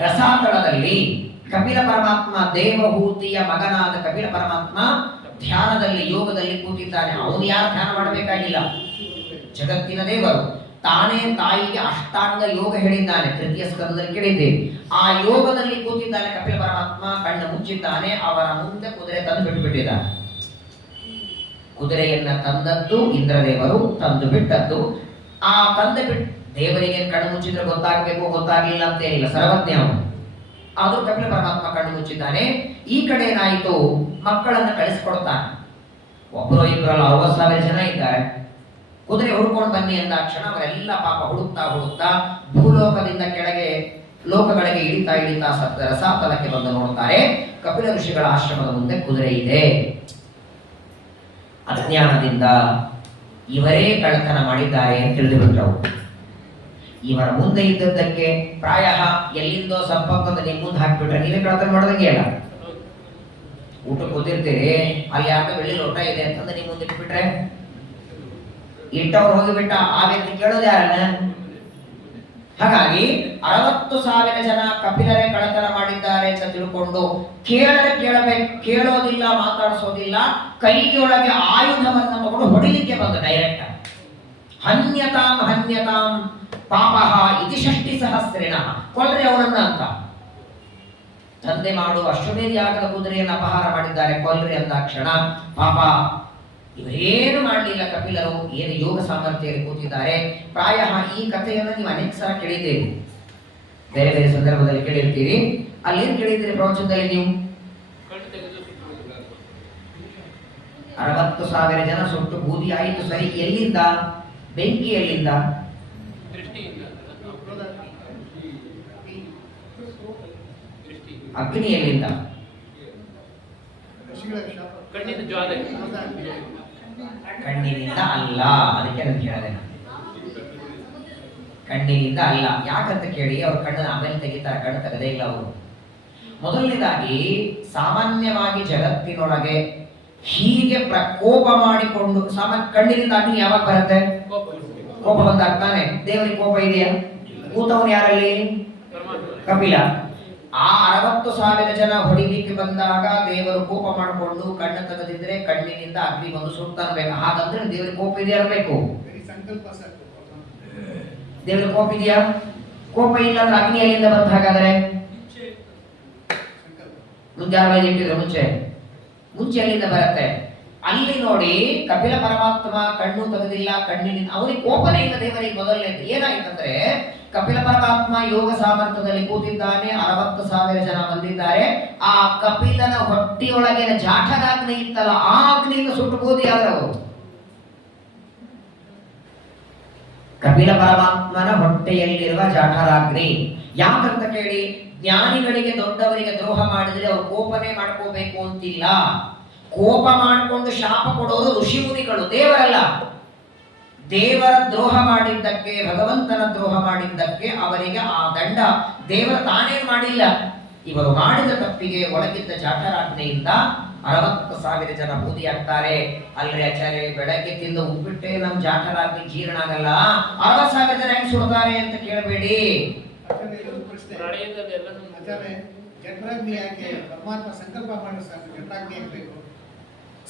ರಸಾತಳದಲ್ಲಿ ಕಪಿಲ ಪರಮಾತ್ಮ, ದೇವಹೂತಿಯ ಮಗನಾದ ಕಪಿಲ ಪರಮಾತ್ಮ ಧ್ಯಾನದಲ್ಲಿ, ಯೋಗದಲ್ಲಿ ಕೂತಿದ್ದಾನೆ. ಅವನು ಯಾರು ಧ್ಯಾನ ಮಾಡಬೇಕಾಗಿಲ್ಲ, ಜಗತ್ತಿನ ದೇವರು ತಾನೇ ತಾಯಿಗೆ ಅಷ್ಟಾಂಗ ಯೋಗ ಹೇಳಿದ್ದಾನೆ. ತೃತೀಯ ಸ್ಕಂದದಲ್ಲಿ ಕೇಳಿದ್ದೇವೆ. ಆ ಯೋಗದಲ್ಲಿ ಕೂತಿದ್ದಾನೆ ಕಪಿಲ ಪರಮಾತ್ಮ, ಕಣ್ಣು ಮುಚ್ಚಿದ್ದಾನೆ. ಅವರ ಮುಂದೆ ಕುದುರೆ ತಂದು ಬಿಟ್ಟುಬಿಟ್ಟಿದ್ದಾನೆ. ಕುದುರೆಯನ್ನ ತಂದದ್ದು ಇಂದ್ರದೇವರು, ತಂದು ಬಿಟ್ಟದ್ದು. ಆ ತಂದು ಬಿಟ್ಟು ದೇವರಿಗೆ ಕಣ್ಣು ಮುಚ್ಚಿದ್ರೆ ಗೊತ್ತಾಗಬೇಕು, ಗೊತ್ತಾಗಲಿಲ್ಲ ಅಂತೇನಿಲ್ಲ, ಸರ್ವಜ್ಞ ಅವನು. ಆದರೂ ಕಪಿಲ ಪರಮಾತ್ಮ ಕಣ್ಣು ಮುಚ್ಚಿದ್ದಾನೆ. ಈ ಕಡೆ ಏನಾಯಿತು, ಮಕ್ಕಳನ್ನ ಕಳಿಸ್ಕೊಡ್ತಾನೆ. ಒಬ್ಬರು ಇಬ್ಬರಲ್ಲ, 60,000 ಜನ ಇದ್ದಾರೆ. ಕುದುರೆ ಹುಡ್ಕೊಂಡು ಬನ್ನಿ ಅಂದಾಕ್ಷಣ ಅವರೆಲ್ಲ ಪಾಪ ಹುಡುಕ್ತಾ ಭೂಲೋಕದಿಂದ ಕೆಳಗೆ ಲೋಕಗಳಿಗೆ ಇಳಿತಾ ರಸಾತಲಕ್ಕೆ ಬಂದು ನೋಡ್ತಾರೆ. ಕಪಿಲ ಋಷಿಗಳ ಆಶ್ರಮದ ಮುಂದೆ ಕುದುರೆ ಇದೆ. ಅಜ್ಞಾನದಿಂದ ಇವರೇ ಕಳ್ಳತನ ಮಾಡಿದ್ದಾರೆ ಅಂತ ತಿಳಿದುಬಿಟ್ರು. ಇವರ ಮುಂದೆ ಇದ್ದದ್ದಕ್ಕೆ ಪ್ರಾಯ ಎಲ್ಲಿಂದೋ ಸಂಪರ್ಕದ ನಿಮ್ಮ ಮುಂದೆ ಹಾಕ್ಬಿಟ್ರೆ ನೀವೇ ಕಳ್ಳತನ ಮಾಡೋದಂಗೆ ಅಲ್ಲ. ಊಟ ಕೂತಿರ್ತೀರಿ, ಅಲ್ಲಿ ಯಾಕೆ ಬೆಳ್ಳಿ ಲೋಟ ಇದೆ ಅಂತಂದ್ರೆ ನಿಮ್ಮ ಮುಂದೆ ಇಟ್ಬಿಟ್ರೆ ಇಟ್ಟವ್ರು ಹೋಗಿಬಿಟ್ಟ, ಆ ವ್ಯಕ್ತಿ ಕೇಳೋದು ಯಾರನ್ನ? ಹಾಗಾಗಿ 60,000 ಜನ ಕಪಿಲರೇ ಕಳ್ಳತನ ಮಾಡಿದ್ದಾರೆ ಅಂತ ತಿಳ್ಕೊಂಡು ಕೇಳಬೇಕು, ಕೇಳೋದಿಲ್ಲ, ಮಾತಾಡಿಸೋದಿಲ್ಲ. ಕೈಯೊಳಗೆ ಆಯುಧವನ್ನು ತಗೊಂಡು ಹೊಡಿಲಿಕ್ಕೆ ಬಂದ ಡೈರೆಕ್ಟ್. ಹನ್ಯತಾಂ ಪಾಪಃ ಇತಿ 60,000 ಕೊಲ್ರೆ ಅವರನ್ನ ಅಂತ. ತಂದೆ ಮಾಡುವ ಅಶ್ವಮೇಧ ಯಾಗದ ಕುದುರೆಯನ್ನು ಅಪಹಾರ ಮಾಡಿದ್ದಾರೆ, ಕೊಲ್ರೆ ಅಂದಾಕ್ಷಣ ಪಾಪ. ಇವರೇನು ಮಾಡಲಿಲ್ಲ ಕಪಿಲರು, ಏನು ಯೋಗ ಸಾಮರ್ಥ್ಯದಲ್ಲಿ ಕೂತಿದ್ದಾರೆ. ಪ್ರಾಯ ಈ ಕಥೆಯನ್ನು ನೀವು ಅನೇಕ ಸಲ ಕೇಳಿದ್ದೀರಿ, ಬೇರೆ ಬೇರೆ ಸಂದರ್ಭದಲ್ಲಿ ಕೇಳಿರ್ತೀರಿ. ಅಲ್ಲೇನು ಕೇಳಿದ್ದೀರಿ ಪ್ರವಚನದಲ್ಲಿ ನೀವು? 60,000 ಜನ ಸುಟ್ಟು ಬೂದಿ ಆಯಿತು. ಸರಿ, ಎಲ್ಲಿಂದ? ಬೆಂಕಿ ಎಲ್ಲಿಂದ? ಅಗ್ನಿ ಎಲ್ಲಿಂದ? ಕಣ್ಣಿನಿಂದ ಅಲ್ಲ. ಅದಕ್ಕೆ ನಾನು ಕೇಳಿದೆ, ಕಣ್ಣಿನಿಂದ ಅಲ್ಲ. ಯಾಕಂತ ಕೇಳಿ, ಅವ್ರ ಕಣ್ಣನ್ನು ಆಮೇಲೆ ತೆಗಿತಾರೆ, ಕಣ್ಣು ತೆಗೆದೇ ಇಲ್ಲ ಅವರು. ಮೊದಲನೇದಾಗಿ ಸಾಮಾನ್ಯವಾಗಿ ಜಗತ್ತಿನೊಳಗೆ ಹೀಗೆ ಪ್ರಕೋಪ ಮಾಡಿಕೊಂಡು ಸಾಮಾನ್ಯ ಕಣ್ಣಿನಿಂದ ಅಗ್ನಿ ಯಾವಾಗ ಬರುತ್ತೆ? ಕೋಪ ಬಂದಾಗ್ತಾನೆ. ದೇವರಿಗೆ ಕೋಪ ಇದೆಯಾ? ಕೂತವನು ಯಾರಲ್ಲಿ? ಕಪಿಲ. ಆ 60,000 ಜನ ಹೊಡಿಲಿಕ್ಕೆ ಬಂದಾಗ ದೇವರು ಕೋಪ ಮಾಡಿಕೊಂಡು ಕಣ್ಣು ತೆಗೆದಿದ್ರೆ ಕಣ್ಣಿನಿಂದ ಅಗ್ನಿ ಬಂದು ಸುಡ್ತಾನಬೇಕು. ಹಾಗಂದ್ರೆ ದೇವರಿಗೆ ಕೋಪ ಇದೆಯಾ ಇರಬೇಕು. ದೇವರಿಗೆ ಕೋಪ ಇದೆಯಾ? ಕೋಪ ಇಲ್ಲ ಅಂದ್ರೆ ಅಗ್ನಿ ಎಲ್ಲಿಂದ ಬಂತ? ಹಾಗಾದ್ರೆ ಮುಂಜಾನೆ ಇಟ್ಟಿದ್ರೆ ಮುಂಚೆ ಎಲ್ಲಿಂದ ಬರುತ್ತೆ? ಅಲ್ಲಿ ನೋಡಿ, ಕಪಿಲ ಪರಮಾತ್ಮ ಕಣ್ಣು ತೆಗೆದಿಲ್ಲ, ಕಣ್ಣಿನಿಂದ ಅವನಿಗೆ ಕೋಪನೇ ಇಲ್ಲ ದೇವರಿಗೆ. ಮೊದಲನೇದು ಏನಾಯ್ತಂದ್ರೆ, ಕಪಿಲ ಪರಮಾತ್ಮ ಯೋಗ ಸಾಮರ್ಥ್ಯದಲ್ಲಿ ಕೂತಿದ್ದಾನೆ, 60,000 ಜನ ಬಂದಿದ್ದಾರೆ. ಆ ಕಪಿಲನ ಹೊಟ್ಟಿಯೊಳಗಿನ ಜಾಠರಾಗ್ನಿ ಇತ್ತಲ್ಲ, ಆ ಅಗ್ನಿಯಿಂದ ಸುಟ್ಟು ಬೂದಿ ಆದವರು. ಕಪಿಲ ಪರಮಾತ್ಮನ ಹೊಟ್ಟೆಯಲ್ಲಿರುವ ಜಾಠರಾಗ್ನಿ ಯಾಕಂತ ಕೇಳಿ, ಜ್ಞಾನಿಗಳಿಗೆ ದೊಡ್ಡವರಿಗೆ ದ್ರೋಹ ಮಾಡಿದ್ರೆ ಅವ್ರು ಕೋಪನೇ ಮಾಡ್ಕೋಬೇಕು ಅಂತಿಲ್ಲ. ಕೋಪ ಮಾಡಿಕೊಂಡು ಶಾಪ ಕೊಡೋರು ಋಷಿ ಮುನಿಗಳು, ದೇವರಲ್ಲ. ದೇವರ ದ್ರೋಹ ಮಾಡಿದ್ದಕ್ಕೆ, ಭಗವಂತನ ದ್ರೋಹ ಮಾಡಿದ್ದಕ್ಕೆ ಅವರಿಗೆ ಆ ದಂಡ. ದೇವರ ತಾನೇನು ಮಾಡಿಲ್ಲ. ಇವರು ಮಾಡಿದ ತಪ್ಪಿಗೆ ಒಳಗಿದ್ದ ಜಾಠರಾಜ್ಞೆಯಿಂದ 60,000 ಜನ ಬೂದಿಯಾಗ್ತಾರೆ. ಅಲ್ರಿ ಆಚಾರ್ಯ, ಬೆಳಗ್ಗೆ ತಿಂದು ಉಪ್ಪಿಟ್ಟೆ ನಮ್ ಜಾಠರಾಗ್ನಿ ಜೀರ್ಣ ಆಗಲ್ಲ, 60,000 ಜನ ಹೆಂಗ್ ಸುಡ್ತಾರೆ ಅಂತ ಕೇಳಬೇಡಿ.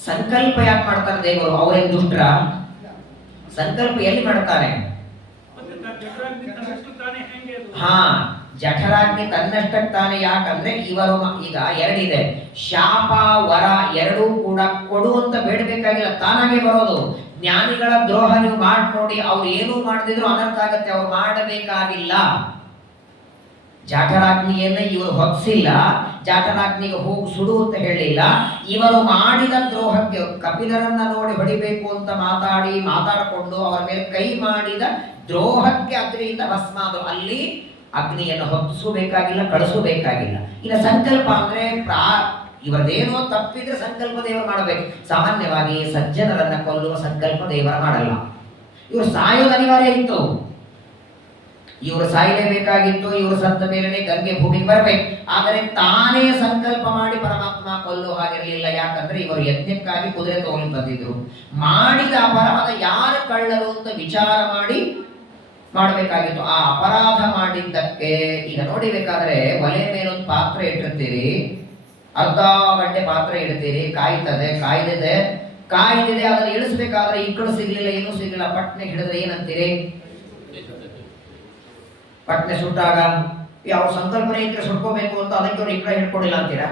ಸಂಕಲ್ಪ ಯಾಕೆ ಮಾಡ್ತಾರೆ ದೇವರು? ಅವರೇನು ದುಷ್ಟರ? ಸಂಕಲ್ಪ ಎಲ್ಲಿ ಮಾಡ್ತಾರೆ? ಹಾ, ಜಠರಾಗ್ನಿ ತನ್ನಷ್ಟಕ್ಕೆ ತಾನೇ. ಯಾಕಂದ್ರೆ ಇವರು ಈಗ ಎರಡಿದೆ, ಶಾಪ ವರ ಎರಡೂ ಕೂಡ ಕೊಡು ಅಂತ ಬೇಡಬೇಕಾಗಿಲ್ಲ, ತಾನಾಗೆ ಬರೋದು. ಜ್ಞಾನಿಗಳ ದ್ರೋಹ ನೀವು ಮಾಡಿ ನೋಡಿ, ಅವ್ರು ಏನೂ ಮಾಡದಿದ್ರು ಅನರ್ಥ ಆಗತ್ತೆ, ಅವ್ರು ಮಾಡಬೇಕಾಗಿಲ್ಲ. ಜಾಠರಾಗ್ನಿಯನ್ನ ಇವರು ಹೊತ್ತಿಸಿಲ್ಲ, ಜಾಠರಾಗ್ನಿಗೆ ಹೋಗಿ ಸುಡು ಅಂತ ಹೇಳಿಲ್ಲ. ಇವರು ಮಾಡಿದ ದ್ರೋಹಕ್ಕೆ ಕಪಿಲರನ್ನ ನೋಡಿ ಹೊಡಿಬೇಕು ಅಂತ ಮಾತಾಡಿಕೊಂಡು ಅವರ ಮೇಲೆ ಕೈ ಮಾಡಿದ ದ್ರೋಹಕ್ಕೆ ಅಗ್ನಿಯಿಂದ ಭಸ್ಮಾದರು. ಅಲ್ಲಿ ಅಗ್ನಿಯನ್ನು ಹೊತ್ತಿಸಬೇಕಾಗಿಲ್ಲ, ಕಳಿಸಬೇಕಾಗಿಲ್ಲ. ಇನ್ನು ಸಂಕಲ್ಪ ಅಂದ್ರೆ ಇವರದೇನೋ ತಪ್ಪಿದ್ರೆ ಸಂಕಲ್ಪ ದೇವರು ಮಾಡಬೇಕು. ಸಾಮಾನ್ಯವಾಗಿ ಸಜ್ಜನರನ್ನ ಕೊಲ್ಲುವ ಸಂಕಲ್ಪ ದೇವರ ಮಾಡಲ್ಲ. ಇವರು ಸಾಯೋದು ಅನಿವಾರ್ಯ ಇತ್ತು, ಇವರು ಸಾಯಲೇಬೇಕಾಗಿತ್ತು. ಇವರು ಸತ್ತ ಮೇಲೇ ಗಂಗೆ ಭೂಮಿಗೆ ಬರಬೇಕು. ಆದರೆ ತಾನೇ ಸಂಕಲ್ಪ ಮಾಡಿ ಪರಮಾತ್ಮ ಕೊಲ್ಲೋ ಹಾಗಿರಲಿಲ್ಲ. ಯಾಕಂದ್ರೆ ಇವರು ಯಜ್ಞಕ್ಕಾಗಿ ಕುದುರೆ ತಗೊಂಡು ಬಂದಿದ್ರು. ಮಾಡಿದ ಅಪರಾಧ ಯಾರು ಕಳ್ಳರು ಅಂತ ವಿಚಾರ ಮಾಡಿ ಮಾಡಬೇಕಾಗಿತ್ತು. ಆ ಅಪರಾಧ ಮಾಡಿದ್ದಕ್ಕೆ ಈಗ ನೋಡಿಬೇಕಾದ್ರೆ, ಒಲೆ ಮೇಲೊಂದು ಪಾತ್ರೆ ಇಟ್ಟಿರ್ತೀರಿ, ಅರ್ಧ ಗಂಟೆ ಪಾತ್ರೆ ಇಡ್ತೀರಿ, ಕಾಯ್ದಿದೆ, ಅದನ್ನು ಇಳಿಸ್ಬೇಕಾದ್ರೆ ಈ ಕಡೆ ಸಿಗ್ಲಿಲ್ಲ, ಏನೂ ಸಿಗ್ಲಿಲ್ಲ, ಪಟ್ನೆ ಹಿಡಿದ್ರೆ ಏನಂತೀರಿ? ಪಟ್ನೆ ಸುಟ್ಟಾಗ ಯಾವ ಸಂಕಲ್ಪನೆ ಇದ್ರೆ ಸುಟ್ಕೋಬೇಕು ಅಂತ ಅದಕ್ಕೆ ಅವ್ರು ಈ ಕಡೆ ಹಿಡ್ಕೊಂಡಿಲ್ಲ ಅಂತೀರಾ?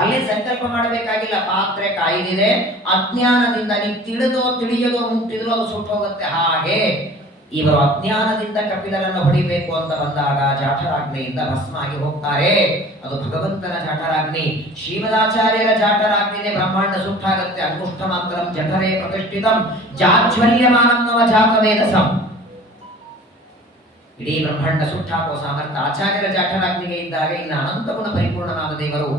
ಅಲ್ಲಿ ಸಂಕಲ್ಪ ಮಾಡಬೇಕಾಗಿಲ್ಲ. ಪಾತ್ರೆ ಕಾಯ್ದಿದೆ, ಅಜ್ಞಾನದಿಂದ ನೀವು ತಿಳಿಯದೋ ಮುಟ್ಟಿದ್ರು ಅದು ಸುಟ್ಟು ಹೋಗುತ್ತೆ. ಹಾಗೆ ಇವರು ಅಜ್ಞಾನದಿಂದ ಕಪಿಲರನ್ನು ಹೊಡಿಬೇಕು ಅಂತ ಬಂದಾಗ ಜಾಠರಾಗ್ನಿಯಿಂದ ಭಸ್ಮ ಆಗಿ ಹೋಗ್ತಾರೆ. ಅದು ಭಗವಂತನ ಜಾಠರಾಗ್ನಿ. ಶ್ರೀಮದಾಚಾರ್ಯರ ಜಾಠರಾಗ್ನಿನೇ ಬ್ರಹ್ಮಾಂಡ ಸುಟ್ಟಾಗತ್ತೆ. ಅಂಗುಷ್ಠ ಮಾತ್ರಂ ಜಠರೇ ಪ್ರತಿಷ್ಠಿತಂ ಜಾಜ್ವಲ್ಯಮಾನಂ ನವ ಜಾತವೇದಸಂ. ಇಡೀ ಬ್ರಹ್ಮಾಂಡ ಸುಟ್ಟಾಕುವ ಸಾಮರ್ಥ್ಯ ಆಚಾರ್ಯರ ಜಾಠರಾಗ್ನಿಗೆ ಇದ್ದಾಗ, ಇನ್ನು ಅನಂತ ಗುಣ ಪರಿಪೂರ್ಣನಾದ ದೇವರು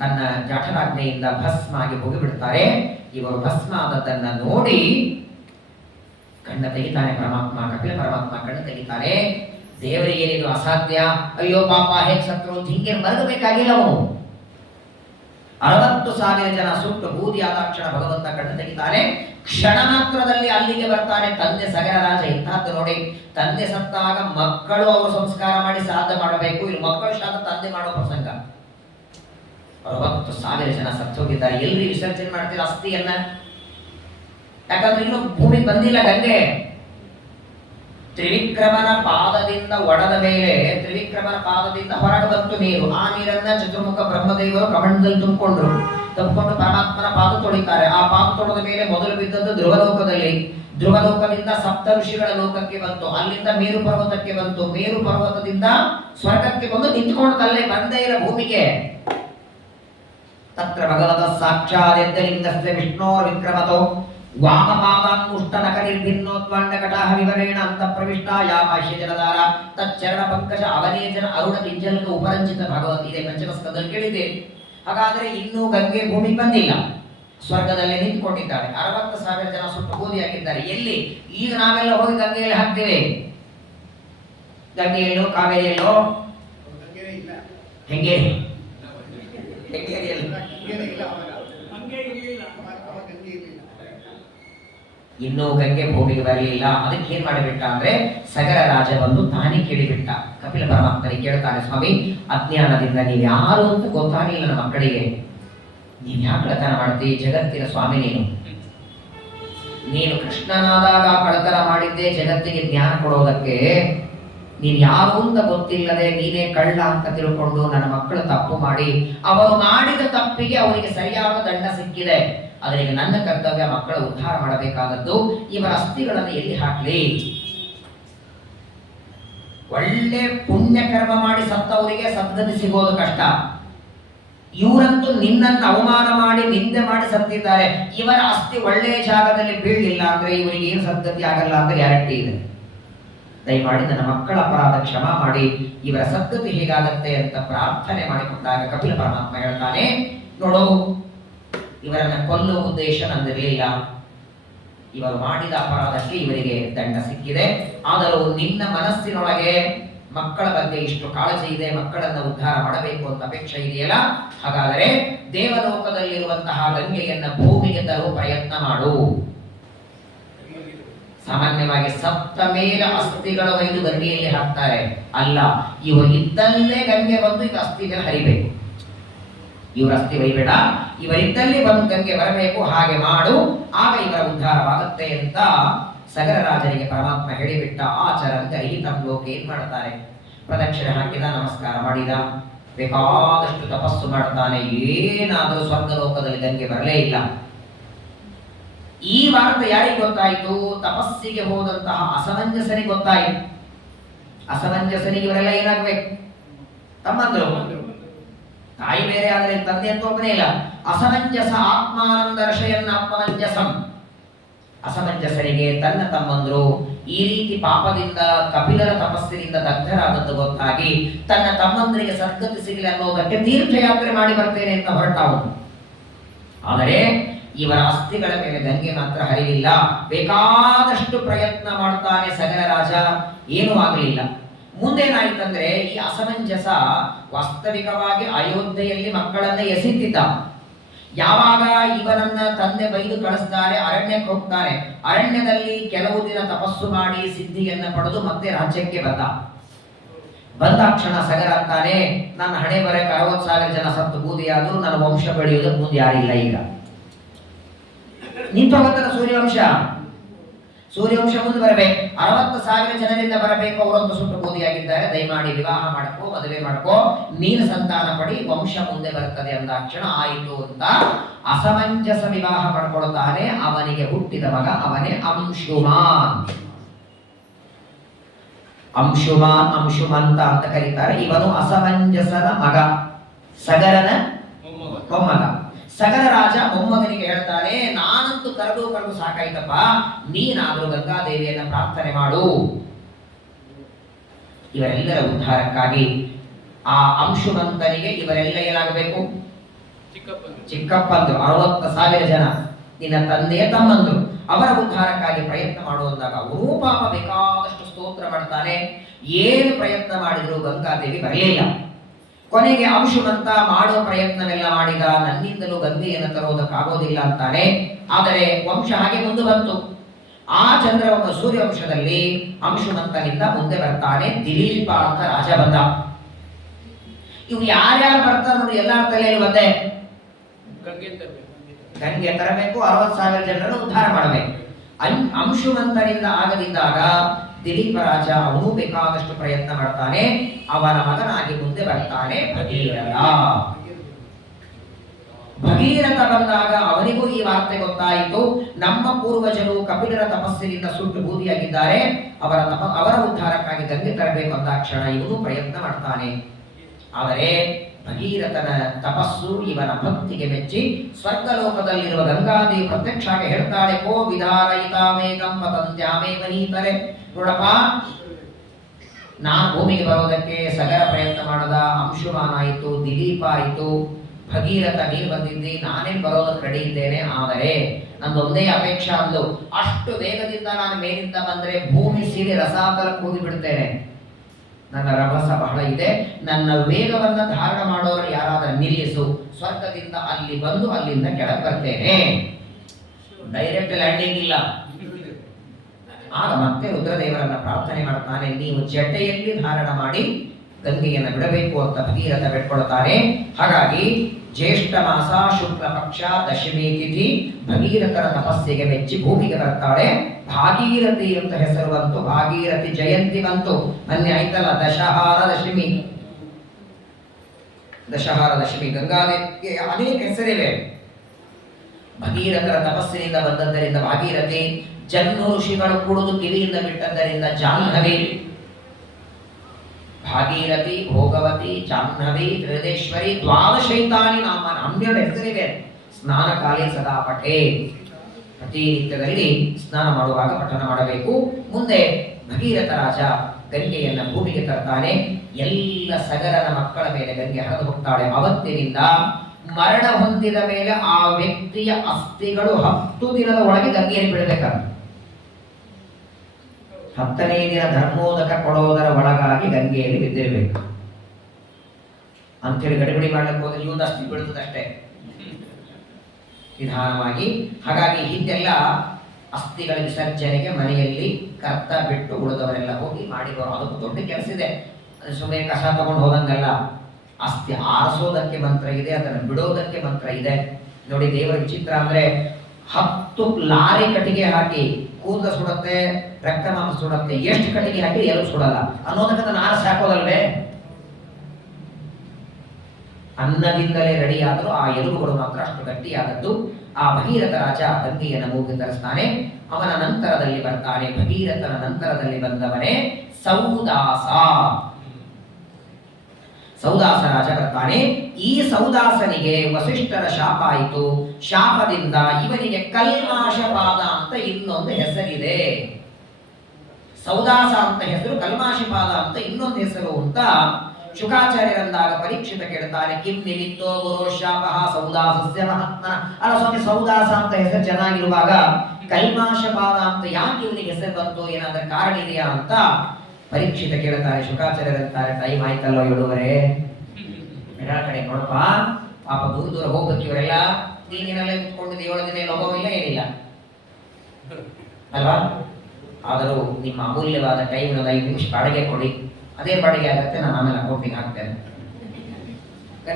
ತನ್ನ ಜಾಠರಾಗ್ನಿಯಿಂದ ಭಸ್ಮ ಆಗಿ ಹೋಗಿಬಿಡ್ತಾರೆ. ಇವರು ಭಸ್ಮ ಆದದ್ದನ್ನ ನೋಡಿ ಕಣ್ಣ ತೆಗಿತಾನೆ ಪರಮಾತ್ಮ. ಕಪಿಲ ಪರಮಾತ್ಮ ಕಣ್ಣು ತೆಗಿತಾನೆ. ದೇವರಿಗೆ ಏನಿದು ಅಸಾಧ್ಯ, ಅಯ್ಯೋ ಪಾಪ ಹೇಗೆ ಸತ್ರು ಅಂತ ಹಿಂಗೆ ಮರಗಬೇಕಾಗಿಲ್ಲ. ಅವನು 60,000 ಜನ ಸುಟ್ಟು ಬೂದಿಯಾದ ಕ್ಷಣ ಭಗವಂತ ಕಣ್ಣು ತೆಗಿತಾನೆ. ಕ್ಷಣ ಮಾತ್ರದಲ್ಲಿ ಅಲ್ಲಿಗೆ ಬರ್ತಾನೆ ತಂದೆ ಸಗರ ರಾಜ. ಇಂತಹದ್ದು ನೋಡಿ, ತಂದೆ ಸತ್ತಾಗ ಮಕ್ಕಳು ಅವರು ಸಂಸ್ಕಾರ ಮಾಡಿ ಶ್ರಾದ್ದ ಮಾಡಬೇಕು. ಇಲ್ಲಿ ಮಕ್ಕಳು ಶ್ರಾದ್ದ ತಂದೆ ಮಾಡೋ ಪ್ರಸಂಗ. 60,000 ಜನ ಸತ್ತೋಗಿದ್ದಾರೆ. ಎಲ್ರಿ ವಿಸರ್ಜನೆ ಮಾಡ್ತೀರ ಅಸ್ಥಿಯನ್ನ? ಯಾಕಂದ್ರೆ ಇನ್ನು ಭೂಮಿಗೆ ಬಂದಿಲ್ಲ ಗಂಗೆ. ತ್ರಿವಿಕ್ರಮನ ಪಾದದಿಂದ ಒಡೆದ ಮೇಲೆ, ತ್ರಿವಿಕ್ರಮನ ಪಾದದಿಂದ ಹೊರಗೆ ಬಂತು ನೀರು. ಆ ನೀರನ್ನ ಚತುರ್ಮುಖ ಬ್ರಹ್ಮದೇವರು ಕಮಂಡದಲ್ಲಿ ತುಂಬಿಕೊಂಡ್ರು. ಪರಮಾತ್ಮನ ಪಾದ ತೊಳಿತಾರೆ. ಆ ಪಾದ ತೊಳೆದ ಮೇಲೆ ಮೊದಲು ಬಿದ್ದದ್ದು ಧ್ರುವಲೋಕದಲ್ಲಿ. ಧ್ರುವಲೋಕದಿಂದ ಸಪ್ತ ಋಷಿಗಳ ಲೋಕಕ್ಕೆ ಬಂತು. ಅಲ್ಲಿಂದ ಮೇರು ಪರ್ವತಕ್ಕೆ ಬಂತು. ಮೇರು ಪರ್ವತದಿಂದ ಸ್ವರ್ಗಕ್ಕೆ ಬಂದು ನಿಂತ್ಕೊಂಡಲ್ಲೇ, ಬಂದೇ ಇಲ್ಲ ಭೂಮಿಗೆ. ತತ್ರ ಭಗವತ ಸಾಕ್ಷಾತ್ ವಿಷ್ಣೋರ್ ವಿಕ್ರಮತೋ ವಾಮಪಾದಾಂಗುಷ್ಟನಕ ನಿರ್ಭಿನ್ನೋದ್ವಾಂಡಕಟಾಹ ವಿವರೇಣ ಅಂತ ಪ್ರವಿಷ್ಟಾಯಾಮಾಶ್ಯ ಜಲಧಾರ ತಚ್ಚರಣ ಪಂಕಜ ಅವನೇಜನ ಅರುಣ ಕಿಂಜಲಕ ಉಪರಂಜಿತ ಭಗವತ್. ಇದೆ ಪಂಚಮಸ್ಕಂದಲ್ಲಿ ಕೇಳಿದ್ದೇನೆ. ಹಾಗಾದ್ರೆ ಇನ್ನೂ ಗಂಗೆ ಭೂಮಿಗೆ ಬಂದಿಲ್ಲ, ಸ್ವರ್ಗದಲ್ಲಿ ನಿಂತ್ಕೊಂಡಿದ್ದಾರೆ. 60,000 ಜನ ಸುಟ್ಟು ಬೂದಿಯಾಗಿದ್ದಾರೆ. ಎಲ್ಲಿ? ಈಗ ನಾವೆಲ್ಲ ಹೋಗಿ ಗಂಗೆಯಲ್ಲಿ ಹಾಕ್ತೇವೆ. ಗಂಗೆಯಲ್ಲೋ ಕಾವೇರಿಯಲ್ಲೋ ಹೆಂಗೇರಿ ಇನ್ನೂ ಗಂಗೆ ಭೂಮಿಗೆ ಬರಲಿಲ್ಲ. ಅದಕ್ಕೆ ಏನ್ ಮಾಡಿಬಿಟ್ಟ ಅಂದ್ರೆ ಸಗರ ರಾಜ ಬಂದು ತಾನೇ ಕೇಳಿಬಿಟ್ಟ. ಕಪಿಲ ಪರಮಾತ್ಮನಿಗೆ ಕೇಳ್ತಾನೆ, ಸ್ವಾಮಿ ಅಜ್ಞಾನದಿಂದ ನೀವು ಯಾರು ಅಂತ ಗೊತ್ತಾಗಲಿಲ್ಲ ನಮ್ಮ ಮಕ್ಕಳಿಗೆ, ನೀನ್ ಯಾಕೆ ಕಳತನ ಮಾಡ್ತಿ? ಜಗತ್ತಿನ ಸ್ವಾಮಿ ನೀನು ಕೃಷ್ಣನಾದಾಗ ಕಳತನ ಮಾಡಿದ್ದೆ ಜಗತ್ತಿಗೆ ಜ್ಞಾನ ಕೊಡೋದಕ್ಕೆ. ನೀನ್ ಯಾರು ಅಂತ ಗೊತ್ತಿಲ್ಲದೆ ನೀನೇ ಕಳ್ಳ ಅಂತ ತಿಳ್ಕೊಂಡು ನನ್ನ ಮಕ್ಕಳು ತಪ್ಪು ಮಾಡಿ ಅವರು ಮಾಡಿದ ತಪ್ಪಿಗೆ ಅವರಿಗೆ ಸರಿಯಾದ ದಂಡ ಸಿಕ್ಕಿದೆ. ಅದರಿಗೆ ನನ್ನ ಕರ್ತವ್ಯ ಮಕ್ಕಳ ಉದ್ಧಾರ ಮಾಡಬೇಕಾದದ್ದು. ಇವರ ಅಸ್ಥಿಗಳನ್ನು ಎಲ್ಲಿ ಹಾಕ್ಲಿ? ಒಳ್ಳೆ ಪುಣ್ಯ ಕರ್ಮ ಮಾಡಿ ಸತ್ತವರಿಗೆ ಸದ್ಗತಿ ಸಿಗೋದು ಕಷ್ಟ. ಇವರಂತೂ ನಿನ್ನನ್ನು ಅವಮಾನ ಮಾಡಿ ನಿಂದೆ ಮಾಡಿ ಸತ್ತಿದ್ದಾರೆ. ಇವರ ಅಸ್ಥಿ ಒಳ್ಳೆಯ ಜಾಗದಲ್ಲಿ ಬೀಳಲಿಲ್ಲ ಅಂದ್ರೆ ಇವರಿಗೆ ಏನು ಸದ್ಗತಿ ಆಗಲ್ಲ ಅಂತ ಗ್ಯಾರಂಟಿ ಇದೆ. ದಯಮಾಡಿ ನನ್ನ ಮಕ್ಕಳ ಅಪರಾಧ ಕ್ಷಮಾ ಮಾಡಿ ಇವರ ಸದ್ಗತಿ ಹೇಗಾಗತ್ತೆ ಅಂತ ಪ್ರಾರ್ಥನೆ ಮಾಡಿಕೊಂಡಾಗ ಕಪಿಲ ಪರಮಾತ್ಮ ಹೇಳ್ತಾನೆ, ನೋಡು, ಇವರನ್ನ ಕೊಲ್ಲುವ ಉದ್ದೇಶ ನಂದಿರಲಿಲ್ಲ. ಇವರು ಮಾಡಿದ ಅಪರಾಧಕ್ಕೆ ಇವರಿಗೆ ದಂಡ ಸಿಕ್ಕಿದೆ. ಆದರೂ ನಿನ್ನ ಮನಸ್ಸಿನೊಳಗೆ ಮಕ್ಕಳ ಬಗ್ಗೆ ಇಷ್ಟು ಕಾಳಜಿ ಇದೆ, ಮಕ್ಕಳನ್ನ ಉದ್ಧಾರ ಮಾಡಬೇಕು ಅಂತ ಅಪೇಕ್ಷೆ ಇದೆಯಲ್ಲ, ಹಾಗಾದರೆ ದೇವಲೋಕದಲ್ಲಿರುವಂತಹ ಗಂಗೆಯನ್ನ ಭೂಮಿಗೆ ತರುವ ಪ್ರಯತ್ನ ಮಾಡು. ಸಾಮಾನ್ಯವಾಗಿ ಸತ್ತ ಮೇಲೆ ಅಸ್ಥಿಗಳು ಒಯ್ದು ಗಂಗೆಯಲ್ಲಿ ಹಾಕ್ತಾರೆ. ಅಲ್ಲ, ಇವರು ಇದ್ದಲ್ಲೇ ಗಂಗೆ ಬಂದು ಇವ ಅಸ್ಥಿ ಮೇಲೆ ಹರಿಬೇಕು. ಇವರ ಅಸ್ಥಿ ಒಯ್ಬೇಡ, ಇವರಿದ್ದಲ್ಲಿ ಬಂದು ಗಂಗೆ ಬರಬೇಕು, ಹಾಗೆ ಮಾಡು, ಆಗ ಇವರ ಉದ್ಧಾರವಾಗುತ್ತೆ ಅಂತ ಸಗರ ರಾಜನಿಗೆ ಪರಮಾತ್ಮ ಹೇಳಿಬಿಟ್ಟ. ಆಚರಂತೆ ರಹಿತಂ ಲೋಕೆ ಏನ್ ಮಾಡ್ತಾರೆ? ಪ್ರದಕ್ಷಿಣೆ ಹಾಕಿದ, ನಮಸ್ಕಾರ ಮಾಡಿದ, ಬೇಕಾದಷ್ಟು ತಪಸ್ಸು ಮಾಡ್ತಾನೆ. ಏನಾದರೂ ಸ್ವರ್ಗ ಲೋಕದಲ್ಲಿ ಗಂಗೆ ಬರಲೇ ಇಲ್ಲ. ಈ ವಾರ್ತೆ ಯಾರಿಗೆ ಗೊತ್ತಾಯಿತು? ತಪಸ್ಸಿಗೆ ಹೋದಂತಹ ಅಸಮಂಜಸನಿಗೆ ಗೊತ್ತಾಯಿತು. ಅಸಮಂಜಸನಿಗೆ ಇವರೆಲ್ಲ ಏನಾಗ್ಬೇಕು? ತಮ್ಮಂದ್ರು. ತಾಯಿ ಬೇರೆ ಆದರೆ ತಂದೆ ಅಂತ ಒಬ್ಬನೇ ಇಲ್ಲ. ಅಸಮಂಜಸ ಆತ್ಮಾನಂದ ರಶಯನ್ನ ಆತ್ಮಮಂಜಸಂ. ಅಸಮಂಜಸರಿಗೆ ತನ್ನ ತಮ್ಮಂದ್ರು ಈ ರೀತಿ ಪಾಪದಿಂದ ಕಪಿಲರ ತಪಸ್ಸಿನಿಂದ ದಗ್ಧರಾದದ್ದು ಗೊತ್ತಾಗಿ ತನ್ನ ತಮ್ಮಂದರಿಗೆ ಸದ್ಗತಿ ಸಿಗಲಿ ಅನ್ನೋದಕ್ಕೆ ತೀರ್ಥಯಾತ್ರೆ ಮಾಡಿ ಬರ್ತೇನೆ ಅಂತ ಹೊರಟವನು. ಆದರೆ ಇವರ ಅಸ್ಥಿಗಳ ಮೇಲೆ ಗಂಗೆ ಮಾತ್ರ ಹರಿಲಿಲ್ಲ. ಬೇಕಾದಷ್ಟು ಪ್ರಯತ್ನ ಮಾಡ್ತಾನೆ ಸಗರ ರಾಜ, ಏನೂ ಆಗಲಿಲ್ಲ. ಮುಂದೇನಾಯ್ತಂದ್ರೆ ಈ ಅಸಮಂಜಸ ವಾಸ್ತವಿಕವಾಗಿ ಅಯೋಧ್ಯೆಯಲ್ಲಿ ಮಕ್ಕಳನ್ನ ಎಸೆತಿದ್ದ. ಯಾವಾಗ ಇವನನ್ನ ತಂದೆ ಬೈದು ಕಳಿಸ್ತಾರೆ, ಅರಣ್ಯಕ್ಕೆ ಹೋಗ್ತಾರೆ. ಅರಣ್ಯದಲ್ಲಿ ಕೆಲವು ದಿನ ತಪಸ್ಸು ಮಾಡಿ ಸಿದ್ಧಿಯನ್ನ ಪಡೆದು ಮತ್ತೆ ರಾಜ್ಯಕ್ಕೆ ಬಂದಾಕ್ಷಣ ಸಗರ ಅಂತಾನೆ, ನನ್ನ ಹಣೆ ಬರಕ್ಕೆ 60,000 ಜನ ಸತ್ತು ಬೂದಿಯಾದ್ರು, ನನ್ನ ವಂಶ ಬೆಳೆಯುವುದಕ್ಕೆ ಮುಂದೆ ಯಾರಿಲ್ಲ. ಈಗ ನಿಂತೋಗತ್ತಲ್ಲ ಸೂರ್ಯವಂಶ ಮುಂದೆ ಬರಬೇಕು. 60,000 ಜನರಿಂದ ಬರಬೇಕು. ಅವರೊಂದು ಸುಟ್ಟು ಬೂದಿಯಾಗಿದ್ದಾರೆ. ದಯಮಾಡಿ ವಿವಾಹ ಮಾಡ್ಕೋ, ಮದುವೆ ಮಾಡ್ಕೋ, ನೀನು ಸಂತಾನ ಪಡಿ, ವಂಶ ಮುಂದೆ ಬರ್ತದೆ ಅಂದಾಕ್ಷಣ ಆಯಿತು ಅಂತ ಅಸಮಂಜಸ ವಿವಾಹ ಮಾಡ್ಕೊಳ್ತಾನೆ. ಅವನಿಗೆ ಹುಟ್ಟಿದ ಮಗ ಅವನೇ ಅಂಶುಮಾನ್. ಅಂಶುಮಂತ ಅಂತ ಕರೀತಾರೆ. ಇವನು ಅಸಮಂಜಸನ ಮಗ, ಸಗರನ ಮೊಮ್ಮಗ. ಸಗರ ರಾಜ ಮೊಮ್ಮಗನಿಗೆ ಹೇಳ್ತಾನೆ, ನಾನಂತೂ ಕರೆದು ಸಾಕಾಯ್ತಪ್ಪ, ನೀನಾದರೂ ಗಂಗಾದೇವಿಯನ್ನ ಪ್ರಾರ್ಥನೆ ಮಾಡು. ಇವರೆಲ್ಲರ ಉದ್ಧಾರಕ್ಕಾಗಿ ಆ ಅಂಶುಮಂತನಿಗೆ ಇವರೆಲ್ಲ ಏನಾಗಬೇಕು? ಚಿಕ್ಕಪ್ಪಂದ್ರು 60,000 ಜನ, ನಿನ್ನ ತಂದೆಯ ತಮ್ಮಂದ್ರು, ಅವರ ಉದ್ಧಾರಕ್ಕಾಗಿ ಪ್ರಯತ್ನ ಮಾಡುವಂದಾಗ ಅವರೂ ಪಾಪ ಬೇಕಾದಷ್ಟು ಸ್ತೋತ್ರ ಮಾಡ್ತಾನೆ. ಏನು ಪ್ರಯತ್ನ ಮಾಡಿದ್ರು ಗಂಗಾದೇವಿ ಬರಲಿಲ್ಲ. ಕೊನೆಗೆ ಅಂಶುಮಂತ ಮಾಡುವ ಪ್ರಯತ್ನವೆಲ್ಲ ಮಾಡಿದ, ನನ್ನಿಂದಲೂ ಗಂಗೆಯನ್ನು ತರೋದಕ್ಕಾಗೋದಿಲ್ಲ ಅಂತಾನೆ. ಆದರೆ ವಂಶ ಹಾಗೆ ಮುಂದೆ ಬಂತು. ಆ ಸೂರ್ಯವಂಶದಲ್ಲಿ ಅಂಶುಮಂತನಿಂದ ಮುಂದೆ ಬರ್ತಾನೆ ದಿಲೀಪ ಅಂತ ರಾಜ ಬಂದ. ಇವು ಯಾರ್ಯಾರು ಬರ್ತಾರೆ ನೋಡಿ, ಎಲ್ಲರ ತಲೆಯಲ್ಲಿ ಬಂದೆ ಗಂಗೆ ತರಬೇಕು, 60,000 ಜನರನ್ನು ಉದ್ಧಾರ ಮಾಡಬೇಕು. ಅಂಶುಮಂತನಿಂದ ಆಗದಿದ್ದಾಗ ದಿಲೀಪ ರಾಜ ಅವನು ಬೇಕಾದಷ್ಟು ಪ್ರಯತ್ನ ಮಾಡ್ತಾನೆ. ಅವನ ಮಗನಾಗಿ ಮುಂದೆ ಬರ್ತಾನೆ ಭಗೀರಥ ಬಂದಾಗ ಅವನಿಗೂ ಈ ವಾರ್ತೆ ಗೊತ್ತಾಯಿತು. ನಮ್ಮ ಪೂರ್ವಜರು ಕಪಿಲರ ತಪಸ್ಸಿನಿಂದ ಸುಟ್ಟು ಬೂದಿಯಾಗಿದ್ದಾರೆ, ಅವರ ಉದ್ಧಾರಕ್ಕಾಗಿ ಗಂಗೆ ತರಬೇಕು ಅಂದಾಕ್ಷಣ ಇವನು ಪ್ರಯತ್ನ ಮಾಡ್ತಾನೆ. ಆದರೆ ಭಗೀರಥನ ತಪಸ್ಸು ಇವನ ಭಕ್ತಿಗೆ ಮೆಚ್ಚಿ ಸ್ವರ್ಗಲೋಕದಲ್ಲಿರುವ ಗಂಗಾದೇವಿ ಪ್ರತ್ಯಕ್ಷಾಗಿ ಹೇಳ್ತಾಳೆ, ಕೋ ವಿಧಾರಯಿತಾಮೇಕಂ ಪತಂತ್ಯಾಮೇ ವನೀತರೆ. ನೋಡಪ್ಪ, ನಾನು ಭೂಮಿಗೆ ಬರೋದಕ್ಕೆ ಸಗರ ಪ್ರಯತ್ನ ಮಾಡದ, ಅಂಶುಮಾನ ಆಯಿತು, ದಿಲೀಪ ಆಯಿತು, ಭಗೀರಥ ನೀರು ಬಂದಿದ್ದಿ, ನಾನೇನು ಬರೋದಕ್ಕೆ ರೆಡಿ ಇದ್ದೇನೆ. ಆದರೆ ನಂದೊಂದೇ ಅಪೇಕ್ಷೆ ಅಂದು, ಅಷ್ಟು ವೇಗದಿಂದ ನಾನು ಮೇಲಿಂದ ಬಂದ್ರೆ ಭೂಮಿ ಸೀರೆ ರಸಾತಲಕ್ಕೆ ಹೋಗಿ ಬಿಡ್ತೇನೆ. ನನ್ನ ರಭಸ ಬಹಳ ಇದೆ. ನನ್ನ ವೇಗವನ್ನ ಧಾರಣ ಮಾಡೋರು ಯಾರಾದ್ರೂ ನಿಲ್ಲಿಸು, ಸ್ವರ್ಗದಿಂದ ಅಲ್ಲಿ ಬಂದು ಅಲ್ಲಿಂದ ಕೆಳಗೆ ಬರ್ತೇನೆ. ಡೈರೆಕ್ಟ್ ಲ್ಯಾಂಡಿಂಗ್ ಇಲ್ಲ, ಆಗ ಮತ್ತೆ ರುದ್ರದೇವರನ್ನ ಪ್ರಾರ್ಥನೆ ಮಾಡ್ತಾನೆ, ನೀವು ಜಟೆಯಲ್ಲಿ ಧಾರಣ ಮಾಡಿ ಗಂಗೆಯನ್ನು ಬಿಡಬೇಕು ಅಂತ ಭಗೀರಥ ಬಿಟ್ಕೊಳ್ತಾನೆ. ಹಾಗಾಗಿ ಜ್ಯೇಷ್ಠ ಮಾಸ ಶುಕ್ಲ ಪಕ್ಷ ದಶಮಿ ತಿಥಿ ಭಗೀರಥರ ತಪಸ್ಸಿಗೆ ಮೆಚ್ಚಿ ಭೂಮಿಗೆ ಬರ್ತಾಳೆ. ಭಾಗೀರಥಿ ಅಂತ ಹೆಸರು ಬಂತು, ಭಾಗೀರಥಿ ಜಯಂತಿ ಬಂತು. ಮೊನ್ನೆ ಆಯ್ತಲ್ಲ ದಶಹಾರ ದಶಮಿ, ದಶಹಾರ ದಶಮಿ. ಗಂಗಾದೇವಿಗೆ ಅನೇಕ ಹೆಸರಿವೆ. ಭಗೀರಥರ ತಪಸ್ಸಿನಿಂದ ಬಂದದ್ದರಿಂದ ಭಾಗೀರಥಿ, ಜನ್ಮ ಋಷಿಗಳು ಕುಡಿದು ಕಿವಿಯಿಂದ ಬಿಟ್ಟದ್ದರಿಂದ ಜಾಹ್ನವಿ. ಭಾಗೀರಥಿ, ಭೋಗವತಿ, ಜಾಹ್ನವಿ, ತ್ರಿದೇಶ್ವರಿ, ದ್ವಾದಶೈತಾನಿ ನಾಮ 12 ಹೆಸರಿವೆ. ಸ್ನಾನಕಾಲಿ ಸದಾ ಪಠೆ, ಪ್ರತಿನಿತ್ಯದಲ್ಲಿ ಸ್ನಾನ ಮಾಡುವಾಗ ಪಠನ ಮಾಡಬೇಕು. ಮುಂದೆ ಭಗೀರಥ ರಾಜ ಗಂಗೆಯನ್ನ ಭೂಮಿಗೆ ತರ್ತಾನೆ. ಎಲ್ಲ ಸಗರನ ಮಕ್ಕಳ ಮೇಲೆ ಗಂಗೆ ಹರಿದು ಹೋಗ್ತಾಳೆ. ಅವತ್ತಿನಿಂದ ಮರಣ ಹೊಂದಿದ ಮೇಲೆ ಆ ವ್ಯಕ್ತಿಯ ಅಸ್ಥಿಗಳು 10 ದಿನದ ಒಳಗೆ ಗಂಗೆಯಲ್ಲಿ ಬಿಡಬೇಕಾಗುತ್ತೆ. 10ನೇ ದಿನ ಧರ್ಮೋದಕ ಕೊಡೋದರ ಒಳಗಾಗಿ ಗಂಗೆಯಲ್ಲಿ ಬಿದ್ದಿರಬೇಕು ಅಂತೇಳಿ ಗಡಿಬಿಡಿ ಮಾಡ್ಲಿಕ್ಕೆ ಹೋದ್ರೆ ಇವೊಂದು ಅಸ್ಥಿ ಬೀಳ್ತದಷ್ಟೇ ನಿಧಾನವಾಗಿ. ಹಾಗಾಗಿ ಹಿಂದೆಲ್ಲ ಅಸ್ಥಿಗಳ ವಿಸರ್ಜನೆಗೆ ಮನೆಯಲ್ಲಿ ಕರ್ತ ಬಿಟ್ಟು ಉಳಿದವರೆಲ್ಲ ಹೋಗಿ ಮಾಡಿದವರು. ಅದಕ್ಕೂ ದೊಡ್ಡ ಕೆಲಸ ಇದೆ. ಸುಮ್ಮನೆ ಕಸ ತಗೊಂಡು ಹೋದಂಗಲ್ಲ. ಅಸ್ಥಿ ಆರಿಸೋದಕ್ಕೆ ಮಂತ್ರ ಇದೆ, ಅದನ್ನು ಬಿಡೋದಕ್ಕೆ ಮಂತ್ರ ಇದೆ. ನೋಡಿ ದೇವರ ವಿಚಿತ್ರ ಅಂದ್ರೆ 10 ಲಾರಿ ಕಟ್ಟಿಗೆ ಹಾಕಿ ಕೂದಲ ಸುಡುತ್ತೆ, ರಕ್ತ ಮಾಂಸ ಸುಡುತ್ತೆ. ಎಷ್ಟು ಕಟ್ಟಿಗೆ ಹಾಕಿ ಎಲ್ಲೂ ಸುಡಲ್ಲ ಅನ್ನೋದಕ್ಕೆ ಅದನ್ನು ಆರಿಸಿ ಹಾಕೋದಲ್ವೇ. ಅನ್ನದಿಂದಲೇ ರೆಡಿಯಾದರೂ ಆ ಎಲುಬುಗಳು ಮಾತ್ರ ಅಷ್ಟು ಗಟ್ಟಿಯಾದದ್ದು. ಆ ಭಗೀರಥ ರಾಜ ಗಂಗೆಯನ್ನು ಮೂಗಿಗೆ ತರಿಸ್ತಾನೆ. ಅವನ ನಂತರದಲ್ಲಿ ಬರ್ತಾನೆ, ಭಗೀರಥನ ನಂತರದಲ್ಲಿ ಬಂದವನೇ ಸೌದಾಸ. ಸೌದಾಸ ರಾಜ ಬರ್ತಾನೆ. ಈ ಸೌದಾಸನಿಗೆ ವಸಿಷ್ಠರ ಶಾಪ ಆಯಿತು. ಶಾಪದಿಂದ ಇವನಿಗೆ ಕಲ್ಮಾಶಪಾದ ಅಂತ ಇನ್ನೊಂದು ಹೆಸರಿದೆ. ಸೌದಾಸ ಅಂತ ಹೆಸರು, ಕಲ್ಮಾಶಪಾದ ಅಂತ ಇನ್ನೊಂದು ಹೆಸರು ಅಂತ ಶುಕಾಚಾರ್ಯರಂದಾಗ ಪರೀಕ್ಷಿತ ಕೇಳ್ತಾನೆ. ಕಿಂ ನಿಮಿತ್ತೋ ಗುರು ಶಾಪ ಸೌದಾಸಸ್ಯ ಮಹಾತ್ಮನ. ಅಲ್ಲ ಸ್ವಾಮಿ, ಸೌದಾಸ ಅಂತ ಹೆಸರು ಚೆನ್ನಾಗಿರುವಾಗ ಕಲ್ಮಾಶಪಾದ ಅಂತ ಯಾಕೆ ಇವನಿಗೆ ಹೆಸರು ಬಂತು, ಏನಾದ್ರೂ ಕಾರಣ ಇದೆಯಾ ಅಂತ ಪರೀಕ್ಷಿತ ಕೇಳ್ತಾರೆ. ಶುಕಾಚಾರ್ಯರಂತಾರೆ, ಟೈಮ್ ಆಯ್ತಲ್ಲೋ 7:30, ಎಲ್ಲ ಕಡೆ ನೋಡಪ್ಪ, ಪಾಪ ದೂರ ದೂರ ಹೋಗ್ಬೇಕು ಇವರೆಲ್ಲ. ನೀನೇನಲ್ಲೇ ಕುತ್ಕೊಂಡಿದ್ದು 7 ದಿನ ಹೋಗೋವಿಲ್ಲ, ಏನಿಲ್ಲ ಅಲ್ವಾ? ಆದರೂ ನಿಮ್ಮ ಅಮೂಲ್ಯವಾದ ಟೈಮ್ 5 ನಿಮಿಷ ಬಾಡಿಗೆ ಕೊಡಿ. ಅದೇ ಬಾಡಿಗೆ ಆಗುತ್ತೆ, ನಾನು ಆಮೇಲೆ ಅಕೌಂಟಿಗೆ ಹಾಕ್ತೇನೆ.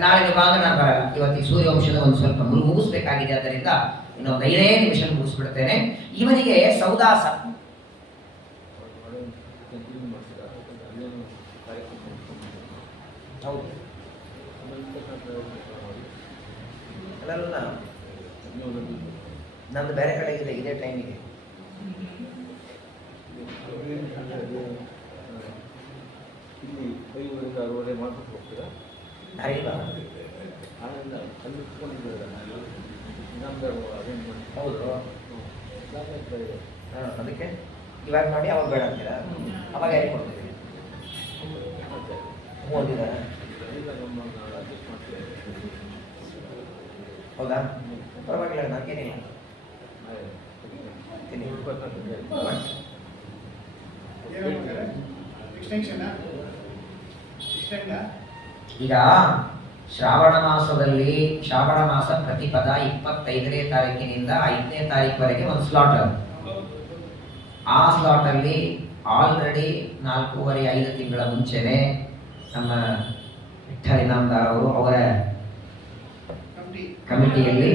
ನಾಳೆ ಬಂದ್ರೆ ನಾನು ಬರಲ್ಲ. ಇವತ್ತಿಗೆ ಸೂರ್ಯವಂಶದ ಒಂದು ಸ್ವಲ್ಪ ಮುಗಿಸ್ಬೇಕಾಗಿದೆ, ಆದ್ದರಿಂದ ಇನ್ನೊಂದು 5 ನಿಮಿಷ ಮುಗಿಸ್ಬಿಡ್ತೇನೆ. ಇವನಿಗೆ ಸೌದಾಸ ಅಲ್ಲ, ನಂದು ಬೇರೆ ಕಡೆ ಇದೆ, ಇದೇ ಟೈಮಿಗೆ. ಹೌದು, ಅದಕ್ಕೆ ಇವಾಗ ಮಾಡಿ ಅವಾಗ ಬೇಡ ಅಂತೀರಾ? ಅವಾಗ ಯಾರಿಗೆ ಕೊಡ್ತೀವಿ? ಓದಿದಾರ? ಹೌದಾ? ಪರವಾಗಿಲ್ಲ, ನನಗೇನಿಲ್ಲ. ಈಗ ಶ್ರಾವಣ ಮಾಸದಲ್ಲಿ, ಶ್ರಾವಣ ಮಾಸ ಪ್ರತಿಪದ 25ನೇ ತಾರೀಕಿನಿಂದ 5ನೇ ತಾರೀಕುವರೆಗೆ ಒಂದು ಸ್ಲಾಟ್. ಆ ಸ್ಲಾಟ್ ಅಲ್ಲಿ ಆಲ್ರೆಡಿ 4.5 ತಿಂಗಳ ಮುಂಚೆನೆ ನಮ್ಮ ವಿಠ್ಠಲ್ ಇನಾಮದಾರ್ ಅವರು ಅವರ ಕಮಿಟಿಯಲ್ಲಿ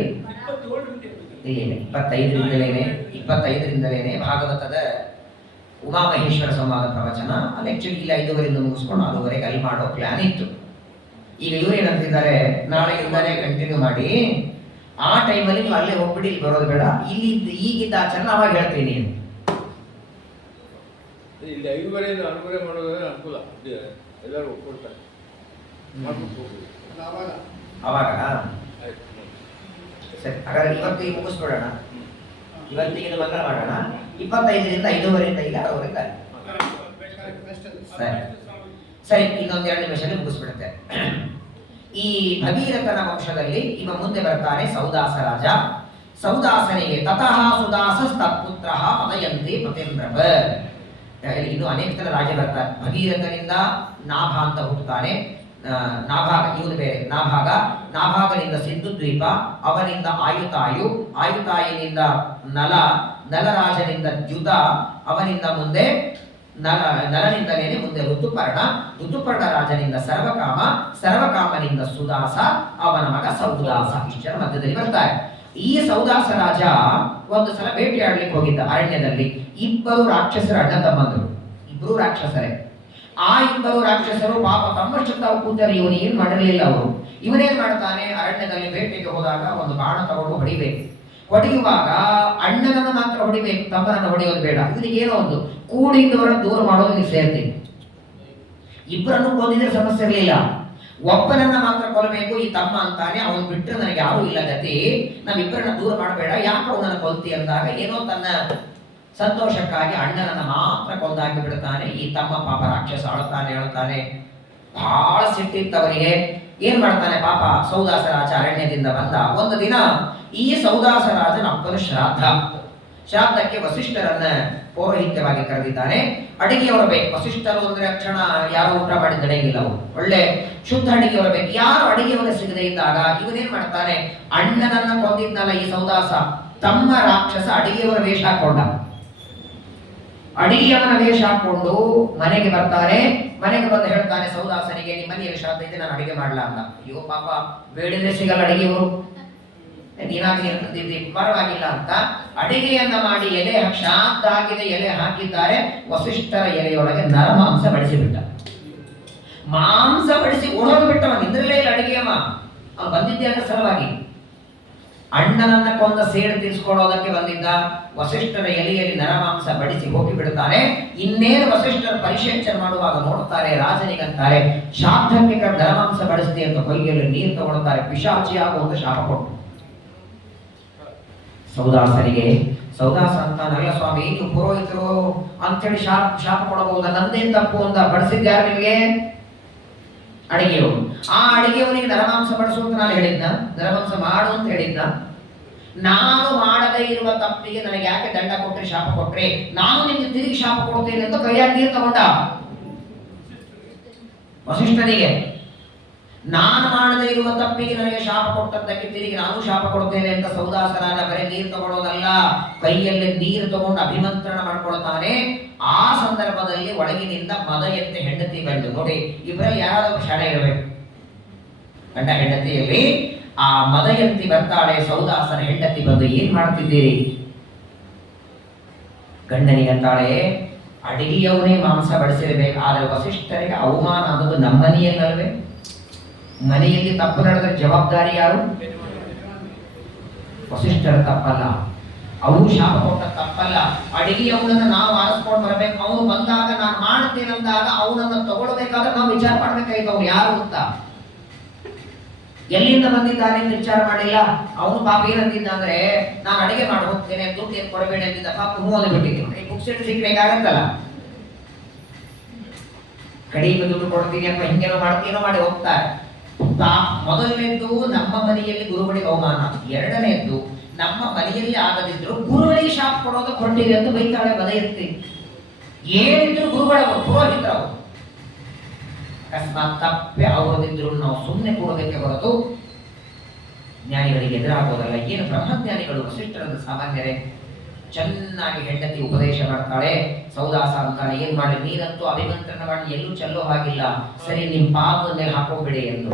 25ರಿಂದಲೇ ಭಾಗವತದ ಉಮಾಮಹೇಶ್ವರ ಸಂವಾದ ಪ್ರವಚನ ಅಲ್ಲಿ ಆಕ್ಚುಲಿ ಇಲ್ಲ 5ವರೆಯಿಂದ ಮುಗಿಸ್ಕೊಂಡು 6ವರೆಗೆ ಅಲ್ಲಿ ಮಾಡೋ ಪ್ಲಾನ್ ಇತ್ತು. ಈಗ ಇವರು ಏನಂತಿದ್ದಾರೆ, ನಾಳೆ ಇಂದಾನೆ ಕಂಟಿನ್ಯೂ ಮಾಡಿ, ಆ ಟೈಮಲ್ಲಿ ನೀವು ಅಲ್ಲೇ ಹೋಗ್ಬಿಡಿ, ಇಲ್ಲಿ ಬರೋದು ಬೇಡ, ಇಲ್ಲಿ ಈಗಿದ್ದ ಆಚರಣೆ ಅವಾಗ ಹೇಳ್ತೀನಿ. ಇಲ್ಲಿ 5ವರೆಯಿಂದ 6ವರೆ ಮಾಡೋದ್ರೆ ಅನುಕೂಲ, ಎಲ್ಲರೂ ಒಪ್ಕೊಳ್ತಾರೆ. ಅವಾಗ ಸರಿ, ಹಾಗಾದ್ರೆ ಇವತ್ತಿಗೆ ಮುಗಿಸ್ಬಿಡೋಣ. ಇವತ್ತಿಗೆ ಮಂಗಳ ಮಾಡೋಣ. 25ರಿಂದ 5ವರೆಯಿಂದ ಇಲ್ಲ 6ವರೆಗೆ ಸರಿ ಸರಿ, ಇನ್ನೊಂದು 2 ನಿಮಿಷದಲ್ಲಿ ಮುಗಿಸ್ಬಿಡುತ್ತೆ. ಈ ಭಗೀರಥನ ವಂಶದಲ್ಲಿ ಇವ ಮುಂದೆ ಬರ್ತಾನೆ ಸೌದಾಸ ರಾಜ. ಸೌದಾಸನಿಗೆ ತತಃ ಸುದಾಸಸ್ತತ್ಪುತ್ರ ಪದಯಂತಿ ಪ್ರತಿಂದ್ರಪ. ಇನ್ನು ಅನೇಕ ತರ ರಾಜ ಬರ್ತಾರೆ. ಭಗೀರಥನಿಂದ ನಾಭ ಅಂತ ಹುಟ್ಟುತ್ತಾನೆ. ನಾಭಾಗ ಇವನು ಬೇರೆ, ನಾಭಾಗನಿಂದ ಸಿಂಧು ದ್ವೀಪ, ಅವನಿಂದ ಆಯುತಾಯು, ಆಯುತಾಯಿನಿಂದ ನಲ, ನಲರಾಜನಿಂದ ದ್ಯುತ, ಅವನಿಂದ ಮುಂದೆ ನಲನಿಂದಲೇ ಮುಂದೆ ಋತುಪರ್ಣ ರಾಜನಿಂದ ಸರ್ವಕಾಮನಿಂದ ಸುದಾಸ, ಅವನ ಮಗ ಸೌದಾಸ. ಇಷ್ಟರ ಮಧ್ಯದಲ್ಲಿ ಬರ್ತಾರೆ. ಈ ಸೌದಾಸ ರಾಜ ಒಂದು ಸಲ ಬೇಟೆಯಾಡ್ಲಿಕ್ಕೆ ಹೋಗಿದ್ದ ಅರಣ್ಯದಲ್ಲಿ. ಇಬ್ಬರು ರಾಕ್ಷಸರ ಅಣ್ಣ ತಮ್ಮಂದರು, ಇಬ್ಬರು ರಾಕ್ಷಸರೇ. ಆ ಇಬ್ಬರು ರಾಕ್ಷಸರು ಪಾಪ ತಮ್ಮಷ್ಟು ತಾವು ಕೂತರು, ಇವನು ಏನ್ ಮಾಡಿರಲಿಲ್ಲ. ಅವರು ಇವನೇನ್ ಮಾಡ್ತಾನೆ, ಅರಣ್ಯದಲ್ಲಿ ಬೇಟೆಗೆ ಹೋದಾಗ ಒಂದು ಬಾಣ ತಗೊಂಡು ಹೊಡಿಬೇಕು. ಹೊಡೆಯುವಾಗ ಅಣ್ಣನನ್ನು ಮಾತ್ರ ಹೊಡಿಬೇಕು, ತಮ್ಮನನ್ನು ಹೊಡೆಯೋದು ಬೇಡ. ಇದಕ್ಕೆ ಏನೋ ಒಂದು ಕೂಡಿದ್ದವರನ್ನು ದೂರ ಮಾಡೋದು ನೀವು ಸೇರ್ತೀವಿ. ಇಬ್ಬರನ್ನು ಕೊಂದಿದ್ರೆ ಸಮಸ್ಯೆ ಇರಲಿಲ್ಲ, ಒಬ್ಬನನ್ನ ಮಾತ್ರ ಕೊಲ್ಲಬೇಕು. ಈ ತಮ್ಮ ಅಂತಾನೆ, ಅವನು ಬಿಟ್ಟರೆ ನನಗೆ ಯಾರೂ ಇಲ್ಲ ಗತಿ, ನಾವಿಬ್ಬರನ್ನ ದೂರ ಮಾಡಬೇಡ, ಯಾಕೆ ಅವನನ್ನು ಕೊಲ್ತಿ ಅಂದಾಗ ಏನೋ ತನ್ನ ಸಂತೋಷಕ್ಕಾಗಿ ಅಣ್ಣನನ್ನ ಮಾತ್ರ ಕೊಂದಾಕಿ ಬಿಡ್ತಾನೆ. ಈ ತಮ್ಮ ಪಾಪ ರಾಕ್ಷಸ ಅಳ್ತಾನೆ. ಬಹಳ ಸಿಟ್ಟಿತ್ತವನಿಗೆ. ಏನ್ ಮಾಡ್ತಾನೆ ಪಾಪ, ಸೌದಾಸ ರಾಜ ಅರಣ್ಯದಿಂದ ಬಂದ. ಒಂದು ದಿನ ಈ ಸೌದಾಸ ರಾಜನ ಅಪ್ಪನ ಶ್ರಾದ್ದಕ್ಕೆ ವಸಿಷ್ಠರನ್ನ ಪೌರೋಹಿತ್ಯವಾಗಿ ಕರೆದಿದ್ದಾನೆ. ಅಡಿಗೆಯವರು ಬೇಕು. ವಸಿಷ್ಠರು ಅಂದ್ರೆ ಕ್ಷಣ ಯಾರು ಊಟ ಮಾಡಿದ ನಡೆಯಿಲ್ಲ, ಅವರು ಒಳ್ಳೆ ಶುದ್ಧ ಅಡಿಗೆಯವರು ಬೇಕು. ಯಾರು ಅಡಿಗೆಯವರ ಸಿಗದೆ ಇದ್ದಾಗ ಇವನೇನ್ ಮಾಡ್ತಾನೆ, ಅಣ್ಣನನ್ನ ಕೊಂದಿದ್ನಲ್ಲ ಈ ಸೌದಾಸ, ತಮ್ಮ ರಾಕ್ಷಸ ಅಡಿಗೆಯವರ ವೇಷ ಹಾಕೊಂಡ. ಅಡಿಗೆಯವನ ವೇಷ ಹಾಕೊಂಡು ಮನೆಗೆ ಬರ್ತಾನೆ. ಮನೆಗೆ ಬಂದು ಹೇಳ್ತಾನೆ ಸೌದಾಸನಿಗೆ, ನಿಮ್ಮ ಮನೆಯ ಶ್ರಾದ್ದ ಇದೆ, ನಾನು ಅಡಿಗೆ ಮಾಡ್ಲಾ ಅಂತ. ಅಯ್ಯೋ ಪಾಪ, ಬೇಡಿದ್ರೆ ಸಿಗಲ್ಲ ಅಡಿಗೆಯವರು, ನೀನಾಗಿ ತಂದಿದ್ದಿ, ಪರವಾಗಿಲ್ಲ ಅಂತ ಅಡಿಗೆಯನ್ನ ಮಾಡಿ ಎಲೆ ಶ್ರಾದ್ದ ಆಗಿದೆ ಎಲೆ ಹಾಕಿದ್ದಾರೆ. ವಸಿಷ್ಠರ ಎಲೆಯೊಳಗೆ ನರಮಾಂಸ ಬಡಿಸಿಬಿಟ್ಟ. ಮಾಂಸ ಬಡಿಸಿ ಓಡೋಗ್ಬಿಟ್ಟವ, ನಿಂದ್ರಲೇ ಇಲ್ಲ ಅಡಿಗೆಯಮ್ಮ. ಅವನು ಬಂದಿದ್ದೆ ಅದರ ಸಲುವಾಗಿ. ಅಣ್ಣನನ್ನ ಕೊಂದ ಸೇಡು ತೀರಿಸಿಕೊಳ್ಳೋದಕ್ಕೆ ಬಂದಿದ್ದ. ವಸಿಷ್ಠರ ಎಲೆಯಲ್ಲಿ ನರಮಾಂಸ ಬಡಿಸಿ ಹೋಗಿ ಬಿಡುತ್ತಾನೆ. ಇನ್ನೇನು ವಸಿಷ್ಠರ ಪರಿಶೇಚನೆ ಮಾಡುವಾಗ ನೋಡ್ತಾರೆ, ರಾಜನಿಗಂತಾರೆ ಶಾಬ್ದಕ್ಕೆ ನರಮಾಂಸ ಬಡಿಸ್ತಿ ಅಂತ ಕೊಯ್ಯಲ್ಲಿ ನೀರು ತಗೊಳ್ತಾರೆ. ಪಿಶಾಚಿಯಾಗುವ ಒಂದು ಶಾಪ ಕೊಟ್ಟು ಸೌದಾಸನಿಗೆ. ಸೌದಾಸ ಅಂತಾನಲ್ಲ, ಸ್ವಾಮಿ ನೀವು ಪುರೋಹಿತರು ಅಂತೇಳಿ ಶಾಪ ಕೊಡಬಹುದ, ನಂದೇನ್ ತಪ್ಪು ಅಂತ. ಬಡಿಸಿದ್ಯಾರು ನಿಮಗೆ? ಅಡಿಗೆಯವರು. ಆ ಅಡಿಗೆಯವನಿಗೆ ನರಮಾಂಸ ಬಡಿಸು ಅಂತ ನಾನು ಹೇಳಿದ್ನ? ನರಮಾಂಸ ಮಾಡು ಅಂತ ಹೇಳಿದ್ನ? ನಾನು ಮಾಡದೇ ಇರುವ ತಪ್ಪಿಗೆ ನನಗೆ ಯಾಕೆ ದಂಡ ಕೊಟ್ರೆ, ಶಾಪ ಕೊಟ್ರೆ, ನಾನು ನಿಮ್ಗೆ ತಿರುಗಿ ಶಾಪ ಕೊಡ್ತೇನೆ ಅಂತ ಕೈಯಾಗಿ ನೀರು ತಗೊಂಡ ವಸಿಷ್ಠನಿಗೆ. ನಾನು ಮಾಡದೇ ಇರುವ ತಪ್ಪಿಗೆ ನನಗೆ ಶಾಪ ಕೊಟ್ಟದ್ದಕ್ಕೆ ತಿರುಗಿ ನಾನು ಶಾಪ ಕೊಡ್ತೇನೆ ಅಂತ ಸೌದಾಸರಾದ ಬರೀ ನೀರು ತಗೊಳ್ಳೋದಲ್ಲ, ಕೈಯಲ್ಲಿ ನೀರು ತಗೊಂಡು ಅಭಿಮಂತ್ರಣ ಮಾಡ್ಕೊಳ್ತಾನೆ. ಆ ಸಂದರ್ಭದಲ್ಲಿ ಒಳಗಿನಿಂದ ಮದಯಂತೆ ಹೆಂಡತಿ ಬಂದು, ನೋಡಿ ಇಬ್ಬರಲ್ಲಿ ಯಾರಾದರೂ ಕ್ಷಣ ಇರಬೇಕು. ಗಂಡ ಹೆಂಡತಿಯಲ್ಲಿ ಆ ಮದಯಂತಿ ಬರ್ತಾಳೆ. ಸೌದಾಸನ ಹೆಂಡತಿ ಬಂದು, ಏನ್ ಮಾಡ್ತಿದ್ದೀರಿ? ಗಂಡನಿಗಂತಾಳೆ, ಅಡಿಗೆಯವನೇ ಮಾಂಸ ಬಡಿಸಿರಬೇಕು, ಆದ್ರೆ ವಸಿಷ್ಠರಿಗೆ ಅವಮಾನ ಆದದ್ದು ನಮ್ಮನೆಯಲ್ಲವೇ? ಮನೆಯಲ್ಲಿ ತಪ್ಪು ನಡೆದ್ರೆ ಜವಾಬ್ದಾರಿ ಯಾರು? ವಸಿಷ್ಠರ ತಪ್ಪಲ್ಲ, ಅವರು ಶಾಪ ಕೊಟ್ಟ ತಪ್ಪಲ್ಲ. ಅಡಿಗೆಯವನನ್ನ ನಾವು ಆರಿಸ್ಕೊಂಡು ಬರಬೇಕು. ಅವನು ಬಂದಾಗ ನಾನು ಮಾಡ್ತೇನೆ ಅಂದಾಗ ಅವನನ್ನ ತಗೊಳ್ಬೇಕಾದ್ರೆ ನಾವು ವಿಚಾರ ಮಾಡ್ಬೇಕಾಯ್ತು ಅವ್ರು ಯಾರು ಅಂತ. ಎಲ್ಲಿಂದ ಬಂದಿದ್ದಾನೆ ಅಂತ ವಿಚಾರ ಮಾಡಿಲ್ಲ. ಅವನು ಪಾಪ ಏನಂತಿದ್ದ ಅಂದ್ರೆ, ನಾನು ಅಡಿಗೆ ಮಾಡಿ ಹೋಗ್ತೇನೆ, ದುಡ್ಡು ಏನು ಕೊಡಬೇಡ ಅಂತಿದ್ದ. ಪಾಪ ಮೂವತ್ತು ಬಿಟ್ಟಿದ್ದೀನಿ, ಬುಕ್ಸ್ ಸಿಗ್ಬೇಕಾಗತ್ತಲ್ಲ, ಕಡಿಮೆ ದುಡ್ಡು ಕೊಡ್ತೀನಿ ಅಥವಾ ಹಿಂಗೇನೋ ಮಾಡ್ತೀನೋ ಮಾಡಿ ಹೋಗ್ತಾರೆ. ಮೊದಲನೇದ್ದು ನಮ್ಮ ಮನೆಯಲ್ಲಿ ಗುರುಗಳಿಗೆ ಅವಮಾನ, ಎರಡನೇದ್ದು ನಮ್ಮ ಮನೆಯಲ್ಲಿ ಆಗದಿದ್ರು ಗುರುಗಳಿಗೆ ಶಾಪ ಕೊಡೋದು ಕೊಟ್ಟಿದೆ ಅಂತ ಬೈತಾಳೆ ಬದೆಯುತ್ತೆ. ಏನಿದ್ರು ಗುರುಗಳವರು, ಪುರೋಹಿತರವರು. ಅಕಸ್ಮಾತ್ ತಪ್ಪೆ ಅವರದಿದ್ರು ನಾವು ಸುಮ್ಮನೆ ಕೊಡೋದಕ್ಕೆ ಹೊರತು ಜ್ಞಾನಿಗಳಿಗೆ ಎದುರಾಗೋದಲ್ಲ. ಏನು ಬ್ರಹ್ಮಜ್ಞಾನಿಗಳು ವಸಿಷ್ಠರದ್ದು ಸಾಮಾನ್ಯರೇ. ಚೆನ್ನಾಗಿ ಹೆಂಡತಿ ಉಪದೇಶ ಮಾಡ್ತಾಳೆ. ಸೌದಾಸ ಅಂತಾನೆ, ಏನ್ ಮಾಡಿ, ನೀರಂತೂ ಅಭಿಮಂತ್ರಣ ಮಾಡಿ ಎಲ್ಲೂ ಚೆಲ್ಲೋ ಹಾಗಿಲ್ಲ, ಸರಿ ನಿಮ್ ಪಾದದ ಮೇಲೆ ಹಾಕೋಬಿಡಿ ಎಂದು.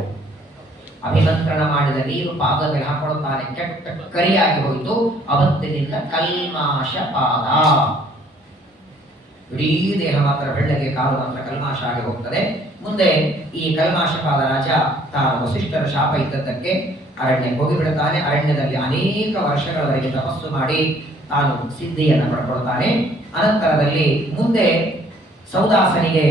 ಅಭಿಮಂತ್ರಣ ಮಾಡಿದ ನೀರು ಪಾದದ ಮೇಲೆ ಹಾಕೊಳ್ತಾನೆ. ಕೆಟ್ಟ ಕರಿಯಾಗಿ ಹೋಯಿತು. ಅವತ್ತಿನಿಂದ ಕಲ್ಮಾಶ ಪಾದ. ಇಡೀ ದೇಹ ಮಾತ್ರ ಬೆಳ್ಳಗೆ, ಕಾಲು ಮಾತ್ರ ಕಲ್ಮಾಶ ಆಗಿ ಹೋಗ್ತದೆ. ಮುಂದೆ ಈ ಕಲ್ಮಾಶಪಾದ ರಾಜ ತಾನು ವಸಿಷ್ಠರ ಶಾಪ ಇದ್ದದ್ದಕ್ಕೆ ಅರಣ್ಯಕ್ಕೆ ಹೋಗಿಬಿಡುತ್ತಾನೆ. ಅರಣ್ಯದಲ್ಲಿ ಅನೇಕ ವರ್ಷಗಳವರೆಗೆ ತಪಸ್ಸು ಮಾಡಿ ತಾನು ಸಿದ್ಧಿಯನ್ನು ಪಡ್ಕೊಳ್ತಾನೆ. ಅನಂತರದಲ್ಲಿ ಮುಂದೆ ಸೌದಾಸನಿಗೆ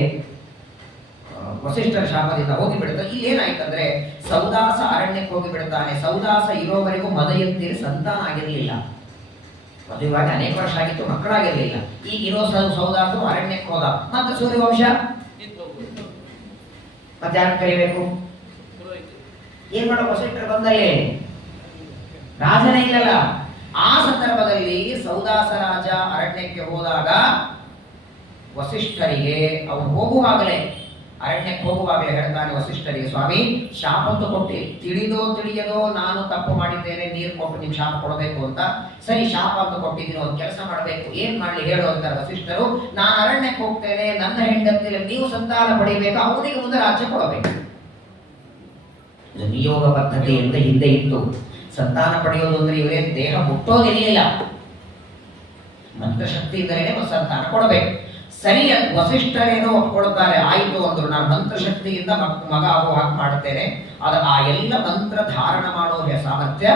ವಸಿಷ್ಠರ ಶಾಪದಿಂದ ಹೋಗಿಬಿಡುತ್ತೆ. ಇಲ್ಲಿ ಏನಾಯ್ತಂದ್ರೆ, ಸೌದಾಸ ಅರಣ್ಯಕ್ಕೆ ಹೋಗಿಬಿಡುತ್ತಾನೆ. ಸೌದಾಸ ಇರೋವರೆಗೂ ಮದಯಂತಿರಿ ಸಂತಾನ ಆಗಿರಲಿಲ್ಲ. ಮದುವೆಯಾಗಿ ಅನೇಕ ವರ್ಷ ಆಗಿತ್ತು, ಮಕ್ಕಳಾಗಿರ್ಲಿಲ್ಲ. ಈಗ ಇರೋ ಸೌದಾಸರು ಅರಣ್ಯಕ್ಕೆ ಹೋದ. ಮತ್ತೆ ಸೂರ್ಯವಂಶ ಮತ್ತೆ ಯಾರು ಕರಿಬೇಕು? ಏನ್ ಮಾಡೋ, ವಸಿಷ್ಠರು ಬಂದಲ್ಲಿ ರಾಜನೇ ಇಲ್ಲಲ್ಲ. ಆ ಸಂದರ್ಭದಲ್ಲಿ ಸೌದಾಸ ರಾಜ ಅರಣ್ಯಕ್ಕೆ ಹೋದಾಗ ವಸಿಷ್ಠರಿಗೆ ಅವನು ಹೋಗುವಾಗಲೇ ಅರಣ್ಯಕ್ಕೆ ಹೋಗುವಾಗಲೇ ಹೇಳ್ತಾನೆ ವಸಿಷ್ಠರಿಗೆ, ಸ್ವಾಮಿ ಶಾಪಂತೂ ಕೊಟ್ಟಿ, ತಿಳಿದೋ ತಿಳಿಯದೋ ನಾನು ತಪ್ಪು ಮಾಡಿದ್ದೇನೆ, ನೀರು ಕೊಟ್ಟು ನಿಮ್ಗೆ ಶಾಪ ಕೊಡಬೇಕು ಅಂತ. ಸರಿ, ಶಾಪ ಅಂತ ಕೊಟ್ಟಿದ್ದೀನಿ, ಒಂದು ಕೆಲಸ ಮಾಡಬೇಕು, ಏನ್ ಮಾಡ್ಲಿ ಹೇಳು ಅಂತಾರೆ ವಸಿಷ್ಠರು. ನಾನು ಅರಣ್ಯಕ್ಕೆ ಹೋಗ್ತೇನೆ, ನನ್ನ ಹೆಂಡತಿಯಲ್ಲಿ ನೀವು ಸಂತಾನ ಪಡಿಬೇಕು, ಅವನಿಗೆ ಮುಂದೆ ರಾಜ್ಯ ಕೊಡಬೇಕು. ಇದು ನಿಯೋಗ ಪದ್ಧತಿಯಿಂದ ಹಿಂದೆ ಇತ್ತು. ಸಂತಾನ ಪಡೆಯೋದು ಅಂದ್ರೆ ಇವರೇನು ದೇಹ ಮುಟ್ಟೋದಿರಲಿಲ್ಲ, ಮಂತ್ರಶಕ್ತಿಯಿಂದಲೇ ಸಂತಾನ ಕೊಡಬೇಕು. ಸರಿ, ವಸಿಷ್ಠರೇನೋ ಒಪ್ಕೊಳ್ತಾರೆ, ಆಯಿತು ಅಂದ್ರು, ನಾನು ಮಂತ್ರಶಕ್ತಿಯಿಂದ ಮಗ ಆಗೋ ಹಾಗೆ ಮಾಡ್ತೇನೆ. ಆ ಎಲ್ಲ ಮಂತ್ರ ಧಾರಣ ಮಾಡೋ ಸಾಮರ್ಥ್ಯ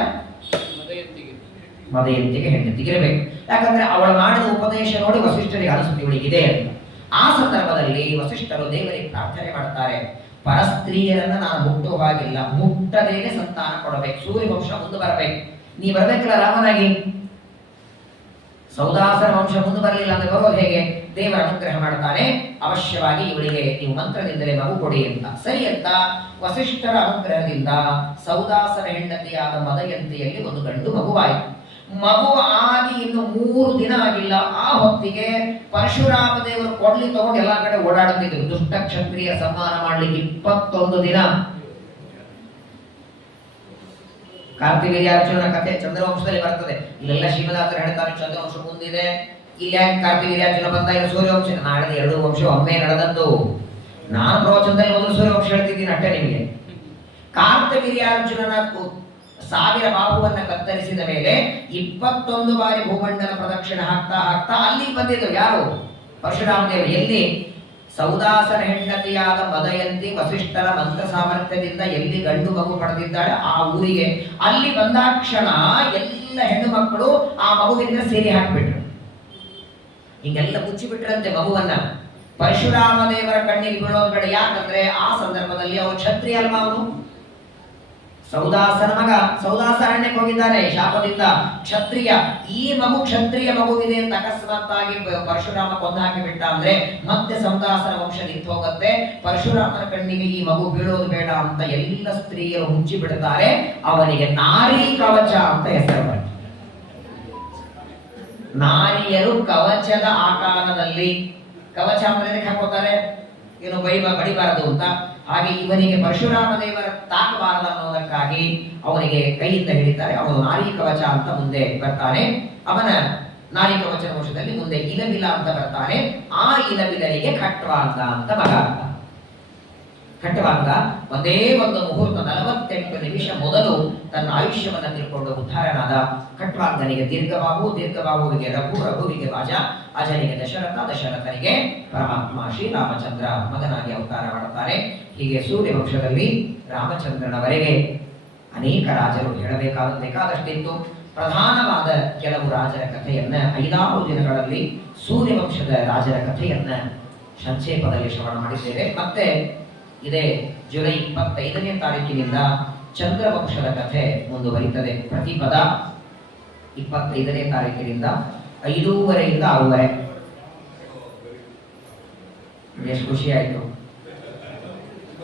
ಮದಯಂತಿಗೆ ಹೆಂಡತಿಗಿರಬೇಕು. ಯಾಕಂದ್ರೆ ಅವಳು ಮಾಡಿದ ಉಪದೇಶ ನೋಡಿ ವಸಿಷ್ಠರಿಗೆ ಅನಿಸುತ್ತೆ ಇವಳಿಗಿದೆ ಅಂತ. ಆ ಸಂದರ್ಭದಲ್ಲಿ ವಸಿಷ್ಠರು ದೇವರಿಗೆ ಪ್ರಾರ್ಥನೆ ಮಾಡ್ತಾರೆ, ಪರಸ್ತ್ರೀಯರನ್ನ ನಾನು ಮುಟ್ಟುವ ಹಾಗಿಲ್ಲ, ಮುಟ್ಟದೇನೆ ಸಂತಾನ ಕೊಡಬೇಕು, ಸೂರ್ಯವಂಶ ಮುಂದೆ ಬರಬೇಕು. ನೀ ಬರ್ಬೇಕಲ್ಲ ರಾಮನಾಗಿ, ಸೌದಾಸರ ವಂಶ ಮುಂದೆ ಬರಲಿಲ್ಲ ಅಂದ್ರೆ ಬರೋದು ಹೇಗೆ? ದೇವರ ಅನುಗ್ರಹ ಮಾಡ್ತಾನೆ, ಅವಶ್ಯವಾಗಿ ಇವಳಿಗೆ ನೀವು ಮಂತ್ರದಿಂದಲೇ ಮಗು ಕೊಡಿ ಅಂತ. ಸರಿ ಅಂತ ವಸಿಷ್ಠರ ಅನುಗ್ರಹದಿಂದ ಸೌದಾಸರ ಹೆಂಡತಿಯಾದ ಮದಯಂತಿಯಲ್ಲಿ ಒಂದು ಗಂಡು ಮಗುವಾಯಿತು. ಮಗು ಆಗಿ ಇನ್ನು 3 ದಿನ ಆಗಿಲ್ಲ. ಆ ಹೊತ್ತಿಗೆ ಪರಶುರಾಮ ದೇವರು ಕೊಡ್ಲಿ ತಗೊಂಡು ಎಲ್ಲಾ ಕಡೆ ಓಡಾಡುತ್ತಿದ್ರು. ದುಷ್ಟ ಕ್ಷತ್ರಿಯ ಸಂಹಾರ ಮಾಡ್ಲಿಕ್ಕೆ 21 ದಿನ. ಕಾರ್ತಿವೀರ್ಯಾರ್ಜುನ ಕಥೆ ಚಂದ್ರವಂಶದಲ್ಲಿ ಬರ್ತದೆ. ಇಲ್ಲೆಲ್ಲ ಶ್ರೀಮದಾಸರು ಹೇಳ್ತಾರೆ ಚಂದ್ರವಂಶ ಮುಂದಿದೆ, ಇಲ್ಲಿ ಯಾಕೆ ಕಾರ್ತಿವೀರ್ಯಾರ್ಜುನ ಬಂದ, ಇಲ್ಲ ಸೂರ್ಯವಂಶ. ನಾಳೆ 2 ವಂಶ ಒಮ್ಮೆ ನಡೆದದ್ದು. ನಾನು ಪ್ರವಚನದಲ್ಲಿ ಮೊದಲು ಸೂರ್ಯವಂಶ ಹೇಳ್ತಿದ್ದೀನಿ ಅಷ್ಟೇ ನಿಮಗೆ. ಕಾರ್ತಿವೀರ್ಯಾರ್ಜುನನ 1000 ಬಾಹುವನ್ನ ಕತ್ತರಿಸಿದ ಮೇಲೆ 21 ಬಾರಿ ಭೂಮಂಡಲ ಪ್ರದಕ್ಷಿಣೆ ಹಾಕ್ತಾ ಅಲ್ಲಿ ಬಂದಿದ್ರು ಯಾರು? ಪರಶುರಾಮ ದೇವರು. ಎಲ್ಲಿ? ಸೌದಾಸರ ಹೆಂಡತಿಯಾದ ಮದಯಂತಿ ವಸಿಷ್ಠರ ಮಂತ್ರ ಸಾಮರ್ಥ್ಯದಿಂದ ಎಲ್ಲಿ ಗಂಡು ಮಗು ಪಡೆದಿದ್ದಾಳೆ ಆ ಊರಿಗೆ. ಅಲ್ಲಿ ಬಂದಾಕ್ಷಣ ಎಲ್ಲ ಹೆಣ್ಣು ಮಕ್ಕಳು ಆ ಮಗುವಿನ ಸೇರಿ ಹಾಕಿಬಿಟ್ರು, ಹಿಂಗೆಲ್ಲ ಮುಚ್ಚಿಬಿಟ್ರಂತೆ ಮಗುವನ್ನ. ಪರಶುರಾಮ ದೇವರ ಕಣ್ಣಿಗೆ ಬೀಳೋದ್ ಕಡೆ. ಯಾಕಂದ್ರೆ ಆ ಸಂದರ್ಭದಲ್ಲಿ ಅವನು ಕ್ಷತ್ರಿಯ ಅಲ್ವಾ, ಅವನು ಸೌದಾಸನ ಮಗ. ಸೌದಾಸ ಅರಣ್ಯಕ್ಕೆ ಹೋಗಿದ್ದಾನೆ ಶಾಪದಿಂದ, ಕ್ಷತ್ರಿಯ. ಈ ಮಗು ಕ್ಷತ್ರಿಯ ಮಗುವಿದೆ ಅಂತ ಅಕಸ್ಮಾತ್ತಾಗಿ ಪರಶುರಾಮ ಕೊಂದು ಹಾಕಿ ಬಿಟ್ಟ ಅಂದ್ರೆ ಮತ್ತೆ ಸೌದಾಸನ ವಂಶ ನಿಂತು ಹೋಗುತ್ತೆ. ಪರಶುರಾಮನ ಕಣ್ಣಿಗೆ ಈ ಮಗು ಬೀಳೋದು ಬೇಡ ಅಂತ ಎಲ್ಲ ಸ್ತ್ರೀಯರು ಮುಚ್ಚಿ ಬಿಡ್ತಾರೆ. ಅವನಿಗೆ ನಾರಿ ಕವಚ ಅಂತ ಹೆಸರು ಬರ್ತದೆ. ನಾರಿಯರು ಕವಚದ ಆಕಾರದಲ್ಲಿ, ಕವಚ ಅಂದ್ರೆ ಹಾಕೋತಾರೆ ಏನು ಬಡಿಬಾರದು ಅಂತ. ಹಾಗೆ ಇವನಿಗೆ ಪರಶುರಾಮ ದೇವರ ತಾಕಬಾರದು ಅನ್ನೋದಕ್ಕಾಗಿ ಅವನಿಗೆ ಕೈಯಿಂದ ಹಿಡಿತಾರೆ. ಅವನು ನಾರಿ ಕವಚ ಅಂತ ಮುಂದೆ ಬರ್ತಾನೆ. ಅವನ ನಾರಿ ಕವಚದ ವಂಶದಲ್ಲಿ ಮುಂದೆ ಇಲಬಿಲ ಅಂತ ಬರ್ತಾನೆ. ಆ ಇಲಬಿಲನಿಗೆ ಖಟ್ವಾಂಗ ಅಂತ ಮಗ. ಖಟ್ವಾಂಗ ಒಂದೇ ಒಂದು ಮುಹೂರ್ತ 48 ನಿಮಿಷ ಮೊದಲು ತನ್ನ ಆಯುಷ್ಯವನ್ನು ತಿಳ್ಕೊಂಡು ಉದ್ಧಾರನಾದ. ಖಟ್ವಾಂಗನಿಗೆ ದೀರ್ಘಬಾಹುವಿಗೆ ರಘು, ರಘುವಿಗೆ ವಾಜ, ಅಜನಿಗೆ ದಶರಥ, ದಶರಥನಿಗೆ ಪರಮಾತ್ಮ ಶ್ರೀರಾಮಚಂದ್ರ ಮಗನಾಗಿ ಅವತಾರ ಮಾಡುತ್ತಾರೆ. ಹೀಗೆ ಸೂರ್ಯವಂಶದಲ್ಲಿ ರಾಮಚಂದ್ರನವರೆಗೆ ಅನೇಕ ರಾಜರು ಬೇಕಾದಷ್ಟಿತ್ತು. ಪ್ರಧಾನವಾದ ಕೆಲವು ರಾಜರ ಕಥೆಯನ್ನ 5-6 ದಿನಗಳಲ್ಲಿ ಸೂರ್ಯವಂಶದ ರಾಜರ ಕಥೆಯನ್ನ ಸಂಕ್ಷೇಪದಲ್ಲಿ ಶ್ರವಣ ಮಾಡಿದ್ದೇವೆ. ಮತ್ತೆ ಇದೇ ಜುಲೈ 25ನೇ ತಾರೀಕಿನಿಂದ ಚಂದ್ರವಂಶದ ಕಥೆ ಮುಂದುವರಿತದೆ. ಪ್ರತಿ ಪದ 25ನೇ ತಾರೀಕಿನಿಂದ 5:30ರಿಂದ 6:30. ಎಷ್ಟು ಖುಷಿ ಆಯಿತು.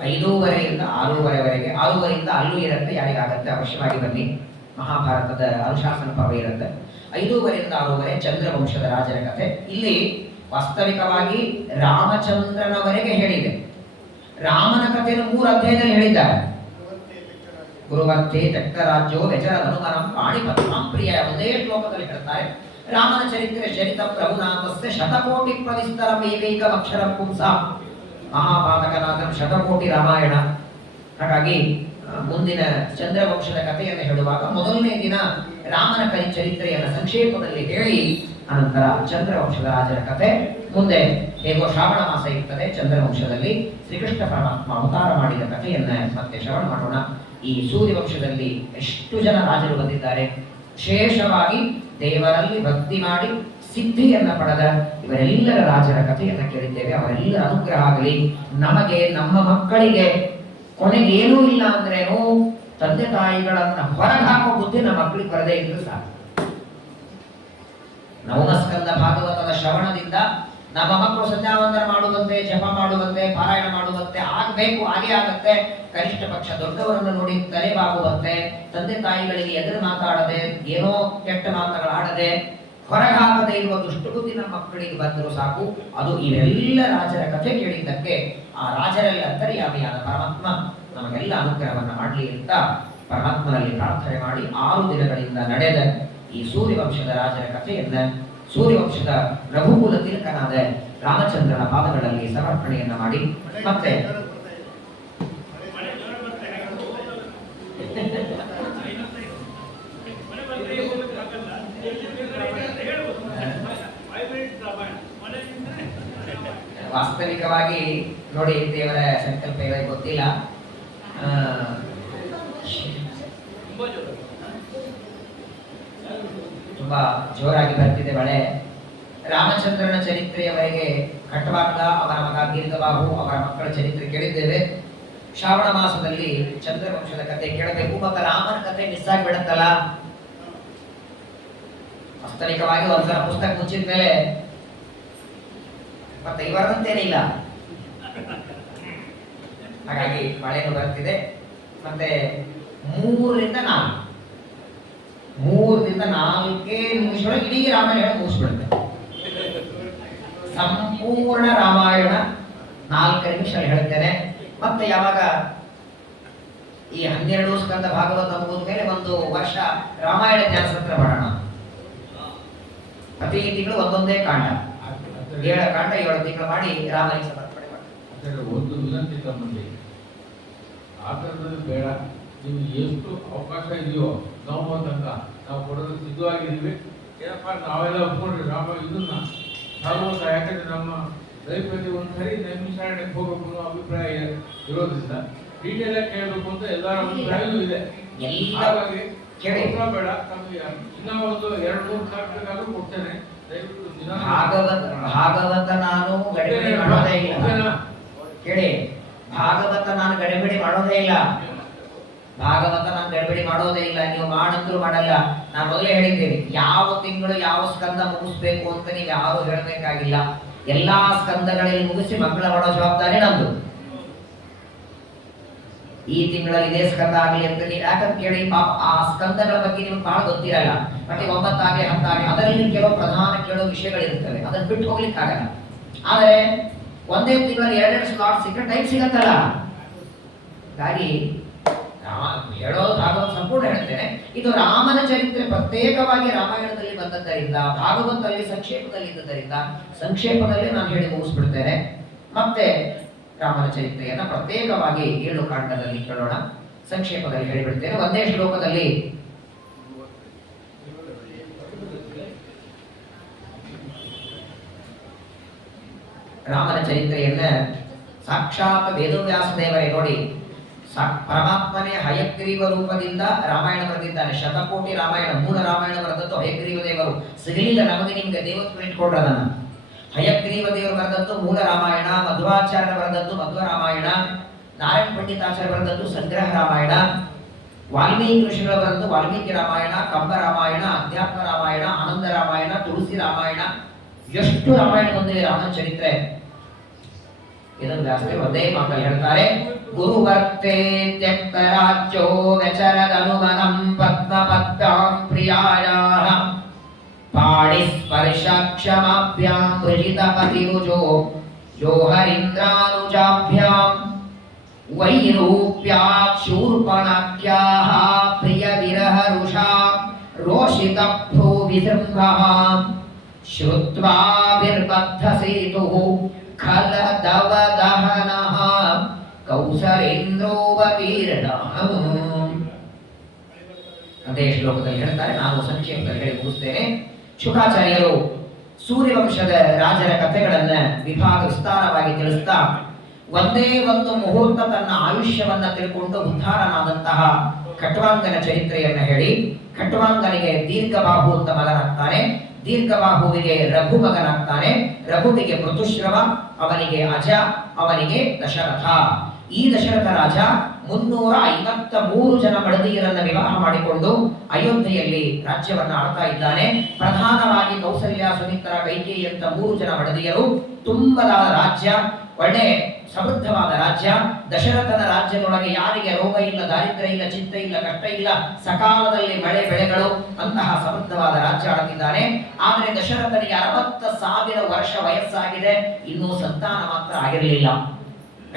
5:30ರಿಂದ 6:30ವರೆಗೆ. 6:30ರಿಂದ ಅಲ್ಲೂ ಇರುತ್ತೆ, ಯಾರಿಗಾಗತ್ತೆ ಅವಶ್ಯವಾಗಿ ಬನ್ನಿ. ಮಹಾಭಾರತದ ಅನುಶಾಸನ ಪರ್ವ ಇರುತ್ತೆ. 5:30ರಿಂದ 6:30 ಚಂದ್ರವಂಶದ ರಾಜರ ಕಥೆ. ಇಲ್ಲಿ ವಾಸ್ತವಿಕವಾಗಿ ರಾಮಚಂದ್ರನವರೆಗೆ ಹೇಳಿದೆ. ರಾಮನ ಕಥೆಯನ್ನು 3 ಅಧ್ಯಾಯದಲ್ಲಿ ಹೇಳಿದ್ದಾರೆ. ಗುರುವರ್ಥೆ ತಕ್ಕ ರಾಜ್ಯೋ ವ್ಯಚರ ಹನುಮನಂ ಪಾಣಿಪತ್ರಾಂ ಪ್ರಿಯ ಒಂದೇ ಶ್ಲೋಕದಲ್ಲಿ ಹೇಳ್ತಾರೆ. ರಾಮನ ಚರಿತ್ರೆ ಚರಿತ ಪ್ರಭುನಾಥಸ್ಯ ಶತಕೋಟಿ ಪ್ರವಿಸ್ತರಂ ಏಕೈಕಮಕ್ಷರಂ ಪುಂಸಾಂ ಮಹಾಪಾತಕನಾಥಂ ಶತಕೋಟಿ ರಾಮಾಯಣ. ಹಾಗಾಗಿ ಮುಂದಿನ ಚಂದ್ರವಂಶದ ಕಥೆಯನ್ನು ಹೇಳುವಾಗ ಮೊದಲನೇ ದಿನ ರಾಮನ ಚರಿತ್ರೆಯನ್ನು ಸಂಕ್ಷೇಪದಲ್ಲಿ ಹೇಳಿ ಅನಂತರ ಚಂದ್ರವಂಶದ ರಾಜರ ಕಥೆ. ಮುಂದೆ ಹೇಗೋ ಶ್ರಾವಣ ಮಾಸ ಇರ್ತದೆ, ಚಂದ್ರವಂಶದಲ್ಲಿ ಶ್ರೀಕೃಷ್ಣ ಪರಮಾತ್ಮ ಅವತಾರ ಮಾಡಿದ ಕಥೆಯನ್ನ ಮತ್ತೆ ಶ್ರವಣ ಮಾಡೋಣ. ಈ ಸೂರ್ಯವಂಶದಲ್ಲಿ ಎಷ್ಟು ಜನ ರಾಜರು ಬಂದಿದ್ದಾರೆ, ವಿಶೇಷವಾಗಿ ದೇವರಲ್ಲಿ ಭಕ್ತಿ ಮಾಡಿ ಸಿದ್ಧಿಯನ್ನ ಪಡೆದ ಇವರೆಲ್ಲರ ರಾಜರ ಕಥೆಯನ್ನ ಕೇಳಿದ್ದೇವೆ. ಅವರೆಲ್ಲರ ಅನುಗ್ರಹ ಆಗಲಿ ನಮಗೆ, ನಮ್ಮ ಮಕ್ಕಳಿಗೆ. ಕೊನೆಗೇನೂ ಇಲ್ಲ ಅಂದ್ರೇನು, ತಂದೆ ತಾಯಿಗಳನ್ನ ಹೊರಗೆ ಹಾಕೋ ಬುದ್ಧಿ ನಮ್ಮ ಮಕ್ಕಳಿಗೆ ಬರದೇ ಇದ್ರು ಸಾಕು. ನವಮಸ್ಕಂದ ಭಾಗವತದ ಶ್ರವಣದಿಂದ ನಮ್ಮ ಮಕ್ಕಳು ಸಂಧ್ಯಾವಂದನ ಮಾಡುವಂತೆ, ಜಪ ಮಾಡುವಂತೆ, ಪಾರಾಯಣ ಮಾಡುವಂತೆ ಆಗಬೇಕು. ಹಾಗೆ ಆಗತ್ತೆ. ಕನಿಷ್ಠ ಪಕ್ಷ ದೊಡ್ಡವರನ್ನು ನೋಡಿ ತಲೆಬಾಗುವಂತೆ, ತಂದೆ ತಾಯಿಗಳಿಗೆ ಎದುರು ಮಾತಾಡದೆ, ಏನೋ ಕೆಟ್ಟ ಮಾತುಗಳಾಡದೆ, ಹೊರಗಾಗದೆ ಇರುವ ದುಷ್ಟು ಬುದ್ಧಿ ನಮ್ಮ ಮಕ್ಕಳಿಗೆ ಬಂದರೂ ಸಾಕು. ಅದು ಇವೆಲ್ಲ ರಾಜರ ಕಥೆ ಕೇಳಿದ್ದಕ್ಕೆ ಆ ರಾಜರಲ್ಲಿ ಅಂತರ್ಯಾಮಿಯಾದ ಪರಮಾತ್ಮ ನಮಗೆಲ್ಲ ಅನುಗ್ರಹವನ್ನು ಮಾಡಲಿ ಅಂತ ಪರಮಾತ್ಮನಲ್ಲಿ ಪ್ರಾರ್ಥನೆ ಮಾಡಿ 6 ದಿನಗಳಿಂದ ನಡೆದ ಈ ಸೂರ್ಯವಂಶದ ರಾಜರ ಕಥೆಯನ್ನ ಸೂರ್ಯವಂಶದ ರಘುಕುಲ ತಿಲಕನಾದ ರಾಮಚಂದ್ರನ ಪಾದಗಳಲ್ಲಿ ಸಮರ್ಪಣೆಯನ್ನ ಮಾಡಿ ಮತ್ತೆ ವಾಸ್ತವಿಕವಾಗಿ ನೋಡಿ ದೇವರ ಸಂಕಲ್ಪ ಹೇಳೋದು ಗೊತ್ತಿಲ್ಲ. ತುಂಬಾ ಜೋರಾಗಿ ಬರ್ತಿದೆ ಮಳೆ. ರಾಮಚಂದ್ರನ ಚರಿತ್ರೆಯವರೆಗೆ ಖಟ್ವಾಂಗ, ಅವರ ಮಗ ದೀರ್ಘಬಾಹು, ಅವರ ಮಕ್ಕಳ ಚರಿತ್ರೆ ಕೇಳಿದ್ದೇವೆ. ಶ್ರಾವಣ ಮಾಸದಲ್ಲಿ ಚಂದ್ರವಂಶದ ಕಥೆ ಕೇಳಬೇಕು. ಮತ್ತು ರಾಮನ ಕಥೆ ಮಿಸ್ ಆಗಿಬಿಡುತ್ತಲ್ಲ. ವಾಸ್ತವಿಕವಾಗಿ ಒಂದ್ಸಲ ಪುಸ್ತಕ ಮುಚ್ಚಿದ ಮೇಲೆ ಮತ್ತೆ ಇವರದಂತೇನಿಲ್ಲ. ಹಾಗಾಗಿ ಮಳೆನೂ ಬರ್ತಿದೆ. ಮತ್ತೆ 3 ರಿಂದ 4 ನಿಮಿಷದೊಳಗೆ ಇಡೀ ರಾಮಾಯಣ ಹೇಳಿ ಮುಗಿಸ್ಬಿಡುತ್ತೆ. ಸಂಪೂರ್ಣ ರಾಮಾಯಣ 4 ನಿಮಿಷ ಹೇಳ್ತೇನೆ. ಮತ್ತೆ ಯಾವಾಗ ಈ 12 ಸ್ಕಂದ ಭಾಗವತ ಮುಗಿದ ಮೇಲೆ 1 ವರ್ಷ ರಾಮಾಯಣ ಜ್ಞಾನಸತ್ರ ಮಾಡೋಣ. ಪ್ರತಿ ತಿಂಗಳು ಒಂದೊಂದೇ ಕಾಂಡ, 7 ಕಾಂಡ 7 ತಿಂಗಳು ಮಾಡಿ ರಾಮನಿಗೆ ಸಮರ್ಪಣೆ ಮಾಡಿ. ಒಂದು ವಿನಂತಿ ತಮ್ಮಲ್ಲಿ, ಆ ಥರದಲ್ಲಿ ಬೇಡ. ನಿಮ್ಗೆ ಎಷ್ಟು ಅವಕಾಶ ಇದೆಯೋ ನಾವು ತನಕ ನಾವು ಕೊಡೋದಕ್ಕೆ ಸಿದ್ಧವಾಗಿದ್ದೀವಿ. ಏನಪ್ಪ ನಾವೆಲ್ಲ ಒಪ್ಕೊಂಡ್ರಿ ರಾಮ ಇದನ್ನ ಸಾಗುವಂತ, ಯಾಕಂದ್ರೆ ನಮ್ಮ ಲೈಫಲ್ಲಿ ಒಂದ್ಸರಿ ನೈಮಿಷಾರಣ್ಯಕ್ಕೆ ಹೋಗ್ಬೇಕು ಅನ್ನೋ ಅಭಿಪ್ರಾಯ ಇರೋದ್ರಿಂದ ಡೀಟೇಲ್ ಆಗಿ ಕೇಳಬೇಕು ಅಂತ ಎಲ್ಲರ ಅಭಿಪ್ರಾಯವೂ ಇದೆ. ಹಾಗಾಗಿ ಬೇಡ, ತಮಗೆ ಇನ್ನ ಒಂದು 2-3 ಸಾವಿರ ಕೊಡ್ತೇನೆ. ದಯವಿಟ್ಟು ದಿನ ಭಾಗವತ ನಾನು ಗಡಿಬಿಡಿ ಮಾಡೋದೇ ಇಲ್ಲ. ಕೇಳಿ, ಭಾಗವತ ನಾನು ಗಡಿಬಿಡಿ ಮಾಡೋದೇ ಇಲ್ಲ. ಭಾಗವತ ನಾನು ಗಡಿಬಿಡಿ ಮಾಡೋದೇ ಇಲ್ಲ. ನೀವು ಮಾಡಂದ್ರು ಮಾಡಲ್ಲ. ನಾನು ಮೊದಲೇ ಹೇಳಿದ್ದೇನೆ, ಯಾವ ತಿಂಗಳು ಯಾವ ಸ್ಕಂದ ಮುಗಿಸ್ಬೇಕು ಅಂತ ನೀವು ಯಾರು ಹೇಳಬೇಕಾಗಿಲ್ಲ. ಎಲ್ಲಾ ಸ್ಕಂದಗಳಲ್ಲಿ ಮುಗಿಸಿ ಮಕ್ಕಳ ಮಾಡೋ ಜವಾಬ್ದಾರಿ ನಮ್ದು. ಈ ತಿಂಗಳಲ್ಲಿ ಇದೇ ಸ್ಕಂದ ಆಗಲಿ ಅಂತ ಯಾಕಂತ ಕೇಳಿ, ಪಾಪ ಆ ಸ್ಕಂದಗಳ ಬಗ್ಗೆ ನಿಮ್ಗೆ ಬಹಳ ಗೊತ್ತಿರಲ್ಲ. ಮತ್ತೆ 9 ಆಗಲಿ 10 ಆಗಲಿ ಅದರಲ್ಲಿ ಕೆಲವು ಪ್ರಧಾನ ಕೇಳೋ ವಿಷಯಗಳಿರ್ತವೆ, ಅದನ್ನ ಬಿಟ್ಟು ಹೋಗ್ಲಿಕ್ಕಾಗಲ್ಲ. ಆದರೆ ಒಂದೇ ತಿಂಗಳಲ್ಲಿ 2 ಸ್ಲಾಟ್ ಸಿಕ್ಕರೆ ಟೈಮ್ ಸಿಗತ್ತಲ್ಲ. ಹಾಗಾಗಿ ಹೇಳೋದು ಭಾಗವತ ಸಂಪೂರ್ಣ ಹೇಳ್ತೇನೆ. ಇದು ರಾಮನ ಚರಿತ್ರೆ ಪ್ರತ್ಯೇಕವಾಗಿ ರಾಮಾಯಣದಲ್ಲಿ ಬಂದದ್ದರಿಂದ, ಭಾಗವತದಲ್ಲಿ ಸಂಕ್ಷೇಪದಲ್ಲಿ ಇದ್ದದ್ದರಿಂದ ಸಂಕ್ಷೇಪದಲ್ಲಿ ನಾನು ಹೇಳಿ ಮುಗಿಸ್ಬಿಡ್ತೇನೆ. ಮತ್ತೆ ರಾಮನ ಚರಿತ್ರೆಯನ್ನ ಪ್ರತ್ಯೇಕವಾಗಿ 7 ಕಾಂಡದಲ್ಲಿ ಕೇಳೋಣ. ಸಂಕ್ಷೇಪದಲ್ಲಿ ಹೇಳಿಬಿಡ್ತೇನೆ. ಒಂದೇ ಶ್ಲೋಕದಲ್ಲಿ ರಾಮನ ಚರಿತ್ರೆಯನ್ನ ಸಾಕ್ಷಾತ್ ವೇದವ್ಯಾಸ ದೇವರೇ ನೋಡಿ, ಪರಮಾತ್ಮನೇ ಹಯಗ್ರೀವ ರೂಪದಿಂದ ರಾಮಾಯಣ ಬರೆದಿದ್ದಾನೆ. ಶತಕೋಟಿ ರಾಮಾಯಣ, 3 ರಾಮಾಯಣ ಬರೆದದ್ದು ಹಯಗ್ರೀವ ದೇವರು. ಸಿಗಲಿಲ್ಲ ನಮಗೆ ನಿಮ್ಗೆ ದೇವತ್ವ ಇಟ್ಕೊಂಡ್ರ ಅದನ್ನ. ಹಯಗ್ರೀವ ದೇವರು ಬರೆದದ್ದು ಮೂಲ ರಾಮಾಯಣ, ಮಧ್ವಾಚಾರ್ಯ ಬರೆದದ್ದು ಮಧ್ವ ರಾಮಾಯಣ, ನಾರಾಯಣ ಪಂಡಿತಾಚಾರ್ಯ ಬರೆದದ್ದು ಸಂಗ್ರಹ ರಾಮಾಯಣ, ವಾಲ್ಮೀಕಿ ಋಷಿಗಳು ಬರೆದದ್ದು ವಾಲ್ಮೀಕಿ ರಾಮಾಯಣ, ಕಂಬ ರಾಮಾಯಣ, ಅಧ್ಯಾತ್ಮ ರಾಮಾಯಣ, ಆನಂದ ರಾಮಾಯಣ, ತುಳಸಿ ರಾಮಾಯಣ. ಎಷ್ಟು ರಾಮಾಯಣ ಬಂದಿದೆ ರಾಮನ ಚರಿತ್ರೆ. ಇದನ್ನು ಜಾಸ್ತಿ ಒಂದೇ ಮಾತಲ್ಲಿ ಹೇಳ್ತಾರೆ. ಗುರುವರ್ತೆ ತ್ಯಕ್ತ ರಾಜ್ಯೋ ವ್ಯಚರದನುಮನಂ ಪದ್ಮಪದ್ಭ್ಯಾಂ ಪ್ರಿಯಾಯಾಃ ಪಾಣಿ ಸ್ಪರ್ಶ ಕ್ಷಮಾಭ್ಯಾಂ ವೃಜಿತ ಪತಿರುಜೋ ಯೋ ಹರೀಂದ್ರಾನುಜಾಭ್ಯಾಂ ವೈರೂಪ್ಯಾತ್ ಶೂರ್ಪಣಖ್ಯಾಃ ಪ್ರಿಯ ವಿರಹ ರುಷಾಂ ರೋಷಿತ ಭ್ರೂ ವಿಜೃಂಭಃ ಶ್ರುತ್ವಾ ವಿರ್ಬದ್ಧ ಸೇತುಃ ಖಲದವ ದಹನಃ ಕೌಸಲೇಂದ್ರೋವತೀರ್ಣಃ. ಅದೇ ಶ್ಲೋಕದಲ್ಲಿ ಹೇಳ್ತಾರೆ. ನಾನು ಸಂಕ್ಷೇಪದಲ್ಲಿ ಹೇಳಿ ಮುಗಿಸ್ತೇನೆ. ಶುಕಾಚಾರ್ಯರು ಸೂರ್ಯವಂಶದ ರಾಜರ ಕಥೆಗಳನ್ನ ವಿಭಾಗ ವಿಸ್ತಾರವಾಗಿ ತಿಳಿಸ್ತಾ ಒಂದೇ ಒಂದು ಮುಹೂರ್ತ ತನ್ನ ಆಯುಷ್ಯವನ್ನ ತಿಳ್ಕೊಂಡು ಉದ್ಧಾರನಾದಂತಹ ಖಟ್ವಾಂಗನ ಚರಿತ್ರೆಯನ್ನ ಹೇಳಿ, ಖಟ್ವಾಂಗನಿಗೆ ದೀರ್ಘಬಾಹು ಅಂತ ಮಗನಾಗ್ತಾನೆ, ದೀರ್ಘಬಾಹುವಿಗೆ ರಘು ಮಗನಾಗ್ತಾನೆ, ರಘುವಿಗೆ ಮೃತುಶ್ರವ, ಅವನಿಗೆ ಅಜ, ಅವನಿಗೆ ದಶರಥ. ಈ ದಶರಥ ರಾಜ 353 ಜನ ಮಡದಿಯರನ್ನ ವಿವಾಹ ಮಾಡಿಕೊಂಡು ಅಯೋಧ್ಯೆಯಲ್ಲಿ ರಾಜ್ಯವನ್ನ ಆಳ್ತಾ ಇದ್ದಾನೆ. ಪ್ರಧಾನವಾಗಿ ಕೌಸಲ್ಯ, ಸುಮಿತ್ರ, ಕೈಕೇಯಿ ಅಂತ 3 ಜನ ಮಡದಿಯರು. ತುಂಬದಾದ ರಾಜ್ಯ, ಒಳ್ಳೆ ಸಮೃದ್ಧವಾದ ರಾಜ್ಯ. ದಶರಥನ ರಾಜ್ಯದೊಳಗೆ ಯಾರಿಗೆ ರೋಗ ಇಲ್ಲ, ದಾರಿದ್ರ್ಯ ಇಲ್ಲ, ಚಿಂತೆ ಇಲ್ಲ, ಕಷ್ಟ ಇಲ್ಲ, ಸಕಾಲದಲ್ಲಿ ಮಳೆ ಬೆಳೆಗಳು, ಅಂತಹ ಸಮೃದ್ಧವಾದ ರಾಜ್ಯ ಆಳುತ್ತಿದ್ದಾನೆ. ಆದರೆ ದಶರಥನಿಗೆ 60,000 ವರ್ಷ ವಯಸ್ಸಾಗಿದೆ, ಇನ್ನೂ ಸಂತಾನ ಮಾತ್ರ ಆಗಿರಲಿಲ್ಲ.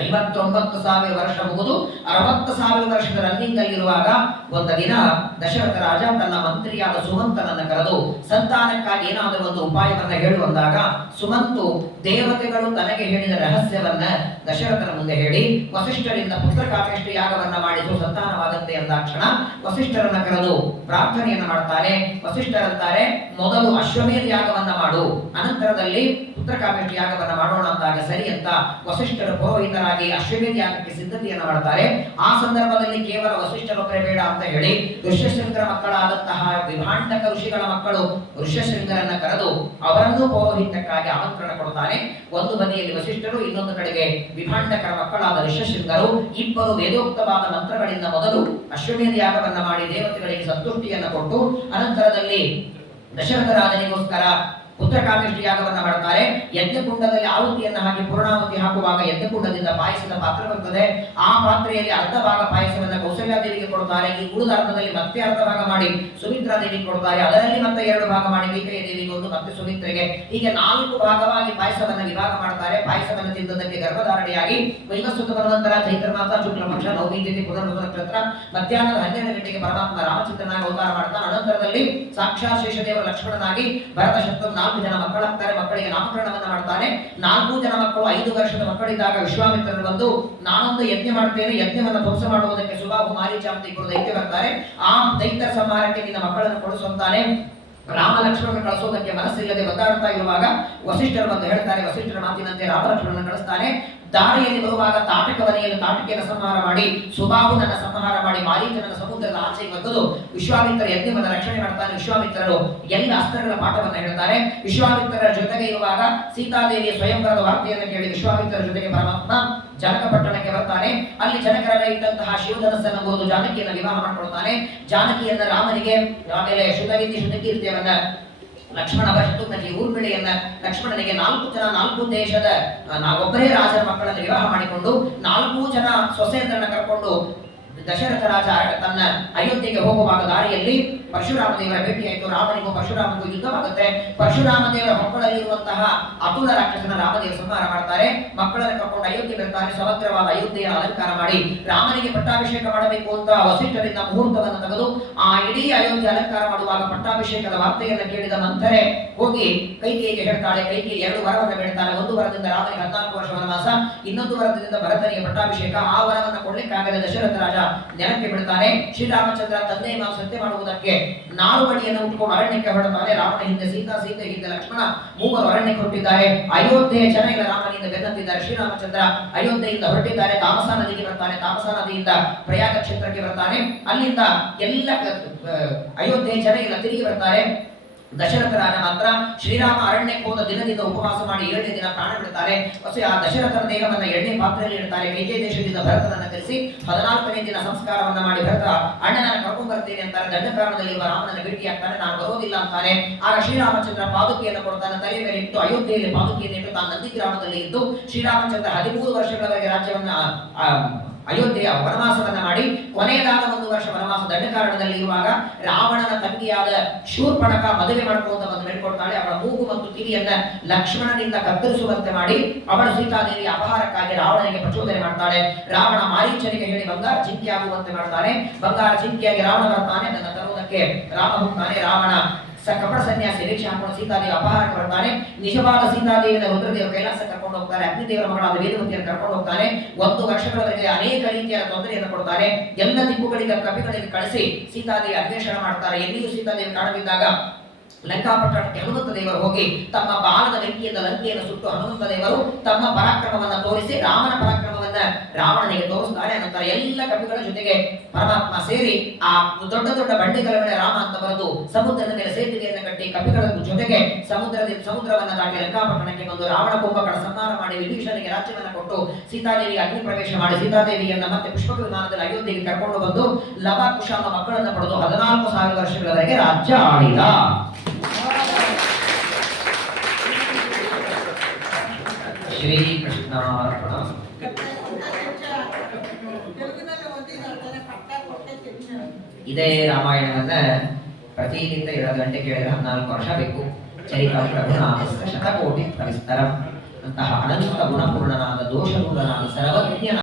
59,000 ವರ್ಷ ಮುಗಿದು 60,000 ವರ್ಷದ ರನ್ನಿಂಗ್ ಅಲ್ಲಿರುವಾಗ ಒಂದು ದಿನ ದಶರಥ ರಾಜ ತನ್ನ ಮಂತ್ರಿಯಾದ ಸುಮಂತನನ್ನು ಕರೆದು ಸಂತಾನಕ್ಕಾಗಿ ಏನಾದರೂ ಒಂದು ಉಪಾಯವನ್ನ ಹೇಳುವಂದಾಗ ಸುಮಂತು ದೇವತೆಗಳು ತನಗೆ ಹೇಳಿದ ರಹಸ್ಯವನ್ನ ದಶರಥನ ಮುಂದೆ ಹೇಳಿ ವಸಿಷ್ಠರಿಂದ ಪುತ್ರಕಾಮೇಷ್ಟಿ ಯಾಗವನ್ನ ಮಾಡಿಸು ಸಂತಾನವಾದಂತೆ ಎಂದಾಕ್ಷಣ ವಸಿಷ್ಠರನ್ನ ಕರೆದು ಪ್ರಾರ್ಥನೆಯನ್ನ ಮಾಡ್ತಾನೆ. ವಸಿಷ್ಠರಂತಾರೆ, ಮೊದಲು ಅಶ್ವಮೇಧ ಯಾಗವನ್ನ ಮಾಡು, ಅನಂತರದಲ್ಲಿ ಪುತ್ರಕಾಮೇಷ್ಟಿ ಯಾಗವನ್ನ ಮಾಡೋಣ ಅಂದಾಗ ಸರಿ ಅಂತ ವಸಿಷ್ಠರು ಪುರೋಹಿತರಾಗಿ ಅಶ್ವಮೇಧ ಯಾಗಕ್ಕೆ ಸಿದ್ಧತೆಯನ್ನ ಮಾಡ್ತಾರೆ. ಆ ಸಂದರ್ಭದಲ್ಲಿ ಕೇವಲ ವಸಿಷ್ಠರೊಬ್ಬರೇ ಬೇಡ ಅಂತ ಹೇಳಿ ಋಷ್ಯಶೃಂಗರ ಮಕ್ಕಳಾದಂತಹ ವಿಭಾಂಡಕ ಋಷಿಗಳ ಮಕ್ಕಳು ಋಷ್ಯಶೃಂಗರನ್ನ ಕರೆದು ಅವರನ್ನು ಪೌರೋಹಿತ್ಯಕ್ಕಾಗಿ ಆಮಂತ್ರಣ ಕೊಡ್ತಾನೆ. ಒಂದು ಬದಿಯಲ್ಲಿ ವಸಿಷ್ಠರು, ಇನ್ನೊಂದು ಕಡೆಗೆ ವಿಭಾಂಡಕರ ಮಕ್ಕಳಾದ ಋಷ್ಯಶೃಂಗರು ಇಬ್ಬರು ವೇದೋಕ್ತವಾದ ಮಂತ್ರಗಳಿಂದ ಮೊದಲು ಅಶ್ವಮೇಧ ಯಾಗವನ್ನ ಮಾಡಿ ದೇವತೆಗಳಿಗೆ ಸಂತುಷ್ಟಿಯನ್ನ ಕೊಟ್ಟು ಅನಂತರದಲ್ಲಿ ದಶರಥ ರಾಜನಿಗೋಸ್ಕರ ಪುತ್ರಕಾಮೇಷ್ಟಿ ಯಾಗವನ್ನ ಮಾಡ್ತಾರೆ. ಯಜ್ಞಕುಂಡದಲ್ಲಿ ಆಹುತಿಯನ್ನು ಹಾಕಿ ಪೂರ್ಣಾಹುತಿ ಹಾಕುವಾಗ ಯಜ್ಞಕುಂಡದಿಂದ ಪಾಯಸದ ಪಾತ್ರ ಬರ್ತದೆ. ಆ ಪಾತ್ರೆಯಲ್ಲಿ ಅರ್ಧ ಭಾಗ ಪಾಯಸವನ್ನ ಕೌಸಲ್ಯಾದೇವಿಗೆ ಕೊಡ್ತಾರೆ. ಈ ಉಳಿದ ಅರ್ಧದಲ್ಲಿ ಮತ್ತೆ ಅರ್ಧ ಭಾಗ ಮಾಡಿ ಸುಮಿತ್ರಾ ದೇವಿಗೆ ಕೊಡ್ತಾರೆ. ಅದರಲ್ಲಿ ಮತ್ತೆ 2 ಭಾಗ ಮಾಡಿ ಕೈಕೇಯಿ ದೇವಿಗೆ ಒಂದು, ಮತ್ತೆ ಸುಮಿತ್ರೆಗೆ, ಹೀಗೆ 4 ಭಾಗವಾಗಿ ಪಾಯಸವನ್ನ ವಿಭಾಗ ಮಾಡ್ತಾರೆ. ಪಾಯಸವನ್ನು ತಿಂದದಕ್ಕೆ ಗರ್ಭಧಾರಣೆಯಾಗಿ ವೈವಸ್ವತ ಬರುವಂತರ ಚೈತ್ರ ಮಾಸ ಶುಕ್ಲ ಪಕ್ಷ ನವಮಿ ತಿಥಿ ಪುನರ್ವಸು ನಕ್ಷತ್ರ ಮಧ್ಯಾಹ್ನದ 12 ಗಂಟೆಗೆ ಪರಮಾತ್ಮ ರಾಮಚಂದ್ರನಾಗಿ ಅವತಾರ ಮಾಡ್ತಾನೆ. ಅನಂತರದಲ್ಲಿ ಸಾಕ್ಷಾತ್ ಶೇಷದೇವ ಲಕ್ಷ್ಮಣನಾಗಿ ಭರತ ಶತ್ರು 4 ಜನ ಮಕ್ಕಳಾಗ್ತಾರೆ. ಮಕ್ಕಳಿಗೆ ನಾಮಕರಣವನ್ನ ಮಾಡ್ತಾನೆ. 4 ಜನ ಮಕ್ಕಳು 5 ವರ್ಷದ ಮಕ್ಕಳಿದ್ದಾಗ ವಿಶ್ವಾಮಿತ್ರರು ಬಂದು ನಾನೊಂದು ಯಜ್ಞ ಮಾಡ್ತೇನೆ, ಯಜ್ಞವನ್ನು ಧ್ವಂಸ ಮಾಡುವುದಕ್ಕೆ ಸುಬಾಹು ಮಾರೀಚಾಂತ ಇಬ್ಬರು ದೈತ್ಯ ಬರ್ತಾರೆ. ಆ ದೈತ್ಯ ಸಂಹಾರಕ್ಕೆ ನಿನ್ನ ಮಕ್ಕಳನ್ನು ಕೊಡಿಸುತ್ತಾನೆ. ರಾಮ ಲಕ್ಷ್ಮಣನ ಕಳಿಸೋದಕ್ಕೆ ಮನಸ್ಸಿಲ್ಲದೆ ಒದ್ದಾಡ್ತಾ ಇರುವಾಗ ವಸಿಷ್ಠರು ಬಂದು ಹೇಳ್ತಾರೆ. ವಸಿಷ್ಠರ ಮಾತಿನಂತೆ ರಾಮ ಲಕ್ಷ್ಮಣನ ಕಳಿಸ್ತಾನೆ. ದಾರಿಯಲ್ಲಿ ಬರುವಾಗ ತಾಟಕ ವನೆಯಲ್ಲಿ ತಾಟಕಿಯನ್ನು ಸಂಹಾರ ಮಾಡಿ ಸುಬಾಹುನನ್ನ ಸಂಹಾರ ಮಾಡಿ ಮಾರೀಚನನ್ನ ಸಮುದ್ರದ ಆಚೆಗೆ ಒಗ್ಗದು ವಿಶ್ವಾಮಿತ್ರ ಯಜ್ಞವನ್ನು ರಕ್ಷಣೆ ಮಾಡ್ತಾನೆ. ವಿಶ್ವಾಮಿತ್ರರು ಎಲ್ಲ ಅಸ್ತ್ರಗಳ ಪಾಠವನ್ನು ಹೇಳ್ತಾರೆ. ವಿಶ್ವಾಮಿತ್ರರ ಜೊತೆಗೆ ಇರುವಾಗ ಸೀತಾದೇವಿಯ ಸ್ವಯಂವರದ ವಾರ್ತೆಯನ್ನು ಕೇಳಿ ವಿಶ್ವಾಮಿತ್ರರ ಜೊತೆಗೆ ಪರಮಾತ್ಮ ಜನಕ ಪಟ್ಟಣಕ್ಕೆ ಬರ್ತಾನೆ. ಅಲ್ಲಿ ಜನಕರ ಇದ್ದಂತಹ ಶಿವಧನಸ್ಸನ್ನು ಮುರಿದು ಜಾನಕಿಯನ್ನು ವಿವಾಹ ಮಾಡಿಕೊಳ್ತಾನೆ. ಜಾನಕಿಯನ್ನ ರಾಮನಿಗೆ, ಆಮೇಲೆ ಶುದ್ಧಗಿಂದಿ ಶುದ್ಧಕೀರ್ತಿಯವನ್ನ ಲಕ್ಷ್ಮಣ ಶತ್ರುಘ್ನಿಗೆ ಊರ್ಮಿಳೆಯನ್ನ ಲಕ್ಷ್ಮಣನಿಗೆ 4 ಜನ 4 ದೇಶದ ಒಬ್ಬರೇ ರಾಜರ ಮಕ್ಕಳನ್ನು ವಿವಾಹ ಮಾಡಿಕೊಂಡು 4 ಜನ ಸೊಸೆಯರನ್ನ ಕರ್ಕೊಂಡು ದಶರಥ ರಾಜ ತನ್ನ ಅಯೋಧ್ಯೆಗೆ ಹೋಗುವಾಗ ದಾರಿಯಲ್ಲಿ ಪರಶುರಾಮ ದೇವರ ಭೇಟಿಯಾಯಿತು. ರಾಮನಿಗೂ ಪರಶುರಾಮನಿಗೂ ಯುದ್ಧವಾಗುತ್ತೆ. ಪರಶುರಾಮ ದೇವರ ಮಕ್ಕಳಲ್ಲಿರುವಂತಹ ಅತುಲ ರಾಕ್ಷಸನ ರಾಮದೇವ ಸಂಹಾರ ಮಾಡ್ತಾರೆ. ಮಕ್ಕಳನ್ನು ಕರ್ಕೊಂಡು ಅಯೋಧ್ಯೆ ಬರ್ತಾರೆ. ಸಮಗ್ರವಾದ ಅಯೋಧ್ಯೆಯ ಅಲಂಕಾರ ಮಾಡಿ ರಾಮನಿಗೆ ಪಟ್ಟಾಭಿಷೇಕ ಮಾಡಬೇಕು ಅಂತ ವಸಿಷ್ಠರಿಂದ ಮುಹೂರ್ತವನ್ನು ತೆಗೆದು ಆ ಇಡೀ ಅಯೋಧ್ಯೆ ಅಲಂಕಾರ ಮಾಡುವಾಗ ಪಟ್ಟಾಭಿಷೇಕದ ವಾರ್ತೆಯನ್ನು ಕೇಳಿದ ಮಂಥರೆ ಹೋಗಿ ಕೈಕೇಯಿಗೆ ಹೇಳ್ತಾಳೆ. ಕೈಕೇಯಿ 2 ವರವನ್ನು ಬೇಡ್ತಾಳೆ. ಒಂದು ವರದಿಂದ ರಾಮನಿಗೆ 14 ವರ್ಷ ವನವಾಸ, ಇನ್ನೊಂದು ವರದಿಂದ ಭರತನಿಗೆ ಪಟ್ಟಾಭಿಷೇಕ. ಆ ವರವನ್ನು ಕೊಡ್ಲಿಕ್ಕಾಗದೆ ದಶರಥ ರಾಜ ನೆನಪಿ ಬಿಡ್ತಾನೆ. ಶ್ರೀರಾಮಚಂದ್ರ ತಂದೆಯ ಮಾತು ಸತ್ಯ ಮಾಡುವುದಕ್ಕೆ 4 ಅಡಿಯನ್ನು ಉಟ್ಕೊಂಡು ಅರಣ್ಯಕ್ಕೆ ಹೊರಡ್ತಾನೆ. ರಾಮನ ಹಿಂದೆ ಸೀತಾ, ಸೀತೆ ಹಿಂದೆ ಲಕ್ಷ್ಮಣ, 3 ಅರಣ್ಯಕ್ಕೆ ಹೊರಟಿದ್ದಾರೆ. ಅಯೋಧ್ಯೆಯ ಜನ ಎಲ್ಲ ರಾಮನಿಂದ ಬೆನ್ನತ್ತಿದ್ದಾರೆ. ಶ್ರೀರಾಮಚಂದ್ರ ಅಯೋಧ್ಯೆಯಿಂದ ಹೊರಟಿದ್ದಾರೆ. ತಾಮಸಾ ನದಿಗೆ ಬರ್ತಾನೆ. ತಾಮಸಾ ನದಿಯಿಂದ ಪ್ರಯಾಗ ಕ್ಷೇತ್ರಕ್ಕೆ ಬರ್ತಾನೆ. ಅಲ್ಲಿಂದ ಎಲ್ಲ ಅಯೋಧ್ಯೆಯ ಜನ ಎಲ್ಲ ತಿರುಗಿ ಬರ್ತಾರೆ. ದಶರಥ ರಾಜ ಮಾತ್ರ ಶ್ರೀರಾಮ ಅರಣ್ಯಕ್ಕೆ ಹೋದ ದಿನದಿಂದ ಉಪವಾಸ ಮಾಡಿ 7ನೇ ದಿನ ಪ್ರಾಣ ಬಿಡ್ತಾರೆ. ಆ ದಶರಥನ ದೇಹವನ್ನ 2ನೇ ಪಾತ್ರೆಯಲ್ಲಿ ಇಡ್ತಾರೆ. ಕೈಕೇಯಿ ದೇಶದಿಂದ ಭರತನನ್ನ ಕರೆಸಿ 14ನೇ ದಿನ ಸಂಸ್ಕಾರವನ್ನ ಮಾಡಿ ಭರತ ಅಣ್ಣನನ್ನ ಕರ್ಕೊಂಡು ಬರ್ತೇನೆ ಅಂತಾರೆ. ದಂಡಕಾರಣದಲ್ಲಿರುವ ರಾಮನನ್ನ ಭೇಟಿಯಾಗ್ತಾನೆ. ನಾನು ಬರೋದಿಲ್ಲ ಅಂತಾನೆ. ಆಗ ಶ್ರೀರಾಮಚಂದ್ರ ಪಾದುಕೆಯನ್ನು ಕೊಡ್ತಾನೆ. ತಲೆ ಮೇಲೆ ಇಟ್ಟು ಅಯೋಧ್ಯೆಯಲ್ಲಿ ಪಾದುಕೆಯನ್ನು ಇಟ್ಟು ತಾನು ನಂದಿ ಗ್ರಾಮದಲ್ಲಿ ಇದ್ದು ಶ್ರೀರಾಮಚಂದ್ರ 13 ವರ್ಷಗಳವರೆಗೆ ರಾಜ್ಯವನ್ನ ಅಯೋಧ್ಯೆಯ ವನವಾಸವನ್ನ ಮಾಡಿ ಕೊನೆಯದಾದ 1 ವರ್ಷ ವನವಾಸ ದಂಡಕಾರಣದಲ್ಲಿ ಇರುವಾಗ ರಾವಣನ ತಂಗಿಯಾದ ಶೂರ್ಪಣಕ ಮದುವೆ ಮಾಡಿಕೊಂಡು ಬಂದು ಬೇಡ್ಕೊಳ್ತಾಳೆ. ಅವಳ ಮೂಗು ಮತ್ತು ಕಿವಿಯನ್ನ ಲಕ್ಷ್ಮಣನಿಂದ ಕತ್ತರಿಸುವಂತೆ ಮಾಡಿ ಅವಳು ಸೀತಾದೇವಿಯ ಅಪಹಾರಕ್ಕಾಗಿ ರಾವಣನಿಗೆ ಪ್ರಚೋದನೆ ಮಾಡ್ತಾಳೆ. ರಾವಣ ಮಾರೀಚನಿಗೆ ಹೇಳಿ ಬಂಗಾರ ಜಿಂಕೆ ಆಗುವಂತೆ ಮಾಡ್ತಾನೆ. ಬಂಗಾರ ಜಿಂಕೆಯಾಗಿ ರಾವಣ ಬರ್ತಾನೆ. ಅದನ್ನು ತರುವುದಕ್ಕೆ ರಾಮ ಹೋಗ್ತಾನೆ. ರಾವಣ ಕಪಟ ಸನ್ಯಾಸಿ ನಿರೀಕ್ಷೆ ಹಾಕೊಂಡು ಸೀತಾದೇವಿ ಅಪಹಾರಕ್ಕೆ ಬರ್ತಾನೆ. ನಿಜವಾದ ಸೀತಾದೇವಿನ ರುದ್ರದೇವ ಕೈಲಾಸ ಕರ್ಕೊಂಡು ಹೋಗ್ತಾರೆ. ಅಗ್ನಿದೇವರ ಮಗಳಾದ ವೇದವತಿಯನ್ನು ಕರ್ಕೊಂಡು ಹೋಗ್ತಾನೆ. 1 ವರ್ಷಗಳವರೆಗೆ ಅನೇಕ ರೀತಿಯ ತೊಂದರೆಯನ್ನು ಕೊಡ್ತಾರೆ. ಎಲ್ಲ ದಿಕ್ಕುಗಳಿಗೆ ಕಪಿಗಳಿಗೆ ಕಳಿಸಿ ಸೀತಾದೇವಿ ಅನ್ವೇಷಣೆ ಮಾಡ್ತಾರೆ. ಎಲ್ಲಿಯೂ ಸೀತಾದೇವಿ ಕಾಣದಿದ್ದಾಗ ಲಂಕಾಪಟ್ಟಣಕ್ಕೆ ಹನುಮಂತ ದೇವರು ಹೋಗಿ ತಮ್ಮ ಬಾಲದ ಬೆಂಕಿಯಿಂದ ಲಂಕೆಯನ್ನು ಸುಟ್ಟು ಹನುಮಂತ ದೇವರು ತಮ್ಮ ಪರಾಕ್ರಮವನ್ನ ತೋರಿಸಿ ರಾಮನ ಪರಾಕ್ರಮವನ್ನ ರಾವಣನಿಗೆ ತೋರಿಸ್ತಾರೆ. ನಂತರ ಎಲ್ಲ ಕಪಿಗಳ ಜೊತೆಗೆ ಪರಮಾತ್ಮ ಸೇರಿ ಆ ದೊಡ್ಡ ದೊಡ್ಡ ಬಂಡೆಗಳ ಮೇಲೆ ರಾಮ ಅಂತ ಬರೆದು ಸಮುದ್ರದ ಮೇಲೆ ಸೇತುವೆಯನ್ನು ಕಟ್ಟಿ ಕಪಿಗಳ ಜೊತೆಗೆ ಸಮುದ್ರವನ್ನ ದಾಟಿ ಲಂಕಾಪಟ್ಟಣಕ್ಕೆ ಬಂದು ರಾವಣ ಕುಂಭಕಳ ಸಂಹಾರ ಮಾಡಿ ವಿಭೀಷಣನಿಗೆ ರಾಜ್ಯವನ್ನ ಕೊಟ್ಟು ಸೀತಾದೇವಿಗೆ ಅಗ್ನಿ ಪ್ರವೇಶ ಮಾಡಿ ಸೀತಾದೇವಿಯನ್ನ ಮತ್ತೆ ಪುಷ್ಪಕ ವಿಮಾನದಲ್ಲಿ ಅಯೋಧ್ಯೆಗೆ ಕರ್ಕೊಂಡು ಬಂದು ಲವ ಕುಶ ಮಕ್ಕಳನ್ನು ಪಡೆದು 14,000 ವರ್ಷಗಳವರೆಗೆ ರಾಜ್ಯ ಆಳಿದ. ಶ್ರೀಕೃಷ್ಣಾರ್ಪಣ. ಇದೇ ರಾಮಾಯಣವನ್ನ ಪ್ರತಿನಿತ್ಯ 7 ಗಂಟೆ ಕೇಳಿದ್ರೆ 14 ವರ್ಷ ಬೇಕು. ಚರಿತ ಪ್ರಭುನಾಮಸ್ತ ಶತಕೋಟಿ ಪ್ರವಿಸ್ತರ. ಅಂತಹ ಅನಂತ ಗುಣಪೂರ್ಣನಾದ ದೋಷದೂರನಾದ ಸರ್ವಜ್ಞನಾದ